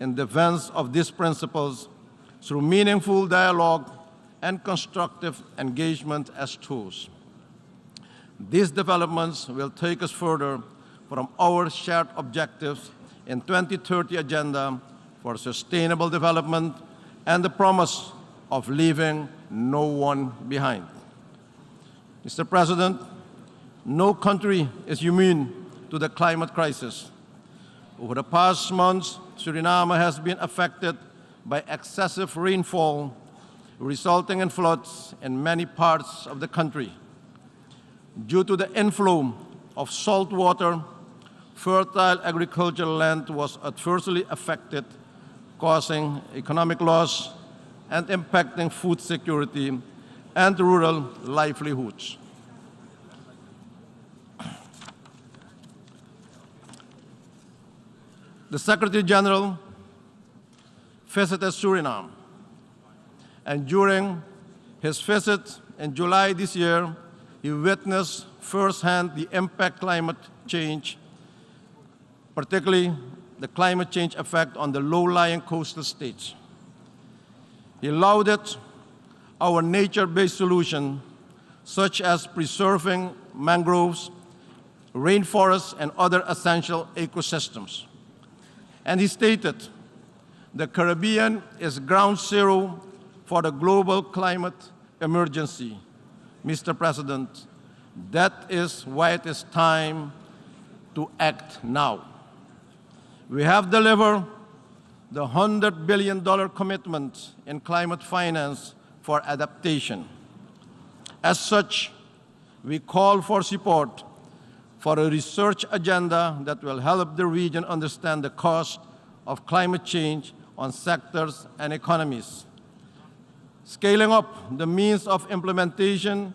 in defense of these principles through meaningful dialogue and constructive engagement as tools. These developments will take us further from our shared objectives in 2030 Agenda for Sustainable Development and the promise of leaving no one behind. Mr. President, no country is immune to the climate crisis. Over the past months, Suriname has been affected by excessive rainfall, resulting in floods in many parts of the country. Due to the inflow of salt water, fertile agricultural land was adversely affected, causing economic loss and impacting food security and rural livelihoods. The Secretary General visited Suriname, and during his visit in July this year, he witnessed firsthand the impact climate change, particularly the climate change effect on the low-lying coastal states. He lauded our nature-based solution, such as preserving mangroves rainforests, and other essential ecosystems. And he stated, the Caribbean is ground zero for the global climate emergency. Mr. President, that is why it is time to act now. We have delivered the $100 billion commitment in climate finance for adaptation. As such, we call for support for a research agenda that will help the region understand the cost of climate change on sectors and economies. Scaling up the means of implementation,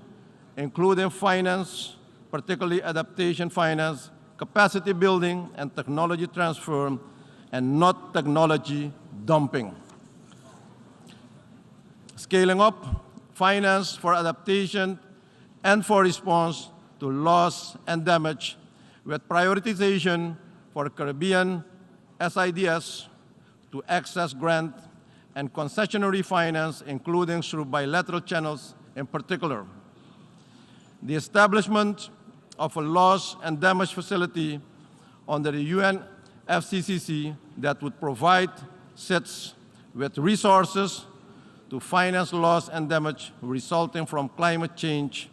including finance, particularly adaptation finance, capacity building, and technology transfer, and not technology dumping. Scaling up finance for adaptation and for response to loss and damage, with prioritization for Caribbean SIDS to access grant and concessionary finance, including through bilateral channels in particular. The establishment of a loss and damage facility under the UN FCCC that would provide SIDS with resources to finance loss and damage resulting from climate change.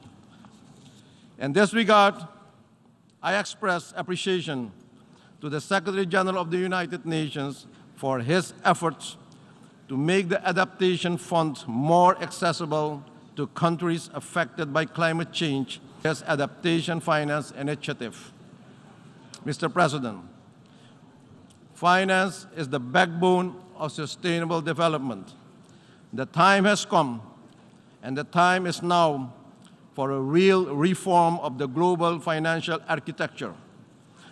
In this regard, I express appreciation to the Secretary General of the United Nations for his efforts to make the Adaptation Fund more accessible to countries affected by climate change, his Adaptation Finance Initiative. Mr. President, finance is the backbone of sustainable development. The time has come, and the time is now, for a real reform of the global financial architecture,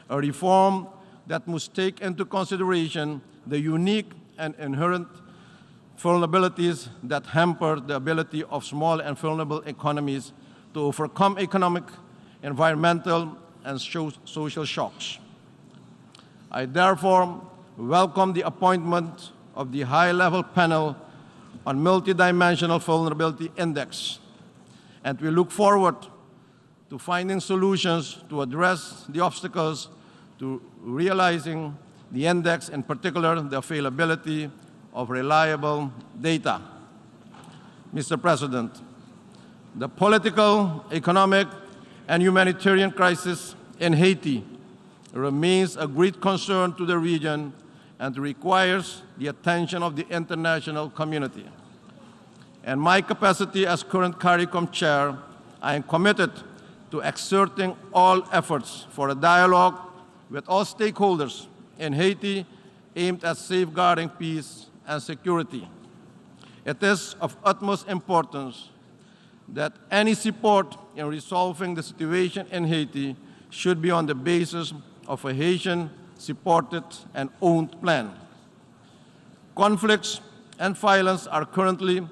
a reform that must take into consideration the unique and inherent vulnerabilities that hamper the ability of small and vulnerable economies to overcome economic, environmental, and social shocks. I therefore welcome the appointment of the high-level panel on multidimensional vulnerability index, and we look forward to finding solutions to address the obstacles to realizing the index, in particular the availability of reliable data. Mr. President, the political, economic, and humanitarian crisis in Haiti remains a great concern to the region and requires the attention of the international community. In my capacity as current CARICOM chair, I am committed to exerting all efforts for a dialogue with all stakeholders in Haiti aimed at safeguarding peace and security. It is of utmost importance that any support in resolving the situation in Haiti should be on the basis of a Haitian-supported and owned plan. Conflicts and violence are currently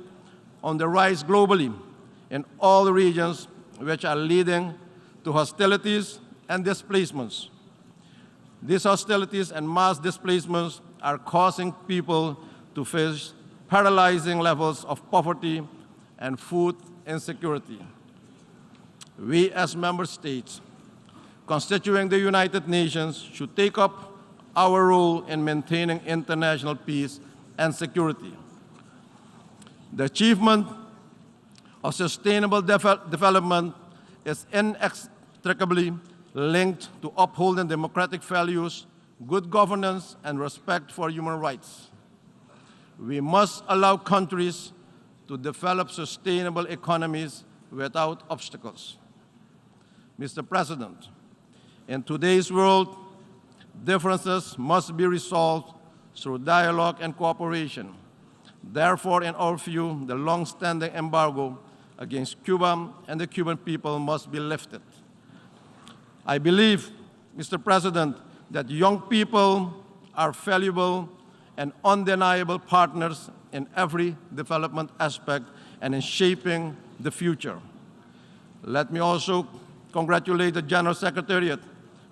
on the rise globally in all regions, which are leading to hostilities and displacements. These hostilities and mass displacements are causing people to face paralyzing levels of poverty and food insecurity. We as member states constituting the United Nations should take up our role in maintaining international peace and security. The achievement of sustainable development is inextricably linked to upholding democratic values, good governance, and respect for human rights. We must allow countries to develop sustainable economies without obstacles. Mr. President, in today's world, differences must be resolved through dialogue and cooperation. Therefore, in our view, the long-standing embargo against Cuba and the Cuban people must be lifted. I believe, Mr. President, that young people are valuable and undeniable partners in every development aspect and in shaping the future. Let me also congratulate the General Secretariat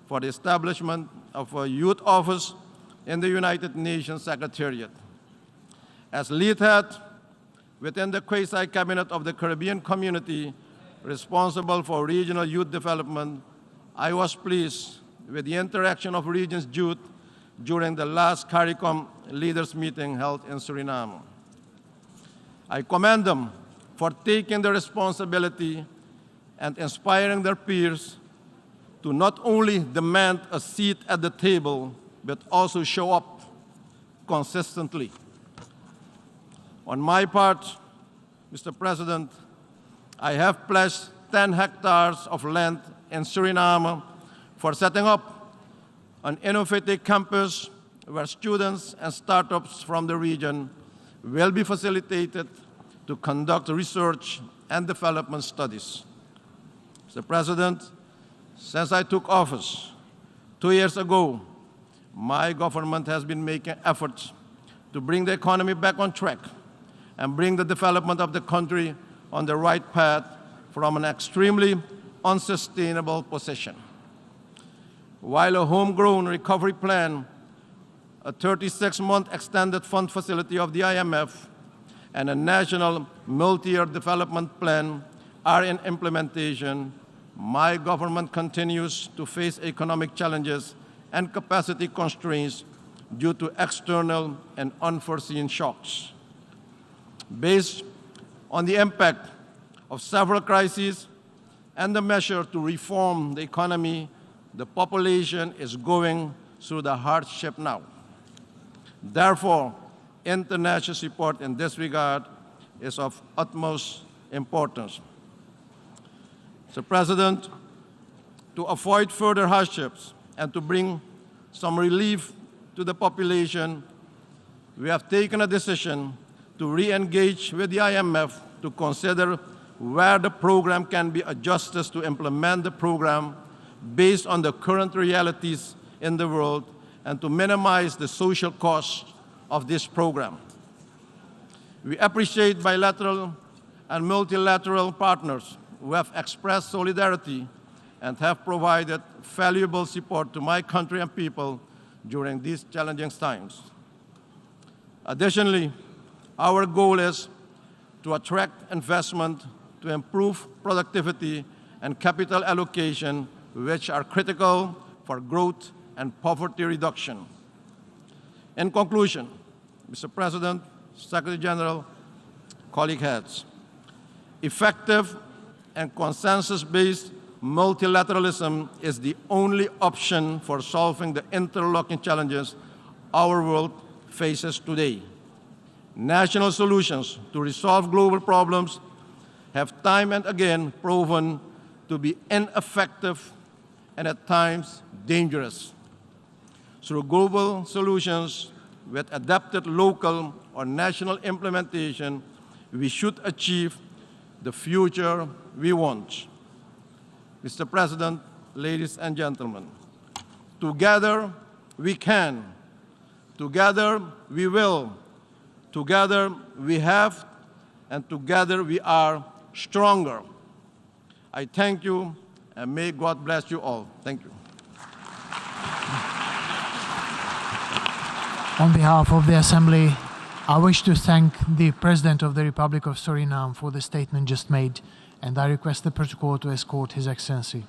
for the establishment of a youth office in the United Nations Secretariat. As lead head within the quasi-cabinet of the Caribbean community responsible for regional youth development, I was pleased with the interaction of region's youth during the last CARICOM leaders meeting held in Suriname. I commend them for taking the responsibility and inspiring their peers to not only demand a seat at the table, but also show up consistently. On my part, Mr. President, I have pledged 10 hectares of land in Suriname for setting up an innovative campus where students and startups from the region will be facilitated to conduct research and development studies. Mr. President, since I took office 2 years ago, my government has been making efforts to bring the economy back on track and bring the development of the country on the right path from an extremely unsustainable position. While a homegrown recovery plan, a 36-month extended fund facility of the IMF, and a national multi-year development plan are in implementation, my government continues to face economic challenges and capacity constraints due to external and unforeseen shocks. Based on the impact of several crises and the measure to reform the economy, the population is going through the hardship now. Therefore, international support in this regard is of utmost importance. Mr. President, to avoid further hardships and to bring some relief to the population, we have taken a decision to re-engage with the IMF to consider where the program can be adjusted to implement the program based on the current realities in the world and to minimize the social costs of this program. We appreciate bilateral and multilateral partners who have expressed solidarity and have provided valuable support to my country and people during these challenging times. Additionally, our goal is to attract investment to improve productivity and capital allocation, which are critical for growth and poverty reduction. In conclusion, Mr. President, Secretary General, colleague heads, effective and consensus-based multilateralism is the only option for solving the interlocking challenges our world faces today. National solutions to resolve global problems have time and again proven to be ineffective and at times dangerous. Through global solutions with adapted local or national implementation, we should achieve the future we want. Mr. President, ladies and gentlemen, together we can, together we will, together we have, and together we are stronger. I thank you, and may God bless you all. Thank you. On behalf of the Assembly, I wish to thank the President of the Republic of Suriname for the statement just made, and I request the protocol to escort His Excellency.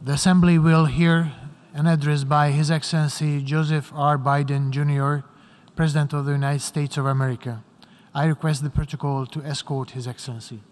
The Assembly will hear an address by His Excellency Joseph R. Biden, Jr., President of the United States of America. I request the protocol to escort His Excellency.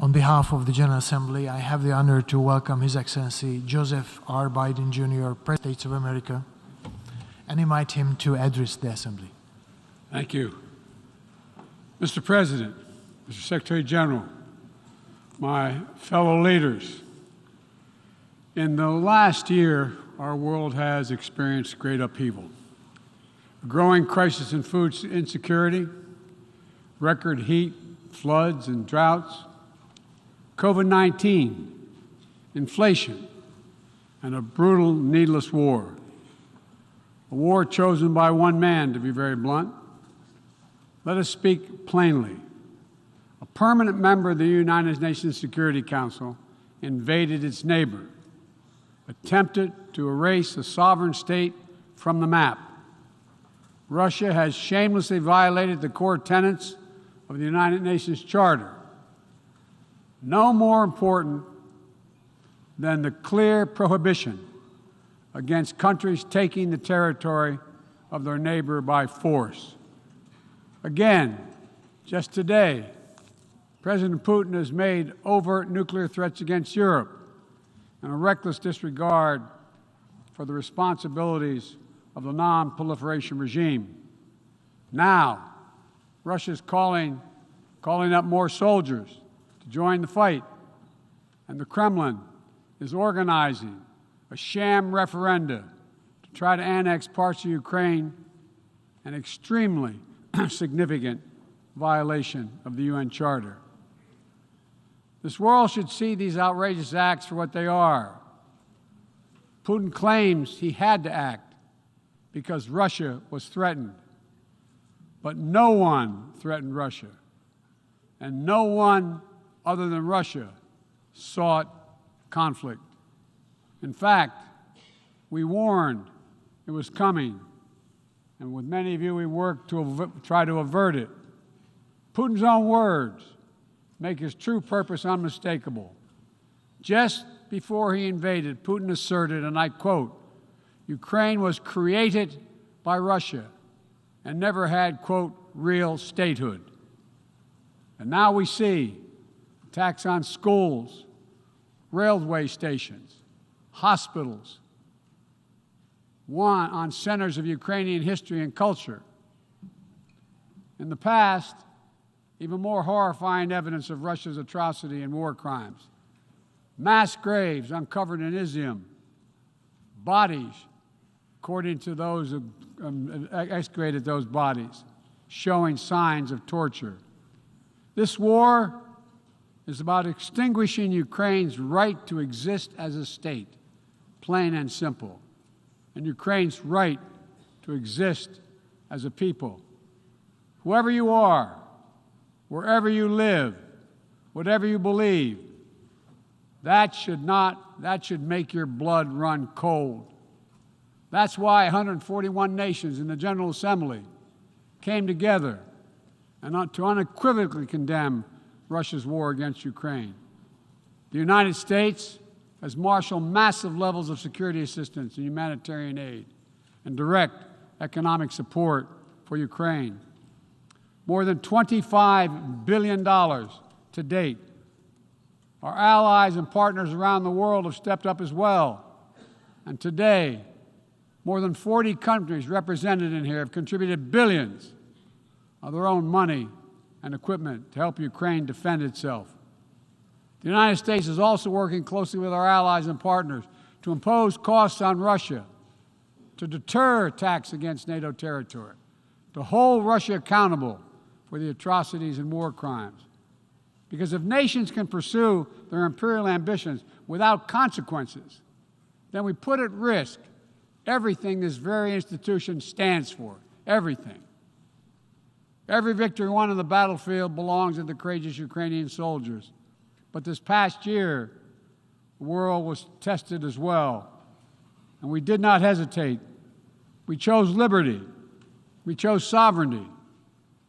On behalf of the General Assembly, I have the honor to welcome His Excellency Joseph R. Biden, Jr., President of the States of America, and invite him to address the Assembly. Thank you. Mr. President, Mr. Secretary General, my fellow leaders, in the last year, our world has experienced great upheaval. A growing crisis in food insecurity, record heat, floods, and droughts, COVID-19, inflation, and a brutal, needless war. A war chosen by one man, to be very blunt. Let us speak plainly. A permanent member of the United Nations Security Council invaded its neighbor, attempted to erase a sovereign state from the map. Russia has shamelessly violated the core tenets of the United Nations Charter. No more important than the clear prohibition against countries taking the territory of their neighbor by force. Again, just today, President Putin has made overt nuclear threats against Europe and a reckless disregard for the responsibilities of the non-proliferation regime. Now, Russia's calling up more soldiers to join the fight, and the Kremlin is organizing a sham referenda to try to annex parts of Ukraine, an extremely significant violation of the UN Charter. This world should see these outrageous acts for what they are. Putin claims he had to act because Russia was threatened. But no one threatened Russia, and no one other than Russia sought conflict. In fact, we warned it was coming, and with many of you we worked to try to avert it. Putin's own words make his true purpose unmistakable. Just before he invaded, Putin asserted, and I quote, "Ukraine was created by Russia and never had, quote, real statehood." And now we see attacks on schools, railway stations, hospitals, on centers of Ukrainian history and culture. In the past, even more horrifying evidence of Russia's atrocity and war crimes. Mass graves uncovered in Izium, bodies, according to those who excavated those bodies, showing signs of torture. This war is about extinguishing Ukraine's right to exist as a state, plain and simple, and Ukraine's right to exist as a people. Whoever you are, wherever you live, whatever you believe, that should make your blood run cold. That's why 141 nations in the General Assembly came together and to unequivocally condemn Russia's war against Ukraine. The United States has marshaled massive levels of security assistance and humanitarian aid and direct economic support for Ukraine. More than $25 billion to date. Our allies and partners around the world have stepped up as well. And today, more than 40 countries represented in here have contributed billions of their own money and equipment to help Ukraine defend itself. The United States is also working closely with our allies and partners to impose costs on Russia, to deter attacks against NATO territory, to hold Russia accountable for the atrocities and war crimes. Because if nations can pursue their imperial ambitions without consequences, then we put at risk everything this very institution stands for, everything. Every victory won on the battlefield belongs to the courageous Ukrainian soldiers. But this past year, the world was tested as well. And we did not hesitate. We chose liberty. We chose sovereignty.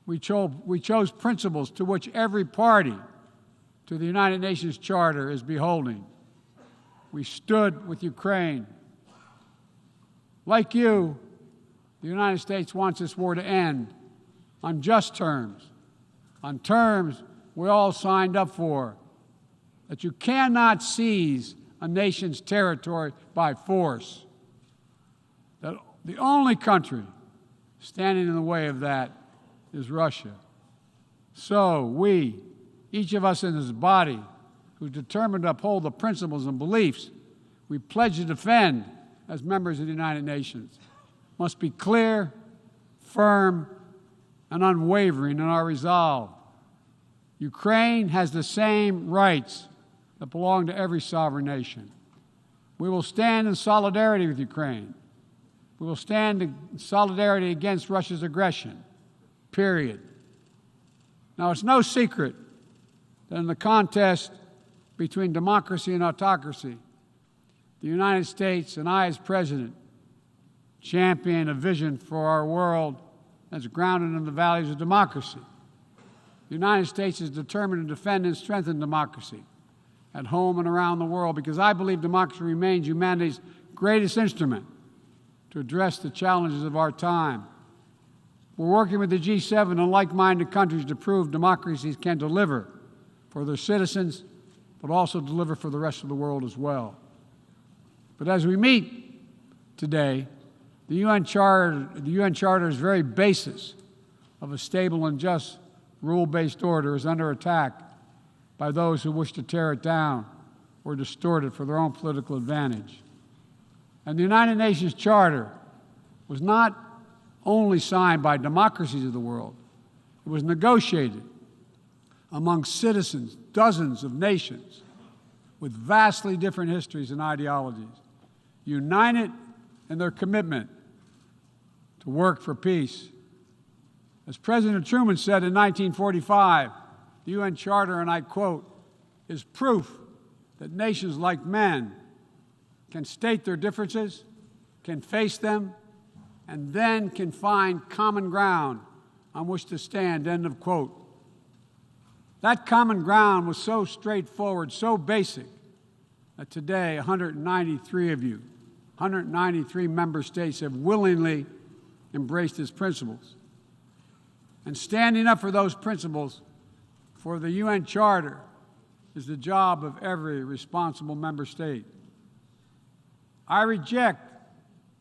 We chose principles to which every party to the United Nations Charter is beholding. We stood with Ukraine. Like you, the United States wants this war to end on just terms, on terms we all signed up for that you cannot seize a nation's territory by force, that the only country standing in the way of that is Russia. So we, each of us in this body, who's determined to uphold the principles and beliefs we pledge to defend as members of the United Nations, must be clear, firm, and unwavering in our resolve. Ukraine has the same rights that belong to every sovereign nation. We will stand in solidarity with Ukraine. We will stand in solidarity against Russia's aggression, period. Now, it's no secret that in the contest between democracy and autocracy, the United States and I, as President, champion a vision for our world that's grounded in the values of democracy. The United States is determined to defend and strengthen democracy at home and around the world, because I believe democracy remains humanity's greatest instrument to address the challenges of our time. We're working with the G7 and like-minded countries to prove democracies can deliver for their citizens, but also deliver for the rest of the world as well. But as we meet today, the UN Charter's very basis of a stable and just rule-based order is under attack by those who wish to tear it down or distort it for their own political advantage. And the United Nations Charter was not only signed by democracies of the world, it was negotiated among citizens, dozens of nations with vastly different histories and ideologies, united in their commitment to work for peace. As President Truman said in 1945, the UN Charter, and I quote, is proof that nations like men can state their differences, can face them, and then can find common ground on which to stand, end of quote. That common ground was so straightforward, so basic, that today 193 of you, 193 member states have willingly embraced its principles. And standing up for those principles, for the UN Charter, is the job of every responsible member state. I reject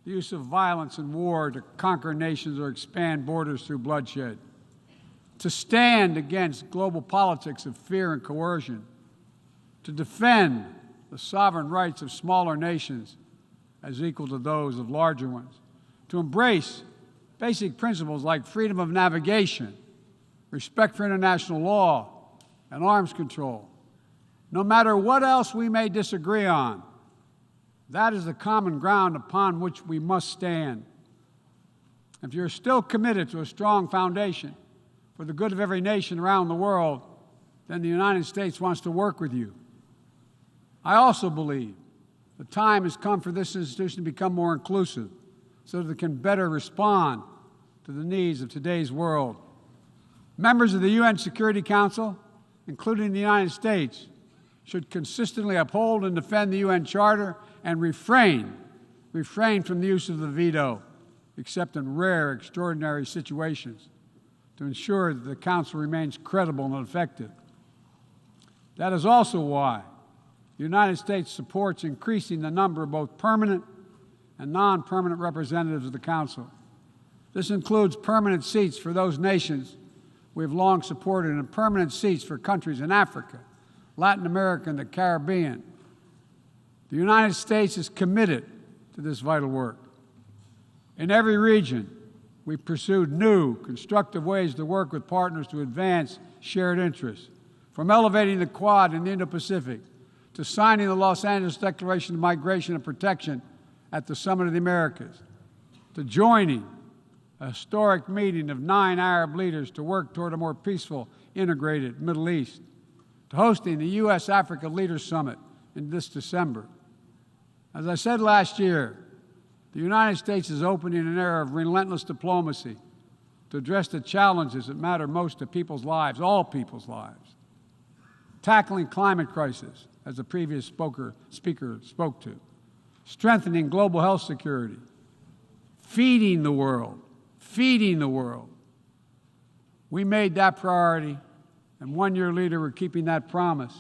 the use of violence and war to conquer nations or expand borders through bloodshed, to stand against global politics of fear and coercion, to defend the sovereign rights of smaller nations as equal to those of larger ones, to embrace basic principles like freedom of navigation, respect for international law, and arms control. No matter what else we may disagree on, that is the common ground upon which we must stand. If you're still committed to a strong foundation for the good of every nation around the world, then the United States wants to work with you. I also believe the time has come for this institution to become more inclusive so that it can better respond to the needs of today's world. Members of the UN Security Council, including the United States, should consistently uphold and defend the UN Charter and refrain from the use of the veto, except in rare, extraordinary situations, to ensure that the Council remains credible and effective. That is also why the United States supports increasing the number of both permanent and non-permanent representatives of the Council. This includes permanent seats for those nations we have long supported and permanent seats for countries in Africa, Latin America, and the Caribbean. The United States is committed to this vital work. In every region, we've pursued new, constructive ways to work with partners to advance shared interests, from elevating the Quad in the Indo-Pacific to signing the Los Angeles Declaration of Migration and Protection at the Summit of the Americas, to joining a historic meeting of 9 Arab leaders to work toward a more peaceful, integrated Middle East, to hosting the U.S.-Africa Leaders Summit in this December. As I said last year, the United States is opening an era of relentless diplomacy to address the challenges that matter most to people's lives, all people's lives. Tackling climate crisis, as the previous speaker spoke to, strengthening global health security, feeding the world. We made that priority, and 1 year later we're keeping that promise.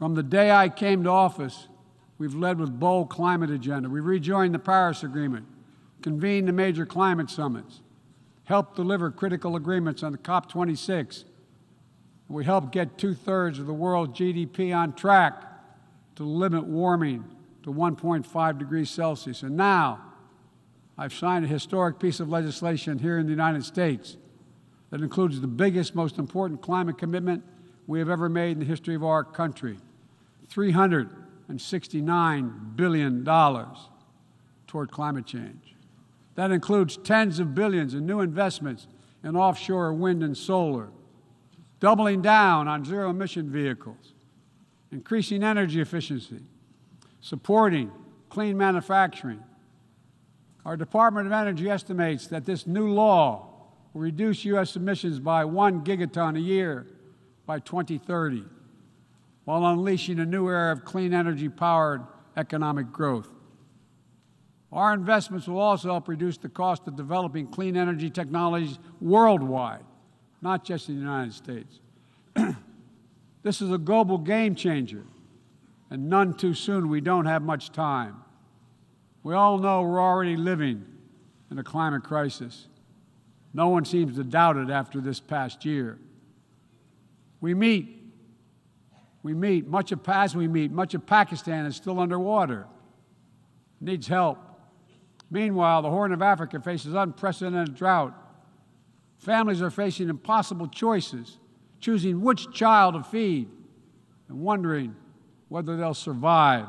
From the day I came to office, we've led with bold climate agenda. We've rejoined the Paris Agreement, convened the major climate summits, helped deliver critical agreements on the COP26. We helped get 2/3 of the world's GDP on track to limit warming to 1.5 degrees Celsius. And now, I've signed a historic piece of legislation here in the United States that includes the biggest, most important climate commitment we have ever made in the history of our country, $369 billion toward climate change. That includes tens of billions in new investments in offshore wind and solar, doubling down on zero-emission vehicles, increasing energy efficiency, supporting clean manufacturing. Our Department of Energy estimates that this new law will reduce U.S. emissions by 1 gigaton a year by 2030, while unleashing a new era of clean energy-powered economic growth. Our investments will also help reduce the cost of developing clean energy technologies worldwide, not just in the United States. This is a global game changer, and none too soon. We don't have much time. We all know we're already living in a climate crisis. No one seems to doubt it after this past year. Much of Pakistan is still underwater, needs help. Meanwhile, the Horn of Africa faces unprecedented drought. Families are facing impossible choices, choosing which child to feed and wondering whether they'll survive.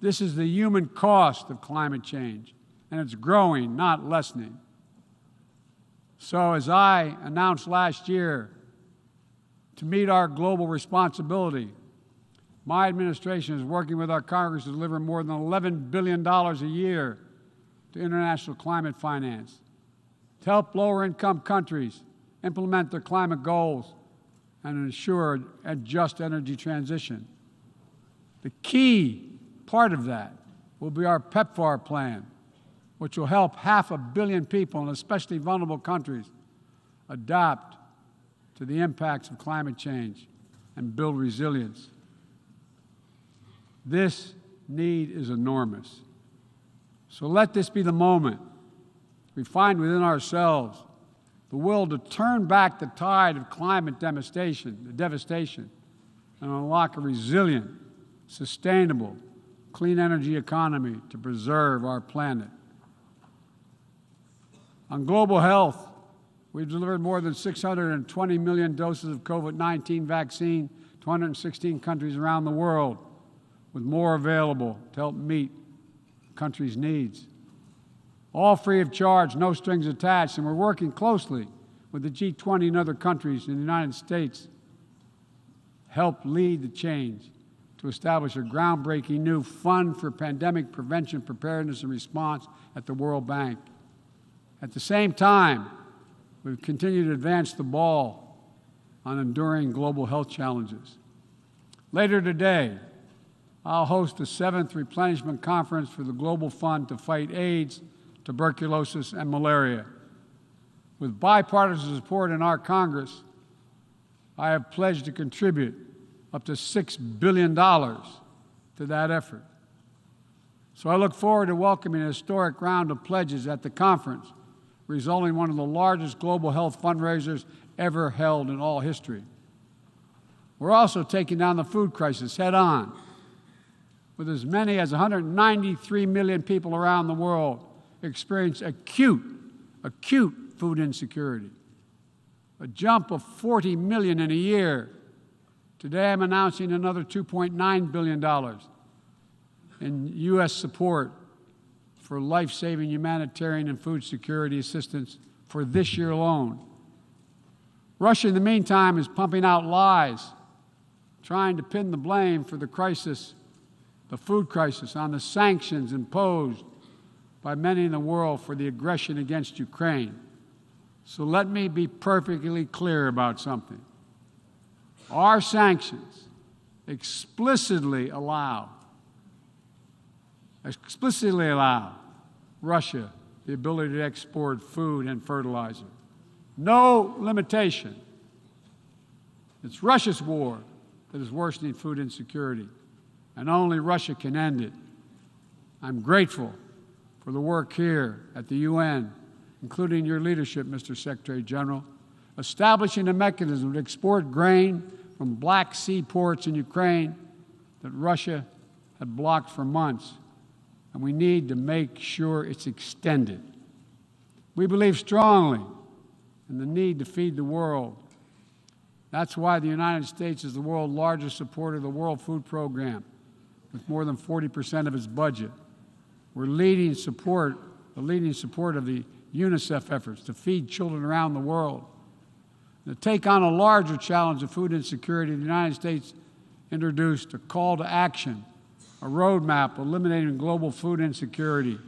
This is the human cost of climate change, and it's growing, not lessening. So as I announced last year, to meet our global responsibility, my administration is working with our Congress to deliver more than $11 billion a year to international climate finance, to help lower-income countries implement their climate goals and ensure a just energy transition. The key part of that will be our PEPFAR plan, which will help 500 million people in especially vulnerable countries adapt to the impacts of climate change and build resilience. This need is enormous. So let this be the moment we find within ourselves the will to turn back the tide of climate devastation, and unlock a resilient, sustainable, clean energy economy to preserve our planet. On global health, we've delivered more than 620 million doses of COVID-19 vaccine to 116 countries around the world, with more available to help meet countries' needs. All free of charge, no strings attached, and we're working closely with the G20 and other countries in the United States to help lead the change to establish a groundbreaking new fund for pandemic prevention, preparedness, and response at the World Bank. At the same time, we've continued to advance the ball on enduring global health challenges. Later today, I'll host the 7th Replenishment Conference for the Global Fund to fight AIDS, tuberculosis, and malaria. With bipartisan support in our Congress, I have pledged to contribute up to $6 billion to that effort. So I look forward to welcoming a historic round of pledges at the conference, resulting in one of the largest global health fundraisers ever held in all history. We're also taking down the food crisis head on, with as many as 193 million people around the world experience acute food insecurity, a jump of 40 million in a year. Today I'm announcing another $2.9 billion in U.S. support for life-saving humanitarian and food security assistance for this year alone. Russia, in the meantime, is pumping out lies, trying to pin the blame for the crisis, the food crisis, on the sanctions imposed by many in the world for the aggression against Ukraine. So let me be perfectly clear about something. Our sanctions explicitly allow Russia the ability to export food and fertilizer. No limitation. It's Russia's war. that is worsening food insecurity, and only Russia can end it. I'm grateful for the work here at the UN, including your leadership, Mr. Secretary General, establishing a mechanism to export grain from Black Sea ports in Ukraine that Russia had blocked for months, and we need to make sure it's extended. We believe strongly in the need to feed the world. That's why the United States is the world's largest supporter of the World Food Program, with more than 40% of its budget. We're the leading support of the UNICEF efforts to feed children around the world. To take on a larger challenge of food insecurity, the United States introduced a call to action, a roadmap eliminating global food insecurity,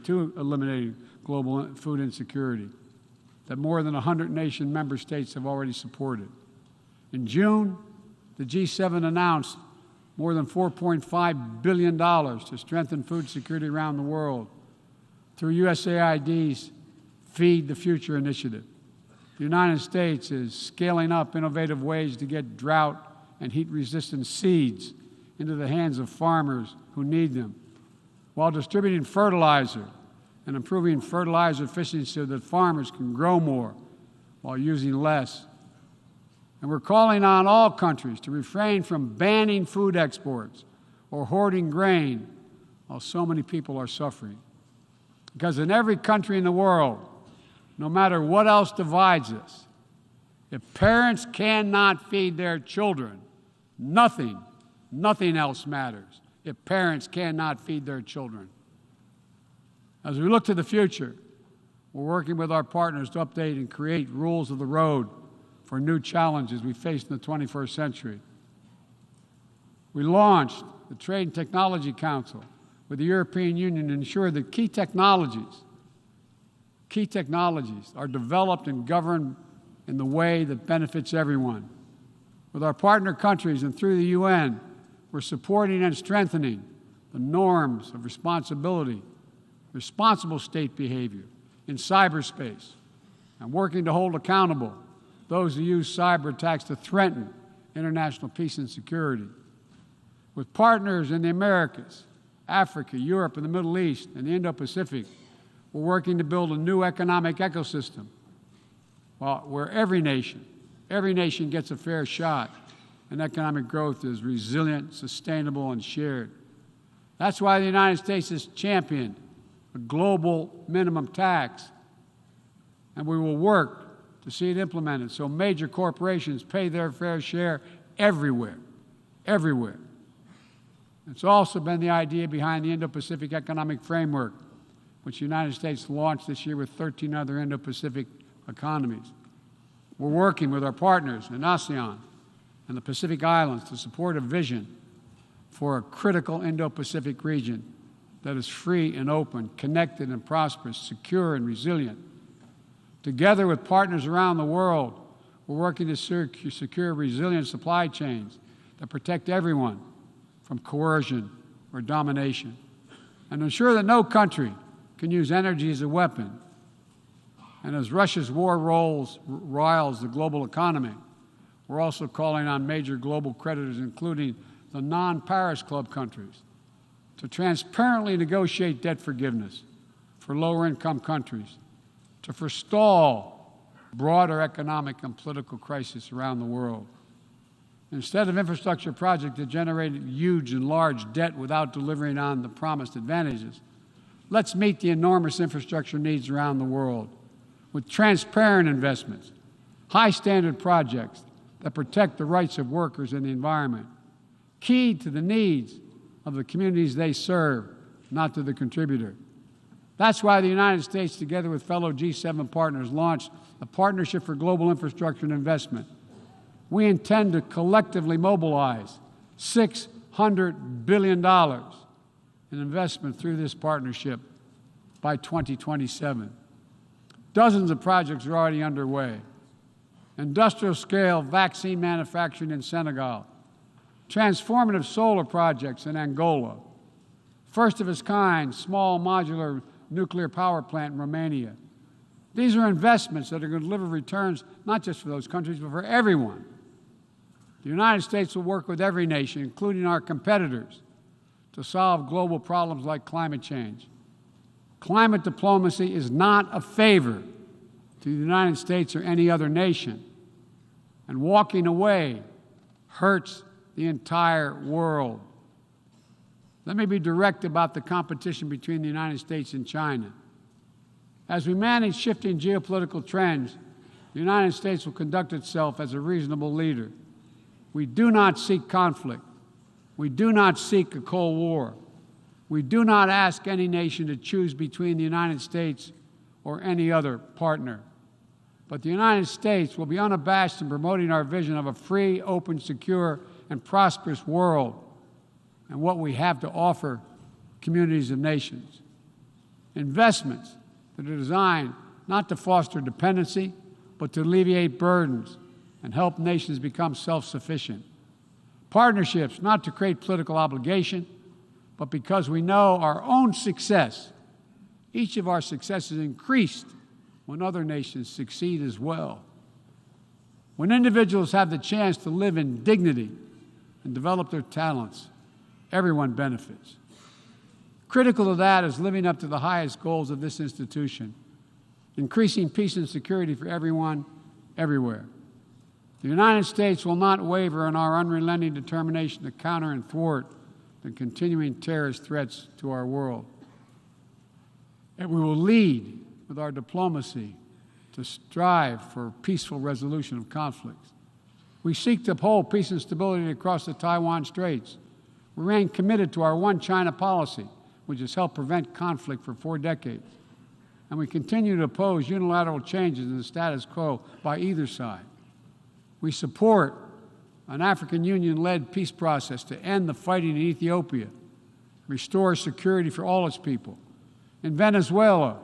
that more than 100 nation member states have already supported. In June, the G7 announced more than $4.5 billion to strengthen food security around the world through USAID's Feed the Future initiative. The United States is scaling up innovative ways to get drought and heat-resistant seeds into the hands of farmers who need them, while distributing fertilizer and improving fertilizer efficiency so that farmers can grow more while using less. And we're calling on all countries to refrain from banning food exports or hoarding grain while so many people are suffering. Because in every country in the world, no matter what else divides us, if parents cannot feed their children, nothing else matters. If parents cannot feed their children. As we look to the future, we're working with our partners to update and create rules of the road for new challenges we face in the 21st century. We launched the Trade and Technology Council with the European Union to ensure that key technologies are developed and governed in the way that benefits everyone. With our partner countries and through the UN, we're supporting and strengthening the norms of responsibility, responsible state behavior in cyberspace, and working to hold accountable those who use cyber attacks to threaten international peace and security. With partners in the Americas, Africa, Europe, and the Middle East, and the Indo-Pacific, we're working to build a new economic ecosystem where every nation gets a fair shot, and economic growth is resilient, sustainable, and shared. That's why the United States has championed a global minimum tax, and we will work to see it implemented so major corporations pay their fair share everywhere. It's also been the idea behind the Indo-Pacific Economic Framework, which the United States launched this year with 13 other Indo-Pacific economies. We're working with our partners in ASEAN and the Pacific Islands to support a vision for a critical Indo-Pacific region that is free and open, connected and prosperous, secure and resilient. Together with partners around the world, we're working to secure resilient supply chains that protect everyone from coercion or domination, and ensure that no country can use energy as a weapon. And as Russia's war riles the global economy, we're also calling on major global creditors, including the non-Paris Club countries, to transparently negotiate debt forgiveness for lower-income countries, to forestall broader economic and political crisis around the world. Instead of infrastructure projects that generate huge and large debt without delivering on the promised advantages, let's meet the enormous infrastructure needs around the world with transparent investments, high-standard projects that protect the rights of workers and the environment, keyed to the needs of the communities they serve, not to the contributor. That's why the United States, together with fellow G7 partners, launched a Partnership for Global Infrastructure and Investment. We intend to collectively mobilize $600 billion in investment through this partnership by 2027. Dozens of projects are already underway. Industrial-scale vaccine manufacturing in Senegal, transformative solar projects in Angola, first-of-its-kind small modular nuclear power plant in Romania. These are investments that are going to deliver returns not just for those countries, but for everyone. The United States will work with every nation, including our competitors, to solve global problems like climate change. Climate diplomacy is not a favor to the United States or any other nation, and walking away hurts the entire world. Let me be direct about the competition between the United States and China. As we manage shifting geopolitical trends, the United States will conduct itself as a reasonable leader. We do not seek conflict. We do not seek a Cold War. We do not ask any nation to choose between the United States or any other partner. But the United States will be unabashed in promoting our vision of a free, open, secure, and prosperous world and what we have to offer communities of nations. Investments that are designed not to foster dependency, but to alleviate burdens and help nations become self-sufficient. Partnerships not to create political obligation, but because we know our own success. Each of our successes increased when other nations succeed as well. When individuals have the chance to live in dignity and develop their talents, everyone benefits. Critical to that is living up to the highest goals of this institution, increasing peace and security for everyone, everywhere. The United States will not waver in our unrelenting determination to counter and thwart the continuing terrorist threats to our world. And we will lead with our diplomacy to strive for peaceful resolution of conflicts. We seek to uphold peace and stability across the Taiwan Straits. We remain committed to our one China policy, which has helped prevent conflict for 4 decades. And we continue to oppose unilateral changes in the status quo by either side. We support an African Union-led peace process to end the fighting in Ethiopia, restore security for all its people. In Venezuela,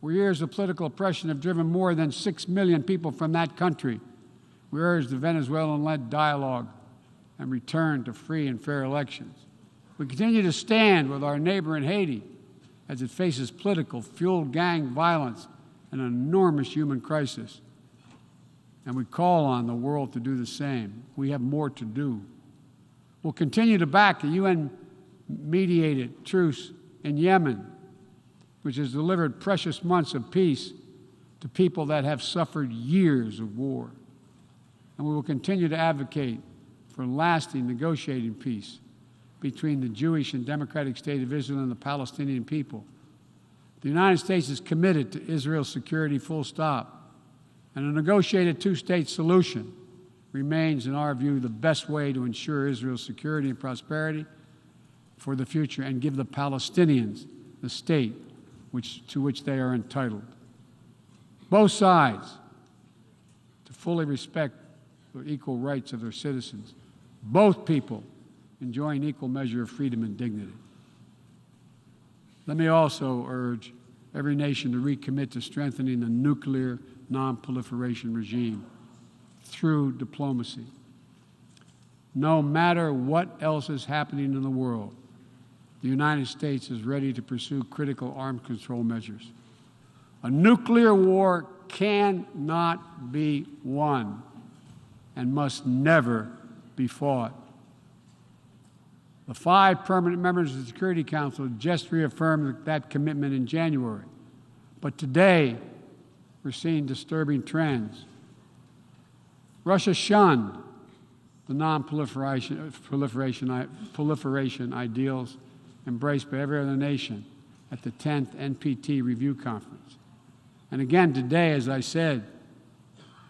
where years of political oppression have driven more than 6 million people from that country, we urge the Venezuelan-led dialogue and return to free and fair elections. We continue to stand with our neighbor in Haiti as it faces political, fueled gang violence and an enormous human crisis. And we call on the world to do the same. We have more to do. We'll continue to back the UN-mediated truce in Yemen, which has delivered precious months of peace to people that have suffered years of war. And we will continue to advocate for lasting negotiating peace between the Jewish and Democratic State of Israel and the Palestinian people. The United States is committed to Israel's security, full stop. And a negotiated two-state solution remains, in our view, the best way to ensure Israel's security and prosperity for the future and give the Palestinians the state to which they are entitled. Both sides to fully respect the equal rights of their citizens. Both people enjoying equal measure of freedom and dignity. Let me also urge every nation to recommit to strengthening the nuclear non-proliferation regime through diplomacy. No matter what else is happening in the world, the United States is ready to pursue critical arms control measures. A nuclear war cannot be won and must never be fought. The 5 permanent members of the Security Council just reaffirmed that commitment in January. But today, we're seeing disturbing trends. Russia shunned the non-proliferation ideals embraced by every other nation at the 10th NPT Review Conference. And again today, as I said,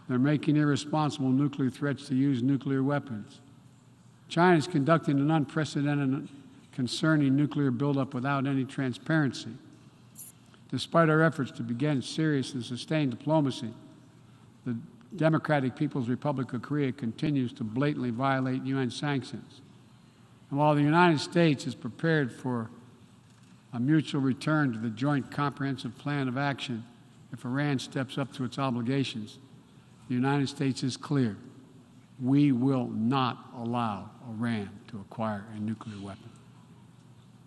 they're making irresponsible nuclear threats to use nuclear weapons. China is conducting an unprecedented, concerning nuclear buildup without any transparency. Despite our efforts to begin serious and sustained diplomacy, the Democratic People's Republic of Korea continues to blatantly violate UN sanctions. And while the United States is prepared for a mutual return to the Joint Comprehensive Plan of Action if Iran steps up to its obligations, the United States is clear. We will not allow Iran to acquire a nuclear weapon.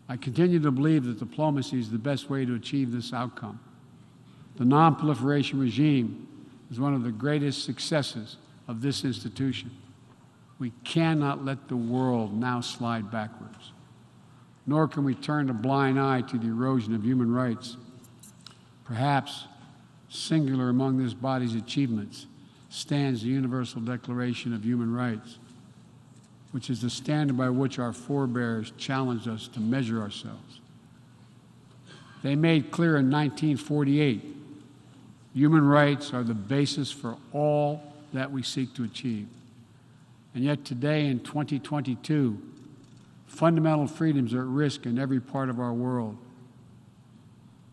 I continue to believe that diplomacy is the best way to achieve this outcome. The non-proliferation regime is one of the greatest successes of this institution. We cannot let the world now slide backwards, nor can we turn a blind eye to the erosion of human rights. Perhaps singular among this body's achievements stands the Universal Declaration of Human Rights, which is the standard by which our forebears challenged us to measure ourselves. They made clear in 1948, human rights are the basis for all that we seek to achieve. And yet today in 2022, fundamental freedoms are at risk in every part of our world.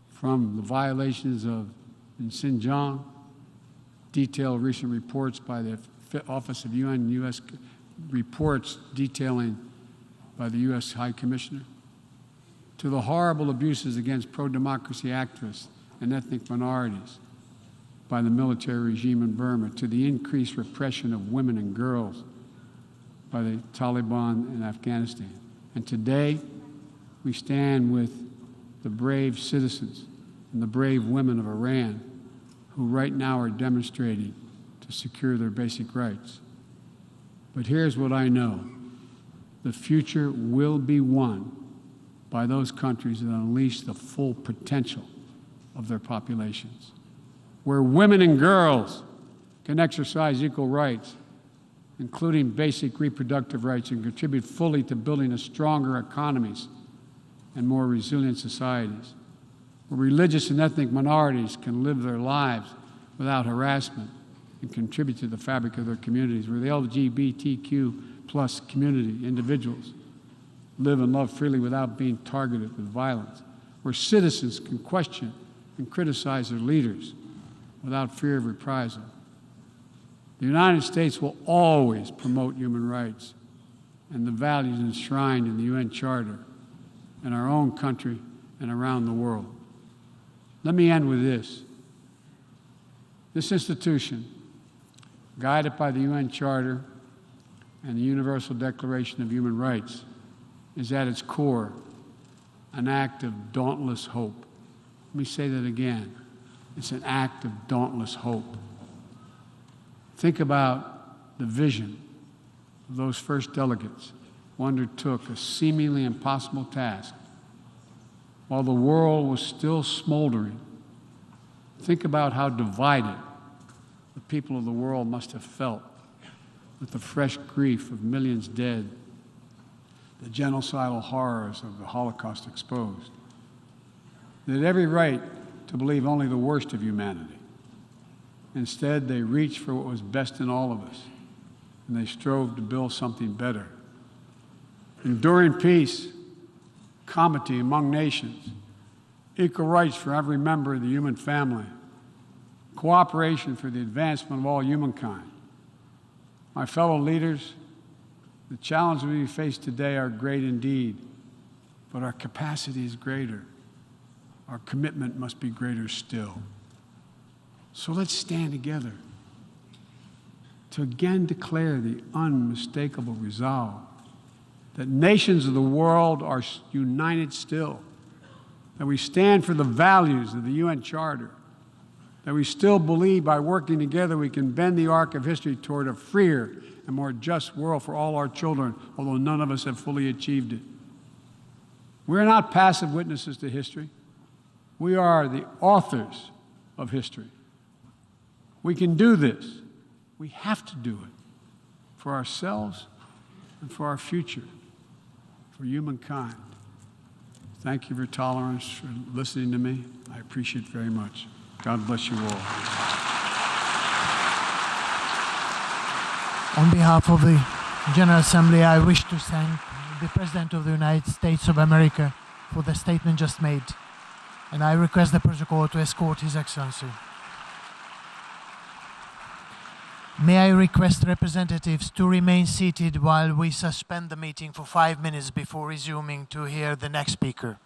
From the violations in Xinjiang, detailed recent reports by the Office of UN and U.S. reports detailing by the U.S. High Commissioner, to the horrible abuses against pro-democracy activists and ethnic minorities by the military regime in Burma, to the increased repression of women and girls by the Taliban in Afghanistan. And today, we stand with the brave citizens and the brave women of Iran who right now are demonstrating to secure their basic rights. But here's what I know. The future will be won by those countries that unleash the full potential of their populations, where women and girls can exercise equal rights, including basic reproductive rights, and contribute fully to building a stronger economies and more resilient societies, where religious and ethnic minorities can live their lives without harassment and contribute to the fabric of their communities, where the LGBTQ plus community, individuals, live and love freely without being targeted with violence, where citizens can question and criticize their leaders without fear of reprisal. The United States will always promote human rights and the values enshrined in the UN Charter in our own country and around the world. Let me end with this. This institution, guided by the UN Charter and the Universal Declaration of Human Rights, is at its core an act of dauntless hope. Let me say that again. It's an act of dauntless hope. Think about the vision of those first delegates who undertook a seemingly impossible task while the world was still smoldering. Think about how divided the people of the world must have felt with the fresh grief of millions dead, the genocidal horrors of the Holocaust exposed. They had every right to believe only the worst of humanity. Instead, they reached for what was best in all of us, and they strove to build something better. Enduring peace, comity among nations, equal rights for every member of the human family, cooperation for the advancement of all humankind. My fellow leaders, the challenges we face today are great indeed, but our capacity is greater. Our commitment must be greater still. So let's stand together to again declare the unmistakable resolve that nations of the world are united still, that we stand for the values of the UN Charter, that we still believe by working together we can bend the arc of history toward a freer and more just world for all our children, although none of us have fully achieved it. We're not passive witnesses to history. We are the authors of history. We can do this. We have to do it for ourselves and for our future, for humankind. Thank you for your tolerance, for listening to me. I appreciate it very much. God bless you all. On behalf of the General Assembly, I wish to thank the President of the United States of America for the statement just made, and I request the protocol to escort His Excellency. May I request representatives to remain seated while we suspend the meeting for 5 minutes before resuming to hear the next speaker.